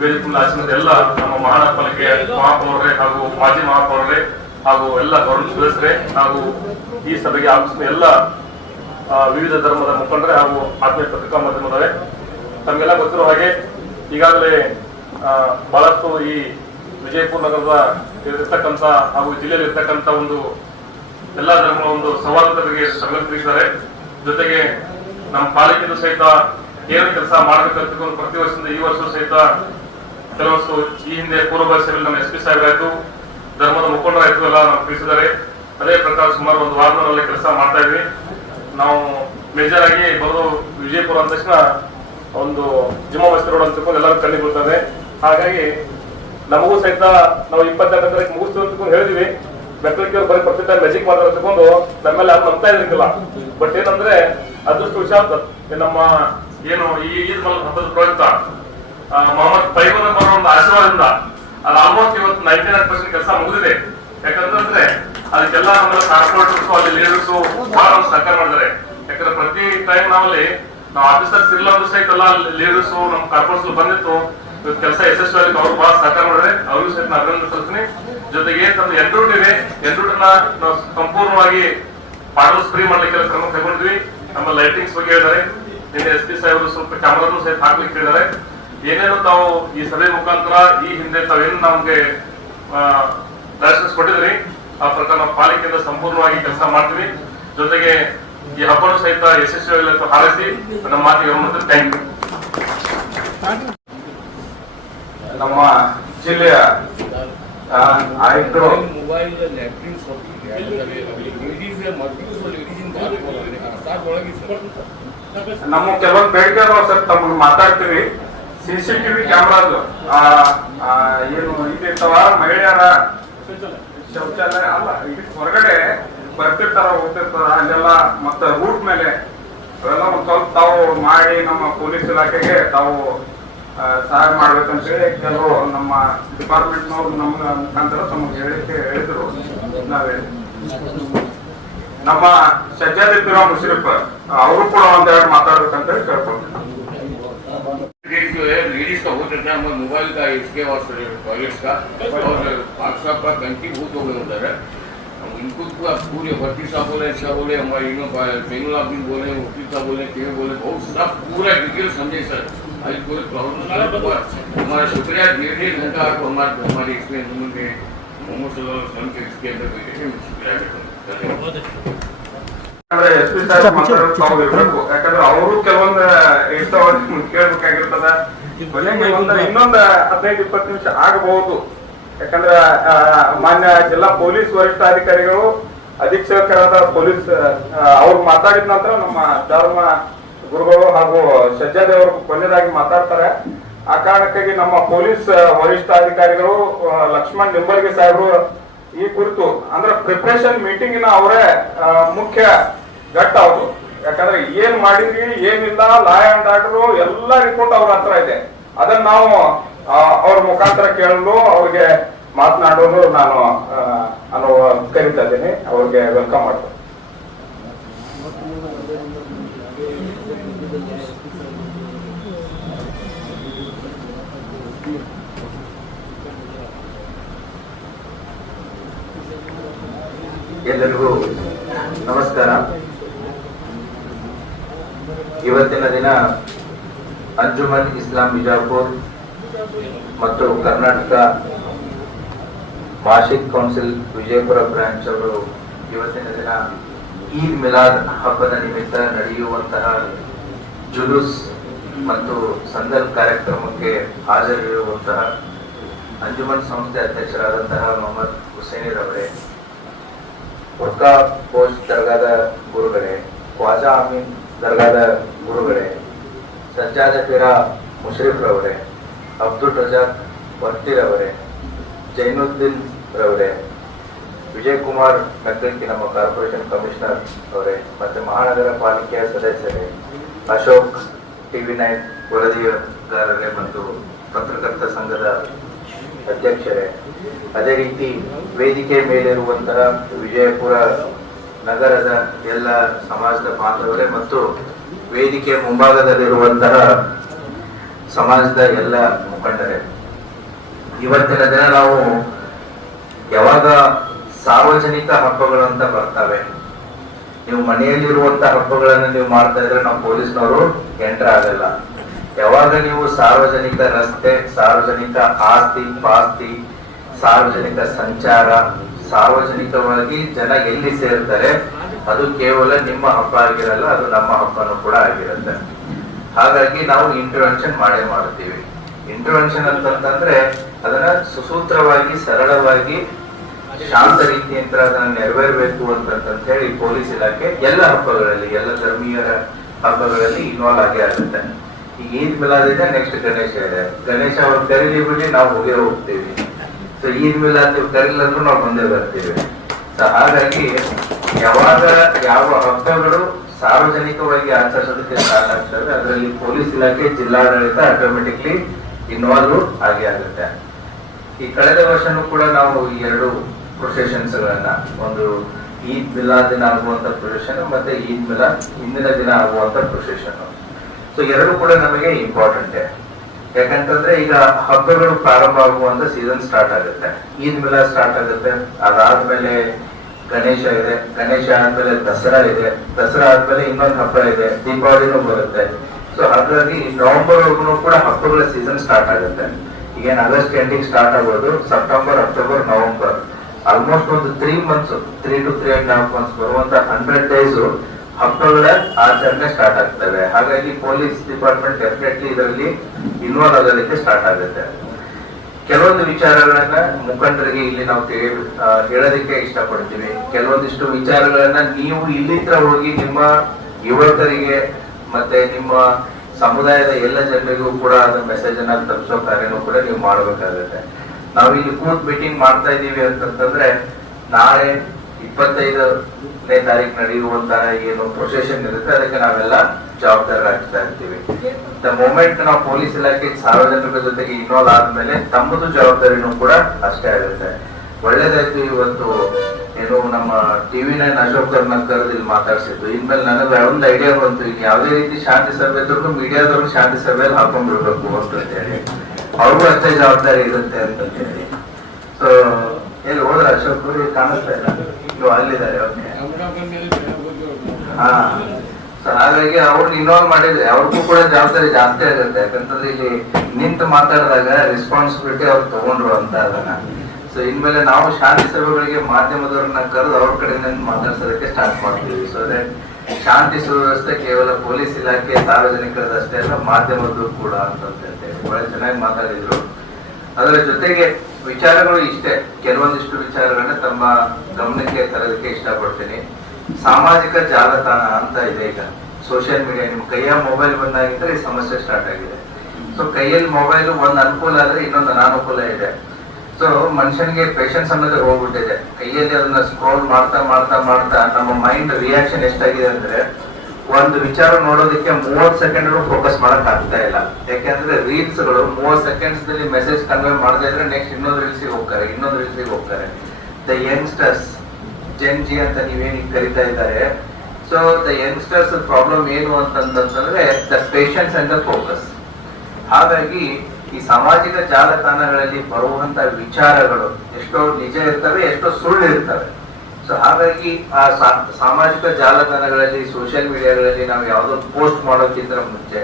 ವೇದಿಕೆ ಮೇಲೆ ಆಚರಣೆ ಎಲ್ಲ ನಮ್ಮ ಮಹಾನಗರ ಪಾಲಿಕೆ ಮಹಾಪೌರರೇ ಹಾಗೂ ಮಾಜಿ ಮಹಾಪೌರರೇ ಹಾಗೂ ಎಲ್ಲ ಗೌರವ ಸದಸ್ಯರೇ ಹಾಗೂ ಈ ಸಭೆಗೆ ಆಗಮಿಸಿದ ಎಲ್ಲ ವಿವಿಧ ಧರ್ಮದ ಮುಖಂಡರೇ ಹಾಗೂ ಆತ್ಮೀಯ ಪತ್ರಿಕಾ ಮಾಧ್ಯಮದವರೇ, ತಮಗೆಲ್ಲ ಗೊತ್ತಿರೋ ಹಾಗೆ ಈಗಾಗಲೇ ಬಹಳಷ್ಟು ಈ ವಿಜಯಪುರ ನಗರದ ಇರತಕ್ಕಂತ ಹಾಗೂ ಜಿಲ್ಲೆಯಲ್ಲಿ ಇರ್ತಕ್ಕಂಥ ಒಂದು ಎಲ್ಲಾ ಧರ್ಮಗಳ ಒಂದು ಸವಾಲುಗಳಿಗೆ ಸಂಘಟಿಸಿದ್ದಾರೆ. ಜೊತೆಗೆ ನಮ್ಮ ಪಾಲಿಕೆದು ಸಹಿತ ಏನು ಕೆಲಸ ಮಾಡಬೇಕಂತ ಪ್ರತಿ ವರ್ಷದಿಂದ ಈ ವರ್ಷ ಸಹಿತ ಕೆಲವಷ್ಟು ಈ ಹಿಂದೆ ಪೂರ್ವಭಾವಿ ಸಭೆಯಲ್ಲಿ ನಮ್ಮ SP ಸಾಹೇಬರಾಯ್ತು, ಧರ್ಮದ ಮುಖಂಡರಾಯ್ತು ಎಲ್ಲ ನಾವು ತಿಳಿಸಿದ್ದಾರೆ. ಅದೇ ಪ್ರಕಾರ ಸುಮಾರು ಒಂದು ವಾರದಲ್ಲಿ ಕೆಲಸ ಮಾಡ್ತಾ ಇದ್ವಿ. ನಾವು ಮೇಜರ್ ಆಗಿ ಬರೋದು ವಿಜಯಪುರ ಅಂದ ತಕ್ಷಣ ಒಂದು ಜುಮ್ಮಾ ಮಸ್ತಿ ರೋಡ್ ಅಂತ ಎಲ್ಲರೂ ಕಣ್ಣಿಗೆ ಬೀಳ್ತದೆ. ಹಾಗಾಗಿ ನಮಗೂ ಸಹಿತ ನಾವು 22 ತಾರೀಕು ಮುಗಿಸ್ತು ಹೇಳಿದ್ವಿ. ಬೆಟ್ಟಕ್ಕೆ ಬರೀ ಪ್ರತಿ ಟೈಮ್ ಮೆಜಿಕ್ ಮಾತಾಡ ತಗೊಂಡು ನಮ್ಮೆಲ್ಲ ಅದು ನಂಬ್ತಾ ಇದ್ರಿಲ್ಲ. ಬಟ್ ಏನಂದ್ರೆ ಅದೃಷ್ಟ ವಿಷಯ ನಮ್ಮ ಏನು ಈ ಈದ್ ಹಬ್ಬದ ಪ್ರಯುಕ್ತ ಮೊಹಮ್ಮದ್ ಪೈಗಂಬರ್ ಅವರ ಒಂದು ಆಶೀರ್ವಾದದಿಂದ ಅದು ಆಲ್ಮೋಸ್ಟ್ ಇವತ್ತು 99% ಕೆಲಸ ಮುಗಿದಿದೆ. ಯಾಕಂತಂದ್ರೆ ಅದಕ್ಕೆಲ್ಲ ನಮ್ಮ ಕಾರ್ಪೊರೇಟರ್ಸ್ ಅಲ್ಲಿ ಲೀಡರ್ಸು ಬಹಳ ಸಹಕಾರ ಮಾಡಿದ್ದಾರೆ. ಯಾಕಂದ್ರೆ ಪ್ರತಿ ಟೈಮ್ ನಾವು ಆಫೀಸರ್ಸ್ ಇಲ್ಲ ಅಂದ್ರೂ ಸಹಿತ ಎಲ್ಲ ಲೀಡರ್ಸ್ ನಮ್ಮ ಕಾರ್ಪೊರೇಟರ್ಸ್ ಬಂದಿತ್ತು. ಕೆಲಸ ಯಶಸ್ವಿಯಾಗಿ ಅವರು ಬಹಳ ಸಹಕಾರ ಮಾಡಿದ್ರೆ ಅವ್ರಿಗೂ ಸಹಿತ ಅಭಿನಂದನೆ ಸಲ್ಲಿಸ್ತೀನಿ. ಜೊತೆಗೆ ನಮ್ದು ಎಂಟೂಟ್ ಇದೆ, ಎಂಟೂಟನ್ನ ನಾವು ಸಂಪೂರ್ಣವಾಗಿ ಪಾಡಲ್ಸ್ ಫ್ರೀ ಮಾಡ್ಲಿಕ್ಕೆ ಕ್ರಮ ಕೈಗೊಂಡ್ವಿ. ನಮ್ಮ ಲೈಟಿಂಗ್ಸ್ ಬಗ್ಗೆ ಹೇಳಿದ್ದಾರೆ. ನಿನ್ನೆ SP ಸಾಹೇಬರು ಸ್ವಲ್ಪ ಕ್ಯಾಮರಾನು ಸಹಿತ ಹಾಕ್ಲಿಕ್ಕೆ ಹೇಳಿದ್ದಾರೆ. ಏನೇನು ತಾವು ಈ ಸಭೆ ಮುಖಾಂತರ ಈ ಹಿಂದೆ ತಾವೇನು ನಮ್ಗೆ ಲೈಸೆನ್ಸ್ ಕೊಟ್ಟಿದ್ರಿ ಆ ಪ್ರಕಾರ ನಾವು ಪಾಲಿಕೆಯಿಂದ ಸಂಪೂರ್ಣವಾಗಿ ಕೆಲಸ ಮಾಡ್ತೀವಿ. ಜೊತೆಗೆ ಈ ಹಬ್ಬನು ಸಹಿತ ಯಶಸ್ವಿಯಾಗಿ ಹಾರೈಸಿ ನಮ್ಮ ಮಾತಿಗೆ ಥ್ಯಾಂಕ್ ಯು. ನಮ್ಮ ಜಿಲ್ಲೆಯ ಆಯುಕ್ತರು ನಮ್ಮ ಕೆಲವೊಂದು ಬೇಡಿಕೆ ಸರ್ ತಮ್ಮ ಮಾತಾಡ್ತೀವಿ. CCTV ಕ್ಯಾಮ್ರಾದು ಏನು ಇದಿರ್ತಾವ ಮಹಿಳೆಯರ ಶೌಚಾಲಯ ಅಲ್ಲ, ಇದಕ್ಕೆ ಹೊರಗಡೆ ಬರ್ತಿರ್ತಾರ ಹೋಗ್ತಿರ್ತಾರ ಅಲ್ಲೆಲ್ಲ ಮತ್ತೆ ರೂಟ್ ಮೇಲೆ ಅವೆಲ್ಲ ಒಂದ್ ಸ್ವಲ್ಪ ತಾವು ಮಾಡಿ ನಮ್ಮ ಪೊಲೀಸ್ ಇಲಾಖೆಗೆ ತಾವು ಸಹಾಯ ಮಾಡ್ಬೇಕಂತೇಳಿ ಕೆಲವು ನಮ್ಮ ಡಿಪಾರ್ಟ್ಮೆಂಟ್ನವ್ರು ನಮ್ಮ ಮುಖಾಂತರ ತಮಗೆ ಹೇಳಿದ್ರು. ನಾವೇ ನಮ್ಮ ಸಜ್ಜಾದಿದ್ದೀರ ಮುಷರಫ್ ಅವರು ಕೂಡ ಒಂದೆರಡು ಮಾತಾಡ್ಬೇಕಂತೇಳಿ ಕೇಳ್ಕೊಳ್ತೀವಿ. जो है लेडीज का बहुत रहता है, मोबाइल का इसके और टॉयलेट्स का और पाक साहब का घंटी बहुत हो गए उधर है। इनको पूरे भट्टी साहब बोले, अच्छा बोले, हमारे बेंगल आदमी बोले, वकील साहब बोले, के बोले, बहुत सब पूरा डिटेल समझे सर। आज पूरे प्रॉब्लम हमारा शुक्रिया 1.5 घंटा आपको हमारे इसमें मोहम्मद सल्लल्लाहु अलैहि वसल्लम के इसके अंदर शुक्रिया SP ಸಾಹೇಬ್ ಮಾತಾಡೋದು ತಾವು ಇರ್ಬೇಕು. ಯಾಕಂದ್ರೆ ಅವರು ಕೆಲವೊಂದು ಇರ್ತಾವ ಕೇಳ್ಬೇಕಾಗಿರ್ತದ. ಕೊನೆಗೆ ಇನ್ನೊಂದು 15-20 ನಿಮಿಷ ಆಗಬಹುದು. ಯಾಕಂದ್ರೆ ಮಾನ್ಯ ಜಿಲ್ಲಾ ಪೊಲೀಸ್ ವರಿಷ್ಠಾಧಿಕಾರಿಗಳು ಅಧೀಕ್ಷಕರಾದ ಪೊಲೀಸ್ ಅವ್ರು ಮಾತಾಡಿದ ನಂತರ ನಮ್ಮ ಧರ್ಮ ಗುರುಗಳು ಹಾಗೂ ಸಜ್ಜಾದೇವರು ಕೊನೆಯದಾಗಿ ಮಾತಾಡ್ತಾರೆ. ಆ ಕಾರಣಕ್ಕಾಗಿ ನಮ್ಮ ಪೊಲೀಸ್ ವರಿಷ್ಠಾಧಿಕಾರಿಗಳು ಲಕ್ಷ್ಮಣ್ ನಿಂಬರ್ಗಿ ಸಾಹೇಬರು ಈ ಕುರಿತು ಅಂದ್ರೆ ಪ್ರಿಪರೇಷನ್ ಮೀಟಿಂಗಿನ ಅವರೇ ಮುಖ್ಯ ಘಟ್ಟ ಅವರು. ಯಾಕಂದ್ರೆ ಏನ್ ಮಾಡಿದ್ವಿ ಏನಿಲ್ಲ ಲಾ ಅಂಡ್ ಆರ್ಡರ್ ಎಲ್ಲ ರಿಪೋರ್ಟ್ ಅವ್ರ ಹತ್ರ ಇದೆ. ಅದನ್ನ ನಾವು ಅವ್ರ ಮುಖಾಂತರ ಕೇಳಲು ಅವ್ರಿಗೆ ಮಾತನಾಡೋದು ನಾನು ಕರೀತಾ ಇದ್ದೀನಿ. ಅವ್ರಿಗೆ ವೆಲ್ಕಮ್ ಮಾಡ್ತೀನಿ. ಎಲ್ಲರಿಗೂ ನಮಸ್ಕಾರ. ಇವತ್ತಿನ ದಿನ ಅಂಜುಮನ್ ಇಸ್ಲಾಂ ಬಿಜಾಪುರ್ ಮತ್ತು ಕರ್ನಾಟಕ ಭಾಷಿಕ್ ಕೌನ್ಸಿಲ್ ವಿಜಯಪುರ ಬ್ರಾಂಚ್ ಅವರು ಇವತ್ತಿನ ದಿನ ಈದ್ ಮಿಲಾದ್ ಹಬ್ಬದ ನಿಮಿತ್ತ ನಡೆಯುವಂತಹ ಜುಲೂಸ್ ಮತ್ತು ಸಂದರ್ಭ ಕಾರ್ಯಕ್ರಮಕ್ಕೆ ಹಾಜರಿರುವಂತಹ ಅಂಜುಮನ್ ಸಂಸ್ಥೆ ಅಧ್ಯಕ್ಷರಾದಂತಹ ಮೊಹಮ್ಮದ್ ಹುಸೇನಿರವರೇ, ಒಕ್ಕಾ ಪೋಸ್ಟ್ ದರ್ಗಾದ ಗುರುಗಳೇ, ಖ್ವಾಜಾ ಅಮೀನ್ ದರ್ಗಾದ ಗುರುಗಳೇ, ಸಜ್ಜಾದ ಪೀರಾ ಮುಷರಿಫ್ ರವರೇ, ಅಬ್ದುಲ್ ರಜಾಕ್ ವರ್ತಿರವರೇ, ಜೈನುದ್ದೀನ್ ರವರೇ, ವಿಜಯ್ ಕುಮಾರ್ ನಗರಕ್ಕೆ ನಮ್ಮ ಕಾರ್ಪೊರೇಷನ್ ಕಮಿಷನರ್ ಅವರೇ, ಮತ್ತೆ ಮಹಾನಗರ ಪಾಲಿಕೆಯ ಸದಸ್ಯರೇ, ಅಶೋಕ್ TV9 ವರದಿಗಾರರೇ ಮತ್ತು ಪತ್ರಕರ್ತ ಸಂಘದ ಅಧ್ಯಕ್ಷರೇ, ಅದೇ ರೀತಿ ವೇದಿಕೆ ಮೇಲಿರುವಂತಹ ವಿಜಯಪುರ ನಗರದ ಎಲ್ಲ ಸಮಾಜದ ಬಾಂಧವರೇ ಮತ್ತು ವೇದಿಕೆ ಮುಂಭಾಗದಲ್ಲಿರುವಂತಹ ಸಮಾಜದ ಎಲ್ಲ ಮುಖಂಡರೇ, ಇವತ್ತಿನ ದಿನ ನಾವು ಯಾವಾಗ ಸಾರ್ವಜನಿಕ ಹಬ್ಬಗಳು ಅಂತ ಬರ್ತವೆ, ನೀವು ಮನೆಯಲ್ಲಿರುವಂತಹ ಹಬ್ಬಗಳನ್ನು ನೀವು ಮಾಡ್ತಾ ಇದ್ರೆ ನಾವು ಪೊಲೀಸ್ನವರು ಎಂಟರ್ ಆಗಲ್ಲ. ಯಾವಾಗ ನೀವು ಸಾರ್ವಜನಿಕ ರಸ್ತೆ, ಸಾರ್ವಜನಿಕ ಆಸ್ತಿ ಪಾಸ್ತಿ, ಸಾರ್ವಜನಿಕ ಸಂಚಾರ, ಸಾರ್ವಜನಿಕವಾಗಿ ಜನ ಎಲ್ಲಿ ಸೇರ್ತಾರೆ ಅದು ಕೇವಲ ನಿಮ್ಮ ಹಬ್ಬ ಆಗಿರಲ್ಲ, ಅದು ನಮ್ಮ ಹಬ್ಬನೂ ಕೂಡ ಆಗಿರುತ್ತೆ. ಹಾಗಾಗಿ ನಾವು ಇಂಟರ್ವೆನ್ಷನ್ ಮಾಡೇ ಮಾಡ್ತೀವಿ. ಇಂಟರ್ವೆನ್ಷನ್ ಅಂತಂದ್ರೆ ಅದನ್ನ ಸುಸೂತ್ರವಾಗಿ, ಸರಳವಾಗಿ, ಶಾಂತ ರೀತಿಯಿಂದ ಅದನ್ನ ನೆರವೇರಬೇಕು ಅಂತ ಹೇಳಿ ಪೊಲೀಸ್ ಇಲಾಖೆ ಎಲ್ಲ ಹಬ್ಬಗಳಲ್ಲಿ, ಎಲ್ಲ ಧರ್ಮೀಯರ ಹಬ್ಬಗಳಲ್ಲಿ ಇನ್ವಾಲ್ವ್ ಆಗೇ ಆಗುತ್ತೆ. ಈಗ ಈದ್ ಮಿಲಾದ್ ಇದೆ, ನೆಕ್ಸ್ಟ್ ಗಣೇಶ ಇದೆ. ಗಣೇಶ ಅವ್ರು ಕರೀಲಿ ಬಿಡಿ, ನಾವು ಹೋಗೇ ಹೋಗ್ತೀವಿ. ಸೊ ಈದ್ ಮಿಲಾದ್ ನೀವು ಕರೀಲಿಲ್ಲ ಅಂದ್ರೂ ನಾವು ಬಂದೇ ಬರ್ತೀವಿ. ಸೊ ಹಾಗಾಗಿ ಯಾವಾಗ ಯಾವ ಹಬ್ಬಗಳು ಸಾರ್ವಜನಿಕವಾಗಿ ಆಚರಿಸೋದಕ್ಕೆ ಸ್ಟಾರ್ಟ್ ಆಗ್ತವೆ ಅದರಲ್ಲಿ ಪೊಲೀಸ್ ಇಲಾಖೆ, ಜಿಲ್ಲಾಡಳಿತ ಆಟೋಮೆಟಿಕ್ಲಿ ಇನ್ವಾಲ್ವ್ ಆಗೇ ಆಗುತ್ತೆ. ಈ ಕಳೆದ ವರ್ಷನೂ ಕೂಡ ನಾವು ಈ ಎರಡು ಪ್ರೊಸೆಷನ್ಸ್ ಗಳನ್ನ, ಒಂದು ಈದ್ ಮಿಲಾದ್ ದಿನ ಆಗುವಂತ ಪ್ರೊಸೆಷನ್ ಮತ್ತೆ ಈದ್ ಮಿಲಾದ್ ಹಿಂದಿನ ದಿನ ಆಗುವಂತ ಪ್ರೊಸೆಷನ್. ಸೊ ಎರಡು ಕೂಡ ನಮಗೆ ಇಂಪಾರ್ಟೆಂಟ್. ಯಾಕಂತಂದ್ರೆ ಈಗ ಹಬ್ಬಗಳು ಪ್ರಾರಂಭ ಆಗುವಂತ ಸೀಸನ್ ಸ್ಟಾರ್ಟ್ ಆಗುತ್ತೆ. ಈದ್ ಮಿಲಾದ್ ಸ್ಟಾರ್ಟ್ ಆಗುತ್ತೆ, ಅದಾದ್ಮೇಲೆ ಗಣೇಶ ಇದೆ, ಗಣೇಶ ಆದ್ಮೇಲೆ ದಸರಾ ಇದೆ, ದಸರಾ ಆದ್ಮೇಲೆ ಇನ್ನೊಂದು ಹಬ್ಬ ಇದೆ, ದೀಪಾವಳಿನೂ ಬರುತ್ತೆ. ಸೊ ಹಾಗಾಗಿ ನವೆಂಬರ್ ವರೆಗೂ ಕೂಡ ಹಬ್ಬಗಳ ಸೀಸನ್ ಸ್ಟಾರ್ಟ್ ಆಗುತ್ತೆ. ಈಗೇನು ಆಗಸ್ಟ್ ಎಂಡಿಂಗ್ ಸ್ಟಾರ್ಟ್ ಆಗೋದು, ಸೆಪ್ಟೆಂಬರ್, ಅಕ್ಟೋಬರ್, ನವೆಂಬರ್, ಆಲ್ಮೋಸ್ಟ್ ಒಂದು 3 months, 3 to 3.5 months ಬರುವಂತ 100 days ಹಬ್ಬಗಳ ಆಚರಣೆ ಸ್ಟಾರ್ಟ್ ಆಗ್ತವೆ. ಹಾಗಾಗಿ ಪೊಲೀಸ್ ಡಿಪಾರ್ಟ್ಮೆಂಟ್ ಡೆಫಿನೆಟ್ಲಿ ಇದರಲ್ಲಿ ಇನ್ವಾಲ್ವ್ ಆಗೋದಕ್ಕೆ ಸ್ಟಾರ್ಟ್ ಆಗುತ್ತೆ. ಕೆಲವೊಂದು ವಿಚಾರಗಳನ್ನ ಮುಖಂಡರಿಗೆ ಇಲ್ಲಿ ನಾವು ಹೇಳೋದಕ್ಕೆ ಇಷ್ಟಪಡ್ತೀವಿ. ಕೆಲವೊಂದಿಷ್ಟು ವಿಚಾರಗಳನ್ನ ನೀವು ಇಲ್ಲಿತ್ರ ಹೋಗಿ ನಿಮ್ಮ ಯುವಕರಿಗೆ ಮತ್ತೆ ನಿಮ್ಮ ಸಮುದಾಯದ ಎಲ್ಲ ಜನರಿಗೂ ಕೂಡ ಅದನ್ನ ಮೆಸೇಜ್ ಅನ್ನ ತಲುಪಿಸೋ ಕಾರ್ಯನೂ ಕೂಡ ನೀವು ಮಾಡಬೇಕಾಗುತ್ತೆ. ನಾವು ಇಲ್ಲಿ ಕೂತ್ ಮೀಟಿಂಗ್ ಮಾಡ್ತಾ ಇದೀವಿ ಅಂತಂದ್ರೆ ನಾಳೆ 25ನೇ ತಾರೀಕು ನಡೆಯುವಂತಹ ಏನು ಪ್ರೊಸೆಷನ್ ಇರುತ್ತೆ ಅದಕ್ಕೆ ನಾವೆಲ್ಲ ಜವಾಬ್ದಾರರಾಗ್ತಾ ಇರ್ತೀವಿ. ದ ಮೂಮೆಂಟ್ ನಾವು ಪೊಲೀಸ್ ಇಲಾಖೆ ಸಾರ್ವಜನಿಕರ ಜೊತೆಗೆ ಇನ್ವಾಲ್ವ್ ಆದ್ಮೇಲೆ ತಮ್ಮದು ಜವಾಬ್ದಾರಿನೂ ಕೂಡ ಅಷ್ಟೇ ಆಗುತ್ತೆ. ಒಳ್ಳೇದಾಯ್ತು ಇವತ್ತು ಏನು ನಮ್ಮ TV9 ಅಶೋಕ್ ಅವ್ರನ್ನ ಕರೆದು ಇಲ್ಲಿ ಮಾತಾಡ್ಸಿದ್ದು. ಇನ್ಮೇಲೆ ನನಗೆ ಒಂದು ಐಡಿಯಾ ಬಂತು, ಈಗ ಯಾವುದೇ ರೀತಿ ಶಾಂತಿ ಸಭೆ ಇದ್ರು ಮೀಡಿಯಾದವ್ರು ಶಾಂತಿ ಸಭೆಯಲ್ಲಿ ಹಾಕೊಂಡ್ಬಿಡ್ಬೇಕು ಅಂತ ಹೇಳಿ, ಅವ್ರಿಗೂ ಅಷ್ಟೇ ಜವಾಬ್ದಾರಿ ಇರುತ್ತೆ ಅಂತ ಹೇಳಿ. ಸೊ ಎಲ್ಲಿ ಹೋದ್ರ ಅಶೋಕ್ ಕಾಣಿಸ್ತಾ ಇಲ್ಲ, ನೀವು ಅಲ್ಲಿದ್ದಾರೆ. ಹಾ, ಸೊ ಹಾಗಾಗಿ ಅವ್ರನ್ನ ಇನ್ವಾಲ್ವ್ ಮಾಡಿದ್ರೆ ಅವ್ರಿಗೂ ಕೂಡ ಜವಾಬ್ದಾರಿ ಜಾಸ್ತಿ ಆಗುತ್ತೆ. ಯಾಕಂತಂದ್ರೆ ಇಲ್ಲಿ ನಿಂತು ಮಾತಾಡಿದಾಗ ರೆಸ್ಪಾನ್ಸಿಬಿಲಿಟಿ ಅವ್ರು ತಗೊಂಡ್ರು ಅಂತ ಅದನ್ನ. ಸೊ ಇನ್ಮೇಲೆ ನಾವು ಶಾಂತಿ ಸಭೆಗಳಿಗೆ ಮಾಧ್ಯಮದವ್ರನ್ನ ಕರೆದು ಅವ್ರ ಕಡೆಯಿಂದ ಮಾತಾಡ್ಸೋದಕ್ಕೆ ಸ್ಟಾರ್ಟ್ ಮಾಡ್ತೀವಿ. ಸೊ ಅದೇ ಶಾಂತಿ ಸುವ್ಯವಸ್ಥೆ ಕೇವಲ ಪೊಲೀಸ್ ಇಲಾಖೆ ಸಾರ್ವಜನಿಕರದಷ್ಟೇ ಅಲ್ಲ, ಮಾಧ್ಯಮದ್ದು ಕೂಡ ಅಂತ ಹೇಳ್ತೇವೆ. ಬಹಳ ಚೆನ್ನಾಗಿ ಮಾತಾಡಿದ್ರು. ಅದರ ಜೊತೆಗೆ ವಿಚಾರಗಳು ಇಷ್ಟೇ, ಕೆಲವೊಂದಿಷ್ಟು ವಿಚಾರಗಳನ್ನ ತಮ್ಮ ಗಮನಕ್ಕೆ ತರೋದಕ್ಕೆ ಇಷ್ಟಪಡ್ತೀನಿ. ಸಾಮಾಜಿಕ ಜಾಲತಾಣ ಅಂತ ಇದೆ ಈಗ, ಸೋಷಿಯಲ್ ಮೀಡಿಯಾ. ನಿಮ್ ಕೈಯ ಮೊಬೈಲ್ ಬಂದಾಗಿದ್ರೆ ಈ ಸಮಸ್ಯೆ ಸ್ಟಾರ್ಟ್ ಆಗಿದೆ. ಸೊ ಕೈಯಲ್ಲಿ ಮೊಬೈಲ್ ಒಂದ್ ಅನುಕೂಲ ಆದ್ರೆ ಇನ್ನೊಂದು ಅನಾನುಕೂಲ ಇದೆ. ಸೊ ಮನುಷ್ಯನಿಗೆ ಪೇಷನ್ಸ್ ಅನ್ನೋದು ಹೋಗ್ಬಿಟ್ಟಿದೆ. ಕೈಯಲ್ಲಿ ಅದನ್ನ ಸ್ಕ್ರೋಲ್ ಮಾಡ್ತಾ ಮಾಡ್ತಾ ಮಾಡ್ತಾ ನಮ್ಮ ಮೈಂಡ್ ರಿಯಾಕ್ಷನ್ ಎಷ್ಟಾಗಿದೆ ಅಂದ್ರೆ ಒಂದು ವಿಚಾರ ನೋಡೋದಕ್ಕೆ 30 ಸೆಕೆಂಡ್ ಫೋಕಸ್ ಮಾಡಕ್ ಆಗ್ತಾ ಇಲ್ಲ. ಯಾಕೆಂದ್ರೆ ರೀಲ್ಸ್ ಗಳು 30 seconds ಮೆಸೇಜ್ ಕನ್ವೆ ಮಾಡದೇ ಇದ್ರೆ ನೆಕ್ಸ್ಟ್ ಇನ್ನೊಂದು ರೀಲ್ಸಿಗೆ ಹೋಗ್ತಾರೆ, ಇನ್ನೊಂದು ರೀಲ್ಸಿಗೆ ಹೋಗ್ತಾರೆ. ದ ಯಂಗ್ಸ್ಟರ್ಸ್, ಜೆನ್ ಜಿ ಅಂತ ನೀವೇನು ಕರಿತಾ ಇದ್ದಾರೆ. ಸೊ ದ ಯಂಗ್ಸ್ಟರ್ಸ್ ಪ್ರಾಬ್ಲಮ್ ಏನು ಅಂತಂದ್ರೆ the patience and the focus. ಹಾಗಾಗಿ ಈ ಸಾಮಾಜಿಕ ಜಾಲತಾಣಗಳಲ್ಲಿ ಬರುವಂತ ವಿಚಾರಗಳು ಎಷ್ಟೋ ನಿಜ ಇರ್ತವೆ, ಎಷ್ಟೋ ಸುಳ್ಳು ಇರ್ತವೆ. ಸೊ ಹಾಗಾಗಿ ಆ ಸಾಮಾಜಿಕ ಜಾಲತಾಣಗಳಲ್ಲಿ, ಸೋಷಿಯಲ್ ಮೀಡಿಯಾಗಳಲ್ಲಿ ನಾವು ಯಾವುದೋ ಪೋಸ್ಟ್ ಮಾಡೋಕ್ಕಿಂತ ಮುಂಚೆ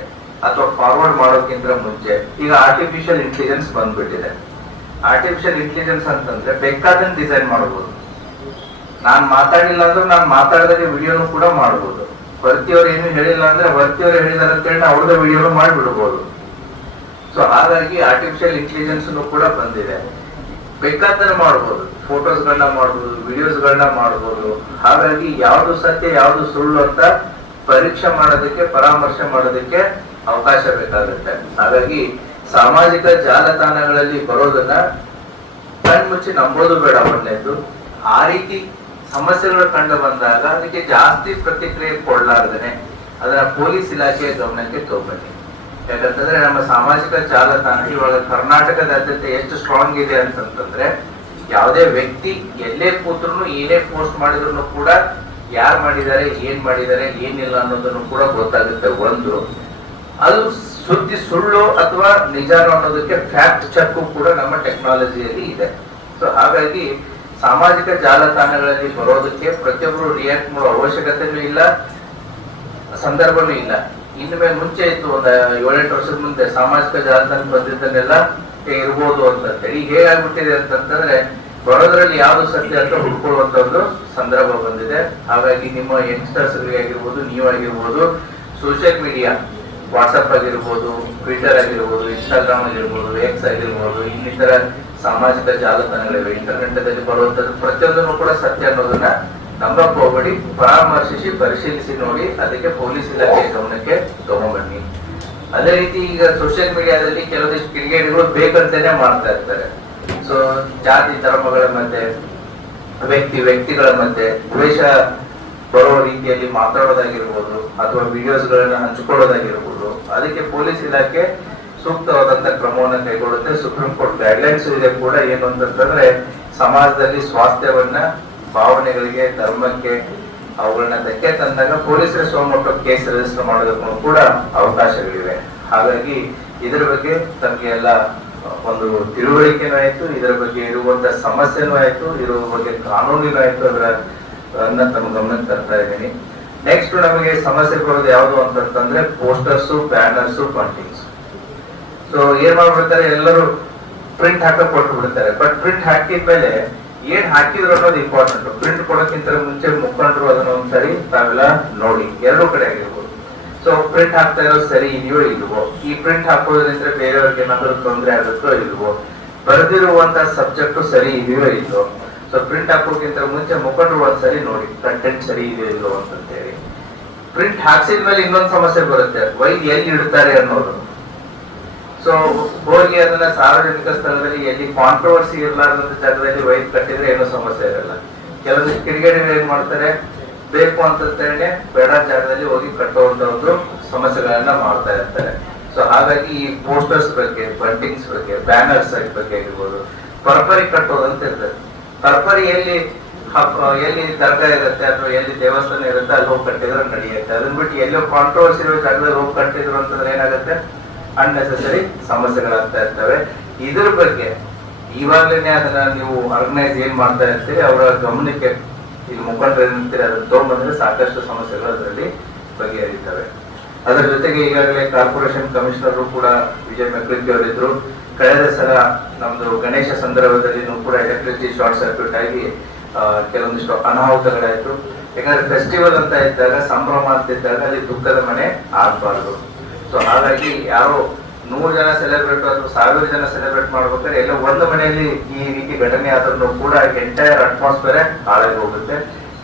ಅಥವಾ ಫಾರ್ವರ್ಡ್ ಮಾಡೋಕ್ಕಿಂತ ಮುಂಚೆ ಈಗ ಆರ್ಟಿಫಿಷಿಯಲ್ ಇಂಟೆಲಿಜೆನ್ಸ್ ಬಂದ್ಬಿಟ್ಟಿದೆ. ಆರ್ಟಿಫಿಷಿಯಲ್ ಇಂಟೆಲಿಜೆನ್ಸ್ ಅಂತಂದ್ರೆ ಬೇಕಾದಂಗೆ ಡಿಸೈನ್ ಮಾಡಬಹುದು. ನಾನು ಮಾತಾಡಿಲ್ಲ ಅಂದ್ರೆ ನಾನು ಮಾತಾಡಿದಾಗ ವಿಡಿಯೋನು ಕೂಡ ಮಾಡ್ಬೋದು. ವರ್ತಿಯವ್ರು ಏನು ಹೇಳಿಲ್ಲ ಅಂದ್ರೆ ವರ್ತಿಯವ್ರು ಹೇಳಿದಾರೆ ಅಂತ ಹೇಳಿ ಅವ್ರದ್ದು ವಿಡಿಯೋನು ಮಾಡಿಬಿಡ್ಬೋದು. ಸೊ ಹಾಗಾಗಿ ಆರ್ಟಿಫಿಷಿಯಲ್ ಇಂಟೆಲಿಜೆನ್ಸ್ ಕೂಡ ಬಂದಿದೆ. ಬೇಕಾದ್ರೆ ಮಾಡ್ಬೋದು, ಫೋಟೋಸ್ಗಳನ್ನ ಮಾಡ್ಬೋದು, ವಿಡಿಯೋಸ್ಗಳನ್ನ ಮಾಡ್ಬೋದು. ಹಾಗಾಗಿ ಯಾವ್ದು ಸತ್ಯ ಯಾವ್ದು ಸುಳ್ಳು ಅಂತ ಪರೀಕ್ಷೆ ಮಾಡೋದಕ್ಕೆ, ಪರಾಮರ್ಶೆ ಮಾಡೋದಕ್ಕೆ ಅವಕಾಶ ಬೇಕಾಗುತ್ತೆ. ಹಾಗಾಗಿ ಸಾಮಾಜಿಕ ಜಾಲತಾಣಗಳಲ್ಲಿ ಬರೋದನ್ನ ಕಣ್ಮುಚ್ಚಿ ನಂಬೋದು ಬೇಡ. ಒಳ್ಳೆಯದು. ಆ ರೀತಿ ಸಮಸ್ಯೆಗಳು ಕಂಡು ಬಂದಾಗ ಅದಕ್ಕೆ ಜಾಸ್ತಿ ಪ್ರತಿಕ್ರಿಯೆ ಕೊಡ್ಲಾರ್ದೇನೆ ಅದನ್ನ ಪೊಲೀಸ್ ಇಲಾಖೆಯ ಗಮನಕ್ಕೆ ತಗೊಬನ್ನಿ. ಯಾಕಂತಂದ್ರೆ ನಮ್ಮ ಸಾಮಾಜಿಕ ಜಾಲತಾಣ ಇವಾಗ ಕರ್ನಾಟಕದಾದ್ಯಂತ ಎಷ್ಟು ಸ್ಟ್ರಾಂಗ್ ಇದೆ ಅಂತಂತಂದ್ರೆ ಯಾವುದೇ ವ್ಯಕ್ತಿ ಎಲ್ಲೇ ಕೂತ್ರು ಏನೇ ಪೋಸ್ಟ್ ಮಾಡಿದ್ರು ಕೂಡ ಯಾರು ಮಾಡಿದ್ದಾರೆ, ಏನ್ ಮಾಡಿದ್ದಾರೆ, ಏನಿಲ್ಲ ಅನ್ನೋದನ್ನು ಕೂಡ ಗೊತ್ತಾಗುತ್ತೆ. ಒಂದು ಅದು ಸುದ್ದಿ ಸುಳ್ಳು ಅಥವಾ ನಿಜಾನು ಅನ್ನೋದಕ್ಕೆ ಫ್ಯಾಕ್ಟ್ ಚೆಕ್ ಕೂಡ ನಮ್ಮ ಟೆಕ್ನಾಲಜಿಯಲ್ಲಿ ಇದೆ. ಸೊ ಹಾಗಾಗಿ ಸಾಮಾಜಿಕ ಜಾಲತಾಣಗಳಲ್ಲಿ ಬರೋದಕ್ಕೆ ಪ್ರತಿಯೊಬ್ಬರು ರಿಯಾಕ್ಟ್ ಮಾಡೋ ಅವಶ್ಯಕತೆನೂ ಇಲ್ಲ, ಸಂದರ್ಭನೂ ಇಲ್ಲ. ಇನ್ನು ಮುಂಚೆ ಇತ್ತು, ಒಂದು 7-8 ವರ್ಷದ ಮುಂದೆ ಸಾಮಾಜಿಕ ಜಾಲತಾಣ ಬಂದಿದ್ದನ್ನೆಲ್ಲ ಇರ್ಬೋದು ಅಂತಂತೇಳಿ. ಈಗ ಹೇಗಾಗ್ಬಿಟ್ಟಿದೆ ಅಂತಂತಂದ್ರೆ ಬರೋದ್ರಲ್ಲಿ ಯಾವ್ದು ಸತ್ಯ ಅಂತ ಹುಡ್ಕೊಳ್ಳುವಂತ ಒಂದು ಸಂದರ್ಭ ಬಂದಿದೆ. ಹಾಗಾಗಿ ನಿಮ್ಮ ಯಂಗ್ಸ್ಟರ್ಸ್ ಆಗಿರ್ಬೋದು, ನೀವಾಗಿರ್ಬೋದು, ಸೋಷಿಯಲ್ ಮೀಡಿಯಾ ವಾಟ್ಸಪ್ ಆಗಿರ್ಬೋದು, ಟ್ವಿಟರ್ ಆಗಿರ್ಬೋದು, ಇನ್ಸ್ಟಾಗ್ರಾಮ್ ಆಗಿರ್ಬೋದು, ಎಕ್ಸ್ ಆಗಿರ್ಬೋದು, ಇನ್ನಿತರ ಸಾಮಾಜಿಕ ಜಾಲತಾಣಗಳಿವೆ. ಇಂಟರ್ನೆಟ್ ಅಲ್ಲಿ ಬರುವಂತದ್ದು ಪ್ರತಿಯೊಂದನ್ನು ಕೂಡ ಸತ್ಯ ಅನ್ನೋದನ್ನ ನಂಬಕ್ ಹೋಗ್ಬೇಡಿ. ಪರಾಮರ್ಶಿಸಿ ಪರಿಶೀಲಿಸಿ ನೋಡಿ, ಅದಕ್ಕೆ ಪೊಲೀಸ್ ಇಲಾಖೆಯ ಗಮನಕ್ಕೆ ತಗೊಂಡ್ಬನ್ನಿ. ಅದೇ ರೀತಿ ಈಗ ಸೋಷಿಯಲ್ ಮೀಡಿಯಾದಲ್ಲಿ ಕೆಲವೊಂದಿಷ್ಟು ಕಿಡಿಗೇಡಿಗಳು ಬೇಕಂತಾನೆ ಮಾಡ್ತಾ ಇರ್ತಾರೆ. ಸೊ ಜಾತಿ ಧರ್ಮಗಳ ಮಧ್ಯೆ, ವ್ಯಕ್ತಿಗಳ ಮಧ್ಯೆ ದ್ವೇಷ ಬರೋ ರೀತಿಯಲ್ಲಿ ಮಾತಾಡೋದಾಗಿರ್ಬೋದು ಅಥವಾ ವಿಡಿಯೋಸ್ ಗಳನ್ನ ಹಂಚಿಕೊಳ್ಳೋದಾಗಿರ್ಬೋದು, ಅದಕ್ಕೆ ಪೊಲೀಸ್ ಇಲಾಖೆ ಸೂಕ್ತವಾದಂತ ಕ್ರಮವನ್ನು ಕೈಗೊಳ್ಳುತ್ತೆ. ಸುಪ್ರೀಂ ಕೋರ್ಟ್ ಗೈಡ್ಲೈನ್ಸ್ ಇದೆ ಕೂಡ. ಏನು ಅಂತಂದ್ರೆ ಸಮಾಜದಲ್ಲಿ ಸ್ವಾಸ್ಥ್ಯವನ್ನ, ಭಾವನೆಗಳಿಗೆ, ಧರ್ಮಕ್ಕೆ ಅವುಗಳನ್ನ ಧಕ್ಕೆ ತಂದಾಗ ಪೊಲೀಸರ ಸೋಮಟ್ಟು ಕೇಸ್ ರಿಜಿಸ್ಟರ್ ಮಾಡೋದಕ್ಕೂ ಕೂಡ ಅವಕಾಶಗಳಿವೆ. ಹಾಗಾಗಿ ಇದರ ಬಗ್ಗೆ ತಮಗೆ ಎಲ್ಲ ಒಂದು ತಿಳುವಳಿಕೆನೂ ಆಯ್ತು, ಇದರ ಬಗ್ಗೆ ಇರುವಂತ ಸಮಸ್ಯೆನೂ ಆಯ್ತು, ಇರುವ ಬಗ್ಗೆ ಕಾನೂನಿನೂ ಆಯ್ತು. ಅದರ ತಮ್ಮ ಗಮನಕ್ಕೆ ತರ್ತಾ ಇದ್ದೀನಿ. ನೆಕ್ಸ್ಟ್ ನಮಗೆ ಸಮಸ್ಯೆ ಬರೋದು ಯಾವುದು ಅಂತಂದ್ರೆ ಪೋಸ್ಟರ್ಸ್, ಬ್ಯಾನರ್ಸ್, ಬಂಟಿಂಗ್ಸ್. ಸೊ ಏನ್ ಮಾಡ್ಬಿಡ್ತಾರೆ, ಎಲ್ಲರೂ ಪ್ರಿಂಟ್ ಹಾಕಕ್ ಕೊಟ್ಟು ಬಿಡ್ತಾರೆ. ಬಟ್ ಪ್ರಿಂಟ್ ಹಾಕಿದ್ಮೇಲೆ ಏನ್ ಹಾಕಿದ್ರು ಅನ್ನೋದು ಇಂಪಾರ್ಟೆಂಟ್. ಪ್ರಿಂಟ್ ಕೊಡೋಕ್ಕಿಂತ ಮುಂಚೆ ಮುಖಂಡರು ಅದನ್ನ ಒಂದ್ಸರಿ ತಾವೆಲ್ಲ ನೋಡಿ, ಎರಡೂ ಕಡೆ ಆಗಿರ್ಬೋದು. ಸೊ ಪ್ರಿಂಟ್ ಹಾಕ್ತಾ ಇರೋದು ಸರಿ ಇದೆಯೋ ಇಲ್ವೋ, ಈ ಪ್ರಿಂಟ್ ಹಾಕೋದ್ರಿಂದ ಬೇರೆಯವ್ರಿಗೆ ಏನಾದ್ರು ತೊಂದರೆ ಆಗುತ್ತೋ ಇಲ್ವೋ, ಬರೆದಿರುವಂತ ಸಬ್ಜೆಕ್ಟ್ ಸರಿ ಇದೆಯೋ ಇಲ್ವೋ. ಸೊ ಪ್ರಿಂಟ್ ಹಾಕೋಕ್ಕಿಂತ ಮುಂಚೆ ಮುಖಂಡರು ಒಂದ್ಸರಿ ನೋಡಿ ಕಂಟೆಂಟ್ ಸರಿ ಇದೆಯೋ ಇಲ್ವೋ ಅಂತೇಳಿ. ಪ್ರಿಂಟ್ ಹಾಕ್ಸಿದ್ಮೇಲೆ ಇನ್ನೊಂದು ಸಮಸ್ಯೆ ಬರುತ್ತೆ, ಎಲ್ಲಿ ಇಡ್ತಾರೆ ಅನ್ನೋದು. ಸೊ ಹೋಗಿ ಅದನ್ನ ಸಾರ್ವಜನಿಕ ಸ್ಥಳದಲ್ಲಿ ಎಲ್ಲಿ ಕಾಂಟ್ರವರ್ಸಿ ಇರಲಾರ್ದಂತ ಜಾಗದಲ್ಲಿ ವೈದ್ ಕಟ್ಟಿದ್ರೆ ಏನೂ ಸಮಸ್ಯೆ ಇರಲ್ಲ. ಕೆಲವೊಂದಿಷ್ಟು ಕಿಡಿಗೇಡಿಗಳು ಏನ್ ಮಾಡ್ತಾರೆ, ಬೇಕು ಅಂತೇಳಿ ಬೇಡ ಜಾಗದಲ್ಲಿ ಹೋಗಿ ಕಟ್ಟುವಂತ ಒಂದು ಸಮಸ್ಯೆಗಳನ್ನ ಮಾಡ್ತಾ ಇರ್ತಾರೆ. ಸೊ ಹಾಗಾಗಿ ಈ ಪೋಸ್ಟರ್ಸ್ ಬಗ್ಗೆ, ಬಂಟಿಂಗ್ಸ್ ಬಗ್ಗೆ, ಬ್ಯಾನರ್ಸ್ ಬಗ್ಗೆ ಆಗಿರ್ಬೋದು, ಪರ್ಪರಿ ಕಟ್ಟೋದಂತ ಇರ್ತದೆ. ಪರ್ಪರಿ ಎಲ್ಲಿ ದರ್ಗಾ ಇರುತ್ತೆ ಅಥವಾ ಎಲ್ಲಿ ದೇವಸ್ಥಾನ ಇರುತ್ತೆ ಅಲ್ಲಿ ಹೋಗಿ ಕಟ್ಟಿದ್ರೆ ನಡೆಯುತ್ತೆ. ಅದನ್ನ ಬಿಟ್ಟು ಎಲ್ಲೋ ಕಾಂಟ್ರವರ್ಸಿ ಇರೋ ಜಾಗದಲ್ಲಿ ಹೋಗಿ ಕಟ್ಟಿದ್ರು ಅಂತಂದ್ರೆ ಏನಾಗುತ್ತೆ, ಅನ್ನೆಸೆಸರಿ ಸಮಸ್ಯೆಗಳಾಗ್ತಾ ಇರ್ತವೆ. ಇದ್ರ ಬಗ್ಗೆ ಇವಾಗಲೇ ಅದನ್ನ ನೀವು ಆರ್ಗನೈಸ್ ಏನ್ ಮಾಡ್ತಾ ಇರ್ತೀರಿ ಅವರ ಗಮನಕ್ಕೆ ಇಲ್ಲಿ ಮುಖಂಡರು ಏನಿರ್ತೀರಿ ಅದನ್ನ ತಗೊಂಡ್ಬಂದ್ರೆ ಸಾಕಷ್ಟು ಸಮಸ್ಯೆಗಳು ಅದರಲ್ಲಿ ಬಗೆಹರಿತವೆ. ಅದರ ಜೊತೆಗೆ ಈಗಾಗಲೇ ಕಾರ್ಪೊರೇಷನ್ ಕಮಿಷನರ್ ಕೂಡ ವಿಜಯ್ ಮೆಕ್ರಿಕಿ ಅವರಿದ್ರು. ಕಳೆದ ಸಲ ನಮ್ದು ಗಣೇಶ ಸಂದರ್ಭದಲ್ಲಿ ಕೂಡ ಎಲೆಕ್ಟ್ರಿಸಿಟಿ ಶಾರ್ಟ್ ಸರ್ಕ್ಯೂಟ್ ಆಗಿ ಕೆಲವೊಂದಿಷ್ಟು ಅನಾಹುತಗಳಾಯ್ತು. ಯಾಕಂದ್ರೆ ಫೆಸ್ಟಿವಲ್ ಅಂತ ಇದ್ದಾಗ, ಸಂಭ್ರಮ ಅಂತ ಇದ್ದಾಗ ಅಲ್ಲಿ ದುಃಖದ ಮನೆ ಆಗ್ಬಾರ್ದು. ಸೊ ಹಾಗಾಗಿ ಯಾರೋ 100 ಜನ ಸೆಲೆಬ್ರೇಟ್ ಅಥವಾ 1000 ಜನ ಸೆಲೆಬ್ರೇಟ್ ಮಾಡ್ಬೇಕಾದ್ರೆ ಎಲ್ಲ ಒಂದು ಮನೆಯಲ್ಲಿ ಈ ರೀತಿ ಘಟನೆ ಆದ್ರೂ ಕೂಡ ಎಂಟೈರ್ ಅಟ್ಮಾಸ್ಫಿಯರ್ ಹಾಳಾಗಿ ಹೋಗುತ್ತೆ.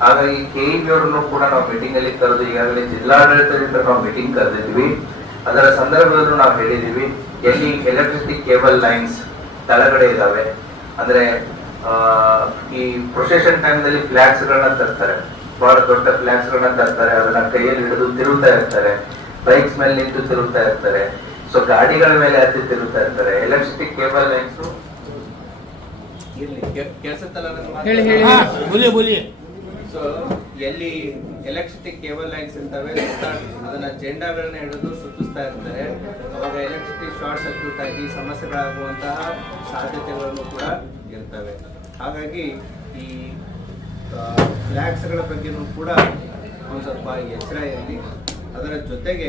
ಹಾಗಾಗಿ KEB ಅವರನ್ನು ಕೂಡ ನಾವು ಮೀಟಿಂಗ್ ಅಲ್ಲಿ ಕರೆದು ಈಗಾಗಲೇ ಜಿಲ್ಲಾಡಳಿತದಿಂದ ನಾವು ಮೀಟಿಂಗ್ ಕರೆದಿದ್ವಿ. ಅದರ ಸಂದರ್ಭದಲ್ಲೂ ನಾವು ಹೇಳಿದೀವಿ, ಎಲ್ಲಿ ಎಲೆಕ್ಟ್ರಿಸಿಟಿ ಕೇಬಲ್ ಲೈನ್ಸ್ ಕೆಳಗಡೆ ಇದಾವೆ ಅಂದ್ರೆ ಈ ಪ್ರೊಸೆಷನ್ ಟೈಮ್ ನಲ್ಲಿ ಫ್ಲಾಗ್ಸ್ ಗಳನ್ನ ತರ್ತಾರೆ, ಬಹಳ ದೊಡ್ಡ ಫ್ಲಾಗ್ಸ್ ಗಳನ್ನ ತರ್ತಾರೆ, ಅದನ್ನ ಕೈಯಲ್ಲಿ ಹಿಡಿದು ತಿರುಗ್ತಾ ಇರ್ತಾರೆ, ಬೈಕ್ಸ್ ಮೇಲೆ ನಿಂತು ತಿರುಗ್ತಾ ಇರ್ತಾರೆ, ಸೊ ಗಾಡಿಗಳ ಮೇಲೆ ಹತ್ತಿ ತಿರುಗ್ತಾ ಇರ್ತಾರೆ. ಎಲೆಕ್ಟ್ರಿಸಿಟಿ ಕೇಬಲ್ ಲೈನ್ಸ್ ಸೊ ಎಲ್ಲಿ ಎಲೆಕ್ಟ್ರಿಸಿಟಿ ಕೇಬಲ್ ಲೈನ್ಸ್ ಇರ್ತವೆ ಅದನ್ನ ಜೆಂಡಾಗಳನ್ನ ಹಿಡಿದು ಸುತ್ತಿಸ್ತಾ ಇರ್ತಾರೆ. ಅವಾಗ ಎಲೆಕ್ಟ್ರಿಸಿಟಿ ಶಾರ್ಟ್ ಸರ್ಕ್ಯೂಟ್ ಆಗಿ ಸಮಸ್ಯೆಗಳಾಗುವಂತಹ ಸಾಧ್ಯತೆಗಳನ್ನು ಕೂಡ ಇರ್ತವೆ. ಹಾಗಾಗಿ ಈ ಫ್ಲಾಗ್ಸ್ ಗಳ ಬಗ್ಗೆನೂ ಕೂಡ ಒಂದು ಸ್ವಲ್ಪ ಎಚ್ಚರ ಇರಲಿ. ಅದರ ಜೊತೆಗೆ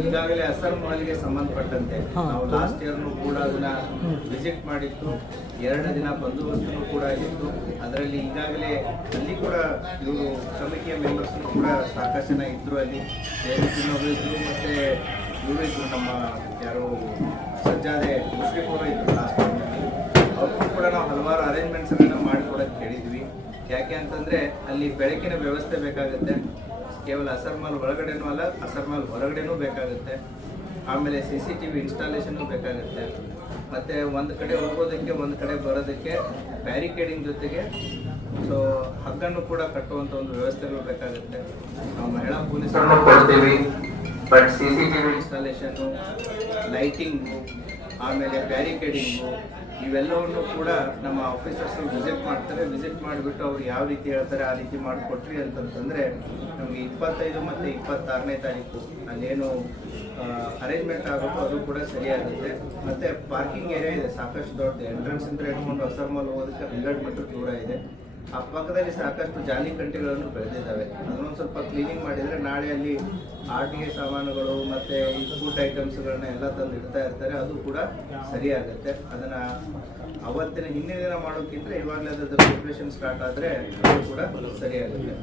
ಈಗಾಗಲೇ ಅಸರ್ ಮಾಲ್ಗೆ ಸಂಬಂಧಪಟ್ಟಂತೆ ನಾವು ಲಾಸ್ಟ್ ಇಯರ್ನು ಕೂಡ ಅದನ್ನ ವಿಸಿಟ್ ಮಾಡಿತ್ತು. 2 ದಿನ ಬಂದೋಬಸ್ತನ್ನು ಕೂಡ ಆಗಿತ್ತು. ಅದರಲ್ಲಿ ಈಗಾಗಲೇ ಅಲ್ಲಿ ಕೂಡ ಇವರು ಕಮಿಟಿಯ ಮೆಂಬರ್ಸ್ ಕೂಡ ಸಾಕಷ್ಟು ಜನ ಇದ್ರು. ಅಲ್ಲಿ ಜಯಂತಿನವರು ಇದ್ರು, ಮತ್ತೆ ಇವರು ಇದ್ರು, ನಮ್ಮ ಯಾರು ಸಜ್ಜಾದೆ ಮುಸ್ಲಿಂ ಅವರು ಇದ್ರು ಲಾಸ್ಟ್ ಟೈಮ್ನಲ್ಲಿ. ಅವ್ರಿಗೂ ಕೂಡ ನಾವು ಹಲವಾರು ಅರೇಂಜ್ಮೆಂಟ್ಸ್ಗಳನ್ನ ಮಾಡಿಕೊಡೋಕೆ ಹೇಳಿದ್ವಿ. ಯಾಕೆ ಅಂತಂದರೆ ಅಲ್ಲಿ ಬೆಳಕಿನ ವ್ಯವಸ್ಥೆ ಬೇಕಾಗುತ್ತೆ. ಕೇವಲ ಅಸರ್ ಮಾಲ್ ಒಳಗಡೆನೂ ಅಲ್ಲ, ಅಸರ್ ಮಾಲ್ ಹೊರಗಡೆನೂ ಬೇಕಾಗುತ್ತೆ. ಆಮೇಲೆ CCTV ಇನ್ಸ್ಟಾಲೇಷನ್ನು ಬೇಕಾಗುತ್ತೆ. ಮತ್ತು ಒಂದು ಕಡೆ ಹೋಗೋದಕ್ಕೆ ಒಂದು ಕಡೆ ಬರೋದಕ್ಕೆ ಬ್ಯಾರಿಕೇಡಿಂಗ್ ಜೊತೆಗೆ ಸೊ ಹಗ್ಗನ್ನು ಕೂಡ ಕಟ್ಟುವಂಥ ಒಂದು ವ್ಯವಸ್ಥೆಗಳು ಬೇಕಾಗುತ್ತೆ. ನಾವು ಮಹಿಳಾ ಪೊಲೀಸರನ್ನು ಕೊಡ್ತೀವಿ. ಬಟ್ CCTV ಇನ್ಸ್ಟಾಲೇಷನ್ನು, ಲೈಟಿಂಗು, ಆಮೇಲೆ ಬ್ಯಾರಿಕೇಡಿಂಗು ಇವೆಲ್ಲವನ್ನು ಕೂಡ ನಮ್ಮ ಆಫೀಸರ್ಸ್ ವಿಸಿಟ್ ಮಾಡ್ತಾರೆ. ವಿಸಿಟ್ ಮಾಡಿಬಿಟ್ಟು ಅವ್ರು ಯಾವ ರೀತಿ ಹೇಳ್ತಾರೆ ಆ ರೀತಿ ಮಾಡಿಕೊಟ್ರಿ ಅಂತಂತಂದರೆ ನಮಗೆ 25 ಮತ್ತು 26ನೇ ತಾರೀಕು ಅಲ್ಲೇನು ಅರೇಂಜ್ಮೆಂಟ್ ಆಗುತ್ತೋ ಅದು ಕೂಡ ಸರಿಯಾಗುತ್ತೆ. ಮತ್ತು ಪಾರ್ಕಿಂಗ್ ಏರಿಯಾ ಇದೆ ಸಾಕಷ್ಟು ದೊಡ್ಡದು. ಎಂಟ್ರೆನ್ಸ್ ಇಂದ ಹಿಡ್ಕೊಂಡು ಅಸರ್ ಮಾಲ್ ಹೋಗೋದಕ್ಕೆ 100 ಮೀಟರ್ ದೂರ ಇದೆ. ಆ ಪಕ್ಕದಲ್ಲಿ ಸಾಕಷ್ಟು ಜಾಲಿ ಕಂಟಿಗಳನ್ನು ಬೆಳೆದಿದ್ದಾವೆ. ಅದನ್ನೊಂದು ಸ್ವಲ್ಪ ಕ್ಲೀನಿಂಗ್ ಮಾಡಿದರೆ ನಾಳೆ ಅಲ್ಲಿ ಆಟಿಕೆ ಸಾಮಾನುಗಳು ಮತ್ತು ಈ ಫುಡ್ ಐಟಮ್ಸ್ಗಳನ್ನ ಎಲ್ಲ ತಂದು ಇಡ್ತಾ ಇರ್ತಾರೆ, ಅದು ಕೂಡ ಸರಿಯಾಗುತ್ತೆ. ಅದನ್ನು ಅವತ್ತಿನ ಹಿಂದಿನ ದಿನ ಮಾಡೋಕ್ಕಿಂತ ಇವಾಗಲೇ ಅದರ ಪ್ರಿಪ್ರೇಷನ್ ಸ್ಟಾರ್ಟ್ ಆದರೆ ಅದು ಕೂಡ ಸರಿಯಾಗುತ್ತೆ.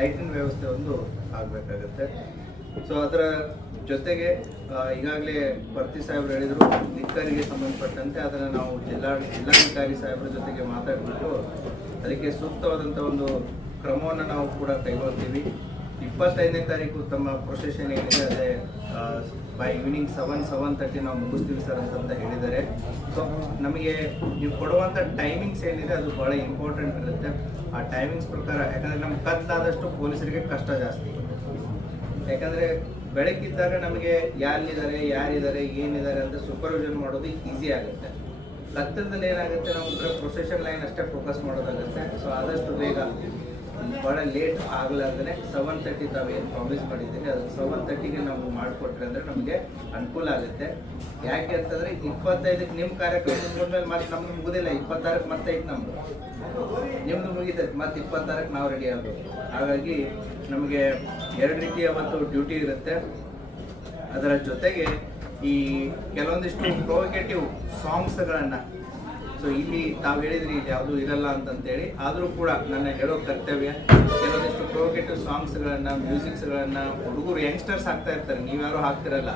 ಲೈಟಿನ ವ್ಯವಸ್ಥೆ ಒಂದು ಆಗಬೇಕಾಗುತ್ತೆ. ಸೊ ಅದರ ಜೊತೆಗೆ ಈಗಾಗಲೇ ಭರ್ತಿ ಸಾಹೇಬರು ಹೇಳಿದರು ಲಿಕ್ಕರಿಗೆ ಸಂಬಂಧಪಟ್ಟಂತೆ ಅದನ್ನು ನಾವು ಜಿಲ್ಲಾಧಿಕಾರಿ ಸಾಹೇಬರ ಜೊತೆಗೆ ಮಾತಾಡಿಬಿಟ್ಟು ಅದಕ್ಕೆ ಸೂಕ್ತವಾದಂಥ ಒಂದು ಕ್ರಮವನ್ನು ನಾವು ಕೂಡ ಕೈಗೊಳ್ತೀವಿ. 25ನೇ ತಾರೀಕು ತಮ್ಮ ಪ್ರೊಸೆಷನ್ ಏನಿದೆ ಅದೇ ಬೈ ಈವ್ನಿಂಗ್ 7:30 ನಾವು ಮುಗಿಸ್ತೀವಿ ಸರ್ ಅಂತ ಹೇಳಿದ್ದಾರೆ. ಸೊ ನಮಗೆ ನೀವು ಕೊಡುವಂಥ ಟೈಮಿಂಗ್ಸ್ ಏನಿದೆ ಅದು ಭಾಳ ಇಂಪಾರ್ಟೆಂಟ್ ಇರುತ್ತೆ. ಆ ಟೈಮಿಂಗ್ಸ್ ಪ್ರಕಾರ, ಯಾಕಂದರೆ ನಮ್ಗೆ ಕತ್ತಾದಷ್ಟು ಪೊಲೀಸರಿಗೆ ಕಷ್ಟ ಜಾಸ್ತಿ. ಯಾಕಂದರೆ ಬೆಳಕಿದ್ದಾಗ ನಮಗೆ ಯಾರಿದ್ದಾರೆ ಏನಿದ್ದಾರೆ ಅಂತ ಸೂಪರ್ವಿಷನ್ ಮಾಡೋದು ಈಸಿ ಆಗುತ್ತೆ. ಕತ್ತಲದಲ್ಲಿ ಏನಾಗುತ್ತೆ, ನಾವು ಪ್ರೊಸೆಷನ್ ಲೈನ್ ಅಷ್ಟೇ ಫೋಕಸ್ ಮಾಡೋದಾಗುತ್ತೆ. ಸೊ ಆದಷ್ಟು ಬೇಗ ಭಾಳ ಲೇಟ್ ಆಗಲಾರ್ದೇ 7:30 ತಾವೇನು ಪ್ರಾಮಿಸ್ ಮಾಡಿದ್ದೀರಿ ಅದು 7:30ಗೆ ನಾವು ಮಾಡಿಕೊಟ್ರೆ ಅಂದರೆ ನಮಗೆ ಅನುಕೂಲ ಆಗುತ್ತೆ. ಯಾಕೆ ಅಂತಂದರೆ 25ಕ್ಕೆ ನಿಮ್ಮ ಕಾರ್ಯಕ್ರಮ ಮುಗಿದ್ಮೇಲೆ ಮತ್ತೆ ನಮ್ದು ಮುಗೋದಿಲ್ಲ. 26ಕ್ಕೆ ಮತ್ತೆ ಐತೆ ನಮ್ಮದು, ನಿಮ್ಮದು ಮುಗಿತೈತೆ, ಮತ್ತೆ 26ಕ್ಕೆ ನಾವು ರೆಡಿ ಆಗಬೇಕು. ಹಾಗಾಗಿ ನಮಗೆ 2 ರೀತಿಯ ಒಂದು ಡ್ಯೂಟಿ ಇರುತ್ತೆ. ಅದರ ಜೊತೆಗೆ ಈ ಕೆಲವೊಂದಿಷ್ಟು ಪ್ರೊವೊಕೇಟಿವ್ ಸಾಂಗ್ಸ್ಗಳನ್ನು, ಸೊ ಇಲ್ಲಿ ತಾವು ಹೇಳಿದ್ರಿ ಇಲ್ಲಿ ಯಾವುದೂ ಇರಲ್ಲ ಅಂತಂತೇಳಿ, ಆದರೂ ಕೂಡ ನನ್ನ ಹೇಳೋ ಕರ್ತವ್ಯ ಕೆಲವೊಂದಿಷ್ಟು ಪ್ರೊವೊಕೇಟಿವ್ ಸಾಂಗ್ಸ್ಗಳನ್ನು, ಮ್ಯೂಸಿಕ್ಸ್ಗಳನ್ನು ಹುಡುಗರು ಯಂಗ್ಸ್ಟರ್ಸ್ ಹಾಕ್ತಾ ಇರ್ತಾರೆ. ನೀವ್ಯಾರು ಹಾಕ್ತಿರಲ್ಲ,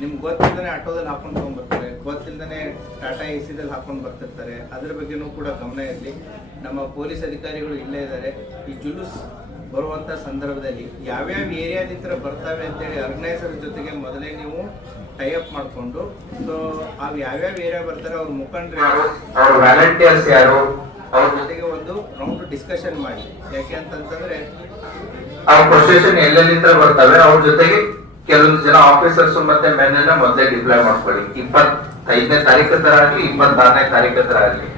ನಿಮ್ಗೆ ಗೊತ್ತಿಲ್ಲದೇ ಆಟೋದಲ್ಲಿ ಹಾಕೊಂಡು ತೊಗೊಂಡ್ಬರ್ತಾರೆ, ಗೊತ್ತಿಲ್ಲದೇ ಟಾಟಾ AC ಹಾಕೊಂಡು ಬರ್ತಿರ್ತಾರೆ. ಅದ್ರ ಬಗ್ಗೆನೂ ಕೂಡ ಗಮನ ಇರಲಿ. ನಮ್ಮ ಪೊಲೀಸ್ ಅಧಿಕಾರಿಗಳು ಇಲ್ಲೇ ಇದ್ದಾರೆ. ಈ ಜುಲೂಸ್ ಬರುವಂಥ ಸಂದರ್ಭದಲ್ಲಿ ಯಾವ್ಯಾವ ಏರಿಯಾದಿಂದ ಬರ್ತವೆ ಅಂತೇಳಿ ಆರ್ಗನೈಸರ್ ಜೊತೆಗೆ ಮೊದಲೇ ನೀವು ಟೈ ಅಪ್ ಮಾಡಿಕೊಂಡು, ಸೊ ಅವು ಯಾವ್ಯಾವ ಏರಿಯಾ ಬರ್ತಾರೆ, ಅವ್ರ ಮುಖಂಡರು ಯಾರು, ಅವ್ರ ವ್ಯಾಲಂಟಿಯರ್ಸ್ ಯಾರು, ಅವ್ರ ಜೊತೆಗೆ ಒಂದು ರೌಂಡ್ ಡಿಸ್ಕಷನ್ ಮಾಡಿ. ಯಾಕೆ ಅಂತಂತಂದ್ರೆ ಅವ್ರ ಪ್ರೊಸೆಷನ್ ಎಲ್ಲೆಲ್ಲಿಂದ ಬರ್ತವೆ ಅವ್ರ ಜೊತೆಗೆ ಕೆಲವೊಂದು ಜನ ಆಫೀಸರ್ಸ್ ಮತ್ತೆ ಮೆನ್ನ ಮೊದಲೇ ಡಿಪ್ಲಾಯ್ ಮಾಡ್ಕೊಳ್ಳಿ. 25ನೇ ತಾರೀಕು ತರ ಆಗಲಿ, 26ನೇ ತಾರೀಕು ತರ ಆಗಲಿ.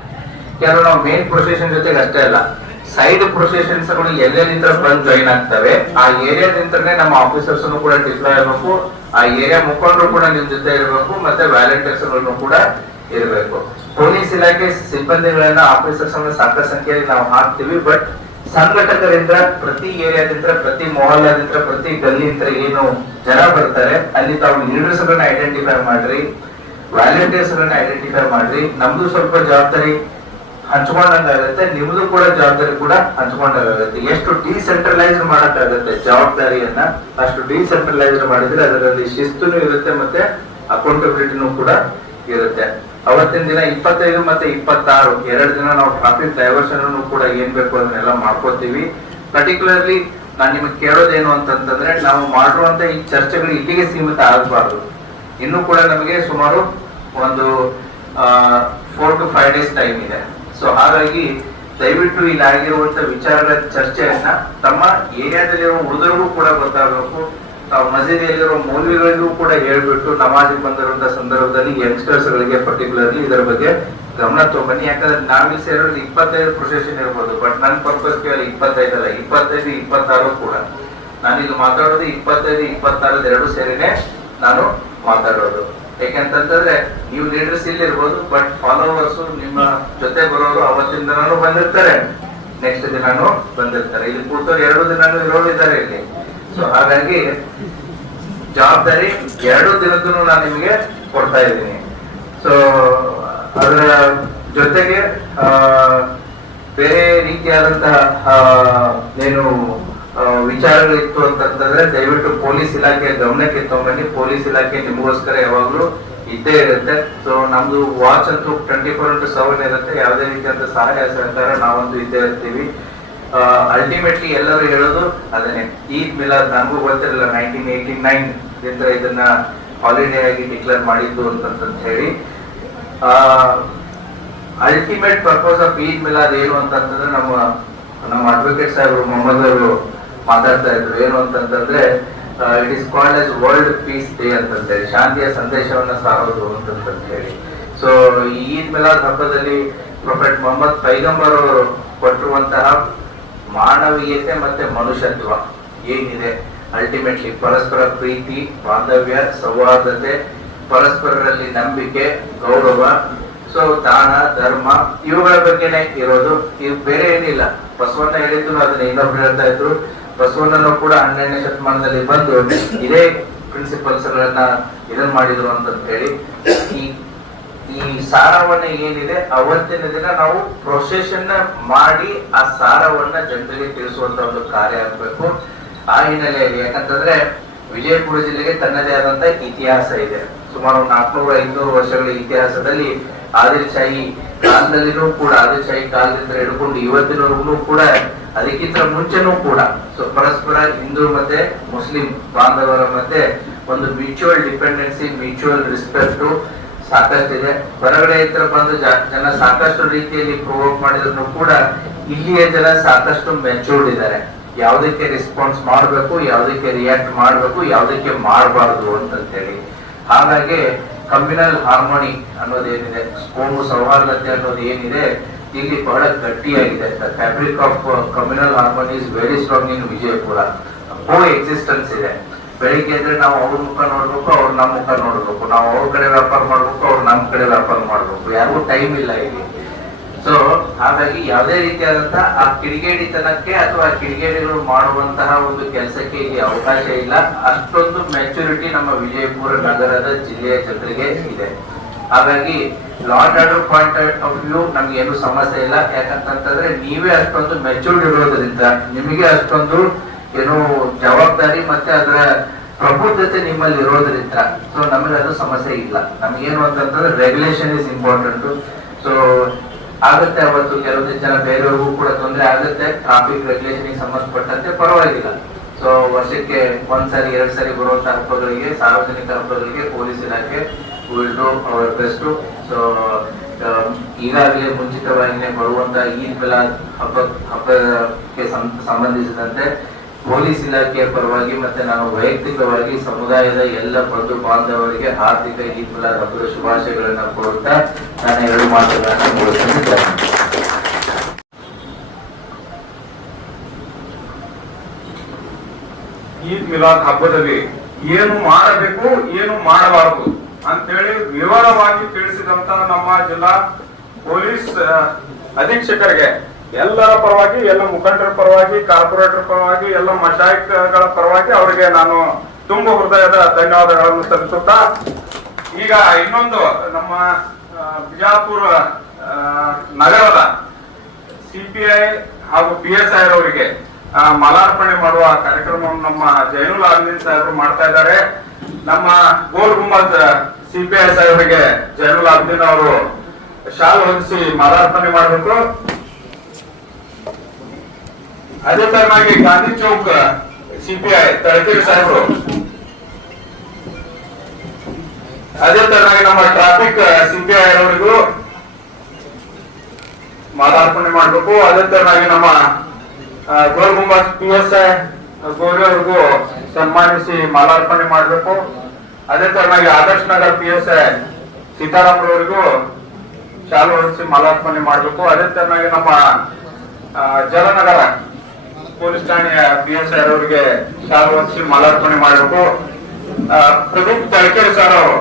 ಕೆಲವು ನಾವು ಮೇನ್ ಪ್ರೊಸೆಷನ್ ಜೊತೆಗೆ ಅಷ್ಟೇ ಅಲ್ಲ, ಸೈಡ್ ಪ್ರೊಸೆಷನ್ಸ್ ಗಳು ಎಲ್ಲೆಲ್ಲಿಂದ ಬಂದು ಜಾಯಿನ್ ಆಗ್ತವೆ ಆ ಏರಿಯಾದಿಂದನೇ ನಮ್ಮ ಆಫೀಸರ್ಸ್ ಕೂಡ ಡಿಪ್ಲಾಯ್ ಆಗಬೇಕು. ಆ ಏರಿಯಾ ಮುಖಂಡರು ಕೂಡ ನಿಮ್ ಜೊತೆ ಇರಬೇಕು, ಮತ್ತೆ ವ್ಯಾಲಂಟಿಯರ್ಸ್ ಗಳನ್ನು ಕೂಡ ಇರಬೇಕು. ಪೊಲೀಸ್ ಇಲಾಖೆ ಸಿಬ್ಬಂದಿಗಳನ್ನ ಆಫೀಸರ್ಸ್ ಅನ್ನ ಸಾಕಷ್ಟು ಸಂಖ್ಯೆಯಲ್ಲಿ ನಾವು ಹಾಕ್ತಿವಿ. ಬಟ್ ಸಂಘಟಕರಿಂದ ಪ್ರತಿ ಏರಿಯಾದಿಂದ, ಪ್ರತಿ ಮೊಹಲ್ಲಾದಿಂದ, ಪ್ರತಿ ಗಲ್ಲಿಯಿಂದ ಏನು ಜನ ಬರ್ತಾರೆ ಅಲ್ಲಿ ತಾವು ಲೀಡರ್ಸ್ ಗಳನ್ನ ಐಡೆಂಟಿಫೈ ಮಾಡ್ರಿ, ವ್ಯಾಲಂಟಿಯರ್ಸ್ ಗಳನ್ನ ಐಡೆಂಟಿಫೈ ಮಾಡ್ರಿ. ನಮ್ದು ಸ್ವಲ್ಪ ಜವಾಬ್ದಾರಿ ಹಂಚ್ಕೊಂಡಂಗಾಗತ್ತೆ, ನಿಮ್ದು ಕೂಡ ಜವಾಬ್ದಾರಿ ಕೂಡ ಹಂಚ್ಕೊಂಡಾಗುತ್ತೆ. ಎಷ್ಟು ಡಿಸೆಂಟ್ರಲೈಸ್ ಮಾಡಕ್ಕಾಗತ್ತೆ ಜವಾಬ್ದಾರಿಯನ್ನ ಅಷ್ಟು ಡಿಸೆಂಟ್ರಲೈಸ್ ಮಾಡಿದ್ರೆ ಅದರಲ್ಲಿ ಶಿಸ್ತುನು ಇರುತ್ತೆ, ಮತ್ತೆ ಅಕೌಂಟಬಿಲಿಟಿನೂ ಕೂಡ ಇರುತ್ತೆ. ಅವತ್ತಿನ ದಿನ 25 ಮತ್ತೆ 26 2 ದಿನ ನಾವು ಟ್ರಾಫಿಕ್ ಡೈವರ್ಷನ್ ಕೂಡ ಏನ್ ಬೇಕು ಅದನ್ನೆಲ್ಲ ಮಾಡ್ಕೋತೀವಿ. ಪರ್ಟಿಕ್ಯುಲರ್ಲಿ ನಾನು ನಿಮಗೆ ಕೇಳೋದೇನು ಅಂತಂತಂದ್ರೆ, ನಾವು ಮಾಡುವಂತ ಈ ಚರ್ಚೆಗಳು ಇಲ್ಲಿಗೆ ಸೀಮಿತ ಆಗಬಾರ್ದು. ಇನ್ನೂ ಕೂಡ ನಮಗೆ ಸುಮಾರು ಒಂದು 4 to 5 days ಟೈಮ್ ಇದೆ. ಸೊ ಹಾಗಾಗಿ ದಯವಿಟ್ಟು ಇಲ್ಲಿ ಆಗಿರುವಂತ ವಿಚಾರಗಳ ಚರ್ಚೆಯನ್ನ ತಮ್ಮ ಏರಿಯಾದಲ್ಲಿರುವ ಉಳಿದರಿಗೂ ಕೂಡ ಗೊತ್ತಾಗಬೇಕು. ತಾವು ಮಸೀದಿಯಲ್ಲಿರುವ ಮೌಲ್ವಿಗಳಿಗೂ ಕೂಡ ಹೇಳ್ಬಿಟ್ಟು ನಮಾಜಿಗೆ ಬಂದಿರುವಂತಹ ಸಂದರ್ಭದಲ್ಲಿ ಯಂಗ್ಸ್ಟರ್ಸ್ ಗಳಿಗೆ ಪರ್ಟಿಕ್ಯುಲರ್ಲಿ ಇದರ ಬಗ್ಗೆ ಗಮನ ತಗೊಂಬನ್ನಿ. ಯಾಕಂದ್ರೆ ನಾವಿಲ್ಲಿ ಸೇರೋದು 25 ಪ್ರೊಸೆಷನ್ ಇರ್ಬೋದು, ಬಟ್ ನನ್ನ ಪರ್ಪಸ್ ಕೇವಲ 25 ಅಲ್ಲ, 25, 26 ಕೂಡ. ನಾನೀಗ ಮಾತಾಡೋದು 25, 26 ಎರಡು ಸೇರಿನೇ ನಾನು ಮಾತಾಡೋದು. ಯಾಕೆಂತಂದ್ರೆ ನೀವು ಲೀಡರ್ಸ್ ಇಲ್ಲಿ ಇರ್ಬೋದು, ಬಟ್ ಫಾಲೋವರ್ಸ್ ನಿಮ್ಮ ಜೊತೆ ಬರೋರು ಅವತ್ತಿನ ದಿನಾನು ಬಂದಿರ್ತಾರೆ, ನೆಕ್ಸ್ಟ್ ದಿನಾನು ಬಂದಿರ್ತಾರೆ. ಇಲ್ಲಿ ಕೂತವ್ರು 2 ದಿನಾನು ಇರೋರು ಇದ್ದಾರೆ ಇಲ್ಲಿ. ಸೊ ಹಾಗಾಗಿ ಜವಾಬ್ದಾರಿ 2 ದಿನದ್ದು ನಾನು ನಿಮಗೆ ಕೊಡ್ತಾ ಇದ್ದೀನಿ. ಸೊ ಅದರ ಜೊತೆಗೆ ಬೇರೆ ರೀತಿಯಾದಂತಹ ಏನು ವಿಚಾರಗಳಿತ್ತು ಅಂತಂದ್ರೆ ದಯವಿಟ್ಟು ಪೊಲೀಸ್ ಇಲಾಖೆ ಗಮನಕ್ಕೆ ತಗೊಂಡ್ಬನ್ನಿ. ಪೊಲೀಸ್ ಇಲಾಖೆ ನಿಮಗೋಸ್ಕರ ಯಾವಾಗ್ಲೂ ಇದ್ದೇ ಇರುತ್ತೆ. ಸೊ ನಮ್ದು ವಾಚ್ ಅಂತೂ 24/7 ಇರುತ್ತೆ. ಯಾವುದೇ ರೀತಿಯಾದ ಸಹಾಯ ಸಹಕಾರ ನಾವಂತೂ ಇದ್ದೇ ಇರ್ತೀವಿ. ಅಲ್ಟಿಮೇಟ್ಲಿ ಎಲ್ಲರೂ ಹೇಳೋದು ಅದನ್ನೇ, ಈದ್ ಮಿಲಾದ್ ನನಗೂ ಗೊತ್ತಿರಲಿಲ್ಲ 1989 ಇದನ್ನ ಹಾಲಿಡೇ ಆಗಿ ಡಿಕ್ಲೇರ್ ಮಾಡಿದ್ದು ಅಂತ ಹೇಳಿ. Ultimate purpose of Eid Milad ಏನು ಅಂತಂದ್ರೆ ನಮ್ಮ ಅಡ್ವೊಕೇಟ್ ಸಾಹೇಬರು ಮೊಹಮ್ಮದ್ ಅವರು ಮಾತಾಡ್ತಾ ಇದ್ರು. ಏನು ಅಂತಂದ್ರೆ it is called as world peace day ಅಂತ ಹೇಳಿ, ಶಾಂತಿಯ ಸಂದೇಶವನ್ನ ಸಾರೋದು ಅಂತ ಹೇಳಿ. ಸೊ ಈದ್ ಮಿಲಾದ್ ಹಬ್ಬದಲ್ಲಿ ಪ್ರೊಫೆಟ್ ಮೊಹಮ್ಮದ್ ಪೈಗಂಬರ್ ಅವರು ಕೊಟ್ಟಿರುವಂತಹ ಮಾನವೀಯತೆ ಮತ್ತೆ ಮನುಷ್ಯತ್ವ ಏನಿದೆ, ಅಲ್ಟಿಮೇಟ್ಲಿ ಪರಸ್ಪರ ಪ್ರೀತಿ, ಬಾಂಧವ್ಯ, ಸೌಹಾರ್ದತೆ, ಪರಸ್ಪರರಲ್ಲಿ ನಂಬಿಕೆ, ಗೌರವ, ಸೊ ದಾನ, ಧರ್ಮ, ಇವುಗಳ ಬಗ್ಗೆನೇ ಇರೋದು. ಇವು ಬೇರೆ ಏನಿಲ್ಲ. ಬಸವಣ್ಣ ಹೇಳಿದ್ರು ಅದನ್ನ ಇನ್ನೊಬ್ರು ಹೇಳ್ತಾ ಇದ್ರು. ಬಸವಣ್ಣನು ಕೂಡ 12ನೇ ಶತಮಾನದಲ್ಲಿ ಬಂದು ಇದೇ ಪ್ರಿನ್ಸಿಪಲ್ಸ್ ಗಳನ್ನ ಇದನ್ ಮಾಡಿದ್ರು ಅಂತ ಹೇಳಿ. ಈ ಸಾರವನ್ನ ಏನಿದೆ ಅವತ್ತಿನ ದಿನ ನಾವು ಪ್ರೊಸೆಷನ್ ಮಾಡಿ ಆ ಸಾರವನ್ನ ಜನರಿಗೆ ತಿಳಿಸುವಂತ ಒಂದು ಕಾರ್ಯ ಆಗ್ಬೇಕು. ಆ ಹಿನ್ನೆಲೆಯಲ್ಲಿ ಯಾಕಂತಂದ್ರೆ ವಿಜಯಪುರ ಜಿಲ್ಲೆಗೆ ತನ್ನದೇ ಆದಂತ ಇತಿಹಾಸ ಇದೆ. ಸುಮಾರು 400-500 ವರ್ಷಗಳ ಇತಿಹಾಸದಲ್ಲಿ ಆದಿಲ್ಶಾಹಿ ಕಾಲದಲ್ಲಿನೂ ಕೂಡ, ಆದಿಲ್ಶಾಹಿ ಕಾಲದಿಂದ ಹಿಡ್ಕೊಂಡು ಇವತ್ತಿನವರೆಗೂ ಕೂಡ, ಅದಕ್ಕಿಂತ ಮುಂಚೆನೂ ಕೂಡ ಸೊ ಪರಸ್ಪರ ಹಿಂದೂ ಮತ್ತೆ ಮುಸ್ಲಿಂ ಬಾಂಧವರ ಮಧ್ಯೆ ಒಂದು ಮ್ಯೂಚುವಲ್ ಡಿಪೆಂಡೆನ್ಸಿ, ಮ್ಯೂಚುವಲ್ ರೆಸ್ಪೆಕ್ಟ್ ಸಾಕಷ್ಟಿದೆ. ಹೊರಗಡೆ ಇತರ ಬಂದು ಜನ ಸಾಕಷ್ಟು ರೀತಿಯಲ್ಲಿ ಪ್ರೊವೋಕ್ ಮಾಡಿದ್ರು ಕೂಡ ಇಲ್ಲಿಯ ಜನ ಸಾಕಷ್ಟು ಮೆಚೂರ್ಡ್ ಇದ್ದಾರೆ. ಯಾವುದಕ್ಕೆ ರೆಸ್ಪಾನ್ಸ್ ಮಾಡಬೇಕು, ಯಾವುದಕ್ಕೆ ರಿಯಾಕ್ಟ್ ಮಾಡಬೇಕು, ಯಾವುದಕ್ಕೆ ಮಾಡಬಾರ್ದು ಅಂತ ಹೇಳಿ. ಹಾಗಾಗಿ ಕಮ್ಯುನಲ್ ಹಾರ್ಮೋನಿ ಅನ್ನೋದೇನಿದೆ, ಕೋಮು ಸೌಹಾರ್ದತೆ ಅನ್ನೋದು ಏನಿದೆ ಇಲ್ಲಿ ಬಹಳ ಗಟ್ಟಿಯಾಗಿದೆ. The fabric of communal harmony is very strong in Vijayapura. Coexistence ಇದೆ. ಬೆಳಿಗ್ಗೆ ಎದ್ರೆ ನಾವು ಅವ್ರ ಮುಖ ನೋಡ್ಬೇಕು, ಅವ್ರು ನಮ್ಮ ಮುಖ ನೋಡ್ಬೇಕು, ನಾವು ಅವ್ರ ಕಡೆ ವ್ಯಾಪಾರ ಮಾಡ್ಬೇಕು, ಅವ್ರು ನಮ್ಮ ಕಡೆ ವ್ಯಾಪಾರ ಮಾಡ್ಬೇಕು. ಯಾರಿಗೂ ಟೈಮ್ ಇಲ್ಲ ಇಲ್ಲಿ. ಸೊ ಹಾಗಾಗಿ ಯಾವುದೇ ರೀತಿಯಾದಂತಹ ಆ ಕಿಡಿಗೇಡಿತನಕ್ಕೆ ಅಥವಾ ಕಿಡಿಗೇಡಿಗಳು ಮಾಡುವಂತಹ ಒಂದು ಕೆಲಸಕ್ಕೆ ಇಲ್ಲಿ ಅವಕಾಶ ಇಲ್ಲ. ಅಷ್ಟೊಂದು ಮೆಚುರಿಟಿ ನಮ್ಮ ವಿಜಯಪುರ ನಗರದ ಜಿಲ್ಲೆಯ ಜನರಿಗೆ ಇದೆ. ಹಾಗಾಗಿ law and order point of view ನಮ್ಗೆ ಏನು ಸಮಸ್ಯೆ ಇಲ್ಲ. ಯಾಕಂತಂದ್ರೆ ನೀವೇ ಅಷ್ಟೊಂದು ಮೆಚೂರ್ಡ್ ಇರೋದ್ರಿಂದ, ನಿಮಗೆ ಅಷ್ಟೊಂದು ಏನು ಜವಾಬ್ದಾರಿ ಮತ್ತೆ ಅದರ ಪ್ರಬುದ್ಧತೆ ನಿಮ್ಮಲ್ಲಿ ಇರೋದ್ರಿಂದ ಸೊ ನಮಗೆ ಅದು ಸಮಸ್ಯೆ ಇಲ್ಲ. ನಮಗೇನು ಅಂತಂದ್ರೆ ರೆಗ್ಯುಲೇಷನ್ ಇಸ್ ಇಂಪಾರ್ಟೆಂಟ್. ಸೊ ಆಗುತ್ತೆ, ಅವತ್ತು ಕೆಲವೊಂದಿಷ್ಟು ಜನ ಬೇರೆಯವ್ರಿಗೂ ಕೂಡ ತೊಂದರೆ ಆಗುತ್ತೆ. ಟ್ರಾಫಿಕ್ ರೆಗ್ಯುಲೇಷನ್ ಸಂಬಂಧಪಟ್ಟಂತೆ ಪರವಾಗಿಲ್ಲ. ಸೊ ವರ್ಷಕ್ಕೆ 1 ಸಾರಿ 2 ಸಾರಿ ಬರುವಂತಹ ಹಬ್ಬಗಳಿಗೆ, ಸಾರ್ವಜನಿಕ ಹಬ್ಬಗಳಿಗೆ ಪೊಲೀಸ್ ಇಲಾಖೆ will do our best. So ಈಗಾಗಲೇ ಮುಂಚಿತವಾಗಿಯೇ ಬರುವಂತಹ ಈದ್ ಮಿಲಾದ್ ಹಬ್ಬಕ್ಕೆ ಸಂಬಂಧಿಸಿದಂತೆ ಪೊಲೀಸ್ ಇಲಾಖೆಯ ಪರವಾಗಿ ಮತ್ತೆ ನಾನು ವೈಯಕ್ತಿಕವಾಗಿ ಸಮುದಾಯದ ಎಲ್ಲ ಬಂಧು ಬಾಂಧವರಿಗೆ ಹಾರ್ದಿಕ ಈದ್ ಮಿಲಾದ್ ಹಬ್ಬದ ಶುಭಾಶಯಗಳನ್ನ ಕೋರುತ್ತಾ ನಾನು 2 ಮಾತುಗಳನ್ನ ಮುಗಿಸುತ್ತಿದ್ದೇನೆ. ಈದ್ ಮಿಲಾದ್ ಹಬ್ಬದಲ್ಲಿ ಏನು ಮಾಡಬೇಕು, ಏನು ಮಾಡಬಾರದು ಅಂತೇಳಿ ವಿವರವಾಗಿ ತಿಳಿಸಿದಂತ ನಮ್ಮ ಜಿಲ್ಲಾ ಪೊಲೀಸ್ ಅಧೀಕ್ಷಕರಿಗೆ ಎಲ್ಲರ ಪರವಾಗಿ, ಎಲ್ಲ ಮುಖಂಡರ ಪರವಾಗಿ, ಕಾರ್ಪೊರೇಟರ್ ಪರವಾಗಿ, ಎಲ್ಲ ಮಶಾಯಿಕ್ಗಳ ಪರವಾಗಿ ಅವರಿಗೆ ನಾನು ತುಂಬ ಹೃದಯದ ಧನ್ಯವಾದಗಳನ್ನು ಸಲ್ಲಿಸುತ್ತಾ, ಈಗ ಇನ್ನೊಂದು ನಮ್ಮ ಬಿಜಾಪುರ ನಗರದ ಸಿಪಿಐ ಹಾಗೂ PSI ಅವರಿಗೆ ಮಾಲಾರ್ಪಣೆ ಮಾಡುವ ಕಾರ್ಯಕ್ರಮವನ್ನು ನಮ್ಮ ಜೈನುಲ್ ಆಬಿದೀನ್ ಸಾಹೇಬರು ಮಾಡ್ತಾ ಇದ್ದಾರೆ. ನಮ್ಮ ಗೋಲ್ ಗುಮ್ಮದ್ CPI ಸಾಹೇಬರಿಗೆ ಜೈನುಲ್ ಆಬಿದೀನ್ ಅವರು ಶಾಲ್ ಹೊಂದಿಸಿ ಮಾಲಾರ್ಪಣೆ ಮಾಡಬೇಕು. ಅದೇ ತರನಾಗಿ ಗಾಂಧಿ ಚೌಕ್ CPI ತಳಕೇರಿ ಸಾಹೇಬರು, ಅದೇ ತರನಾಗಿ ನಮ್ಮ ಟ್ರಾಫಿಕ್ CPI ಅವರಿಗೂ ಮಾಲಾರ್ಪಣೆ ಮಾಡಬೇಕು. ಅದೇ ತರನಾಗಿ ನಮ್ಮ ಗೋಲ್ ಗುಮ್ಮದ್ PSI ಗೋರಿ ಅವ್ರಿಗೂ ಸನ್ಮಾನಿಸಿ ಮಾಲಾರ್ಪಣೆ ಮಾಡಬೇಕು. ಅದೇ ತರನಾಗಿ ಆದರ್ಶ್ ನಗರ್ PSI ಸೀತಾರಾಮ್ರವರಿಗೂ ಶಾಲು ಹೊರಿಸಿ ಮಾಲಾರ್ಪಣೆ ಮಾಡಬೇಕು. ಅದೇ ತರನಾಗಿ ನಮ್ಮ ಜಲನಗರ ಪೊಲೀಸ್ ಠಾಣೆಯ PSI ಅವರಿಗೆ ಶಾಲು ಹೊರಿಸಿ ಮಾಲಾರ್ಪಣೆ ಮಾಡಬೇಕು. ಪ್ರದೀಪ್ ತಳಕೇರಿ ಸರ್ ಅವರು,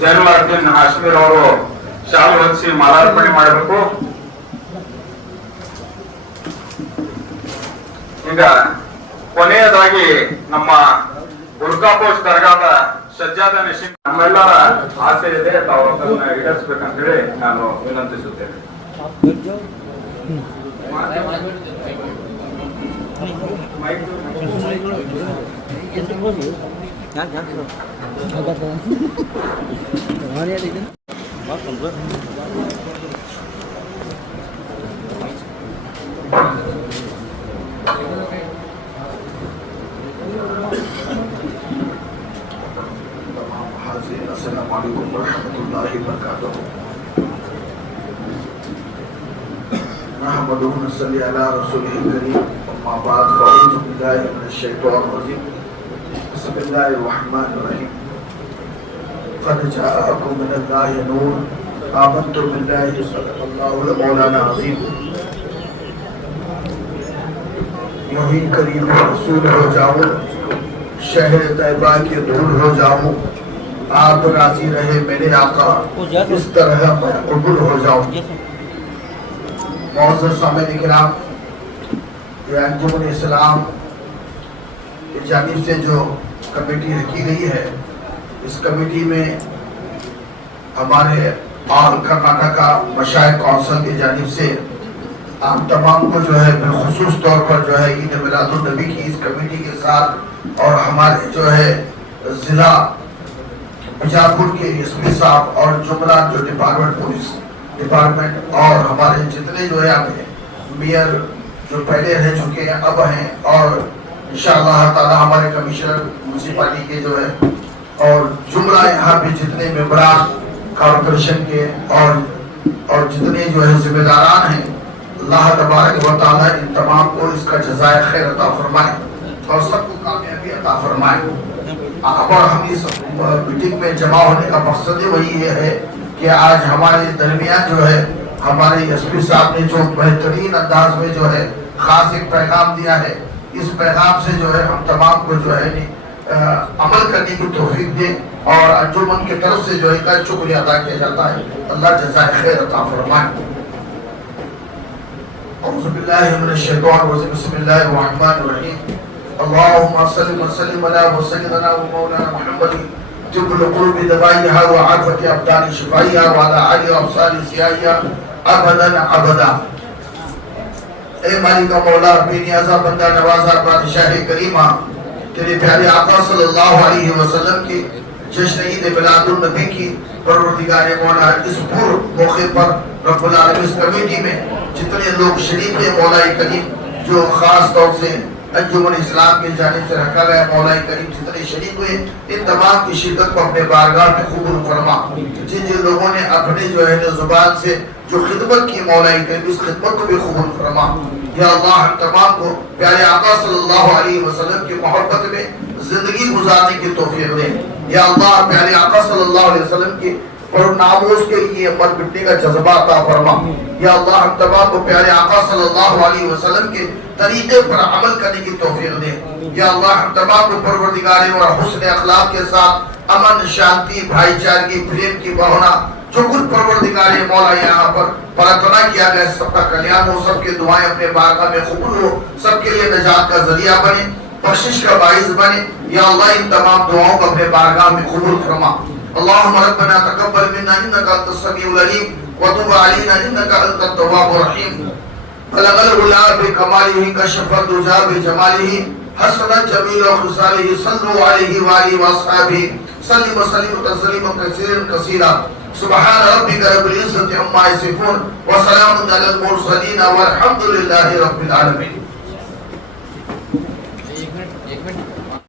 ಜೈನುಲ್ ಆಬಿದೀನ್ ಹಾಶ್ಮೀರ್ ಅವರು ಶಾಲು ಹೊರಿಸಿ ಮಾಲಾರ್ಪಣೆ ಮಾಡಬೇಕು. ಈಗ ಕೊನೆಯದಾಗಿ ನಮ್ಮ ಉಲ್ಕಾಪೋಷ್ ದರ್ಗಾದ ಸಜ್ಜಾದ ನಶೀಂ ನಮ್ಮೆಲ್ಲರ ಆಸೆ ಇದೆ, ತಾವು ಅದನ್ನ ಈಡೇರಿಸಬೇಕಂತೇಳಿ ನಾನು ವಿನಂತಿಸುತ್ತೇನೆ. السلام علیکم ورحمۃ اللہ وبرکاتہ. نحمده ونصلي على رسوله الكريم. اما بعد فاعوذ بالله من الشیطان الرجیم. بسم اللہ الرحمن الرحیم. قد جاءكم من الله نور آمنت بالله صدق الله المولانا العظیم. یوں ہی کریم رسول ہو جاؤں, شہر طیبہ کے دور ہو جاؤں, آپ راضی رہے میرے آقا, اس طرح میں قبول ہو جاؤں. معزز سامعین کرام, یہ انجمن اسلام کی جانب سے جو کمیٹی رکھی گئی ہے, اس کمیٹی میں ہمارے آل کرناٹکا مشائخ کونسل کی جانب سے آپ تمام کو جو ہے بالخصوص طور پر جو ہے عید میلاد النبی کی اس کمیٹی کے ساتھ اور ہمارے جو ہے ضلع بیجاپور کے ایس پی صاحب اور جملہ جو ڈپارٹمنٹ پولیس ڈپارٹمنٹ اور ہمارے جتنے جو ہے میئر جو پہلے رہ چکے ہیں اب ہیں, اور انشاءاللہ تعالی ہمارے کمشنر میونسپلٹی کے جو ہے اور جملہ یہاں پہ جتنے ممبران کارپوریشن کے اور جتنے جو ہے ذمہ داران ہیں, اللہ تبارک و تعالی ان تمام کو اس کا جزائے خیر عطا فرمائے اور سب کو کامیابی عطا فرمائے. اور ہم اس میٹنگ میں جمع ہونے کا مقصد وہی یہ ہے کہ آج ہمارے درمیان جو ہے ہمارے ایس پی صاحب نے جو بہترین انداز میں جو ہے خاص ایک پیغام دیا ہے, اس پیغام سے جو ہے ہم تمام کو جو ہے عمل کرنے کی توفیق دے اور انجمن کی طرف سے جو ہے کا شکریہ ادا کیا جاتا ہے. اللہ جزائے خیر عطا فرمائے. اعوذ باللہ من الشیطان الرجیم. بسم اللہ الرحمن الرحیم. اللهم صل وسلم على سيدنا ومولانا محمد طب القلوب دوائها وعافية الابدان شفائها وعلى آله وأصحابه سيائها ابدا ابدا. اے مالک و مولا, بے نیازا بندہ نوازا بادشاہ کریمہ, تیرے پیارے آقا صلی اللہ علیہ وسلم کی جشن عید میلاد النبی کی پروردگار مولا اس پر موقع پر رب العالمین اس کمیٹی میں جتنے لوگ شریک ہیں مولا کریم, جو خاص طور سے انجمن اسلام کی جانب سے رکھا گیا مولا کریم جتنے شریک ہوئے, ان تمام کی شرکت کو اپنے بارگاہ میں قبول فرما. جن جن لوگوں نے اپنے جو ہے زبان سے جو خدمت کی مولا کریم اس خدمت کو بھی قبول فرما. یا اللہ ہم تمام کو پیارے آقا صلی اللہ علیہ وسلم کی محبت میں زندگی گزارنے کی توفیق دے. یا اللہ پیارے آقا صلی اللہ علیہ وسلم کی اور ناموس کے لیے مر مٹنے کا جذبہ عطا فرما. یا اللہ ہم تمام کو پیارے آقا صلی اللہ علیہ وسلم کے طریقے پر عمل کرنے کی توفیق دے. یا اللہ ہم تمام کو پروردگار اور حسن اخلاق کے ساتھ امن, شانتی, بھائی چارگی, پریم کی بہنا جو کچھ پروردگار مولا یہاں پر پرتنا کیا گیا سب کا کلیان ہو, سب کے دعائیں اپنے بارگاہ میں قبول ہو, سب کے لیے نجات کا ذریعہ بنے, بخشش کا باعث بنے. یا اللہ ان تمام دعاؤں کو اپنے بارگاہ میں قبول فرما. اللهم ربنا تقبل منا انك انت السميع العليم وتب علينا انك انت التواب الرحيم. بلغ العلا بكماله كشف الدجى بجماله حسن جميل خصاله صلوا عليه واله واصحابه سلم وسلم تسليما كثيرا كثيرا. سبحان ربك رب العزة عما يصفون وسلام على المرسلين والحمد لله رب العالمين.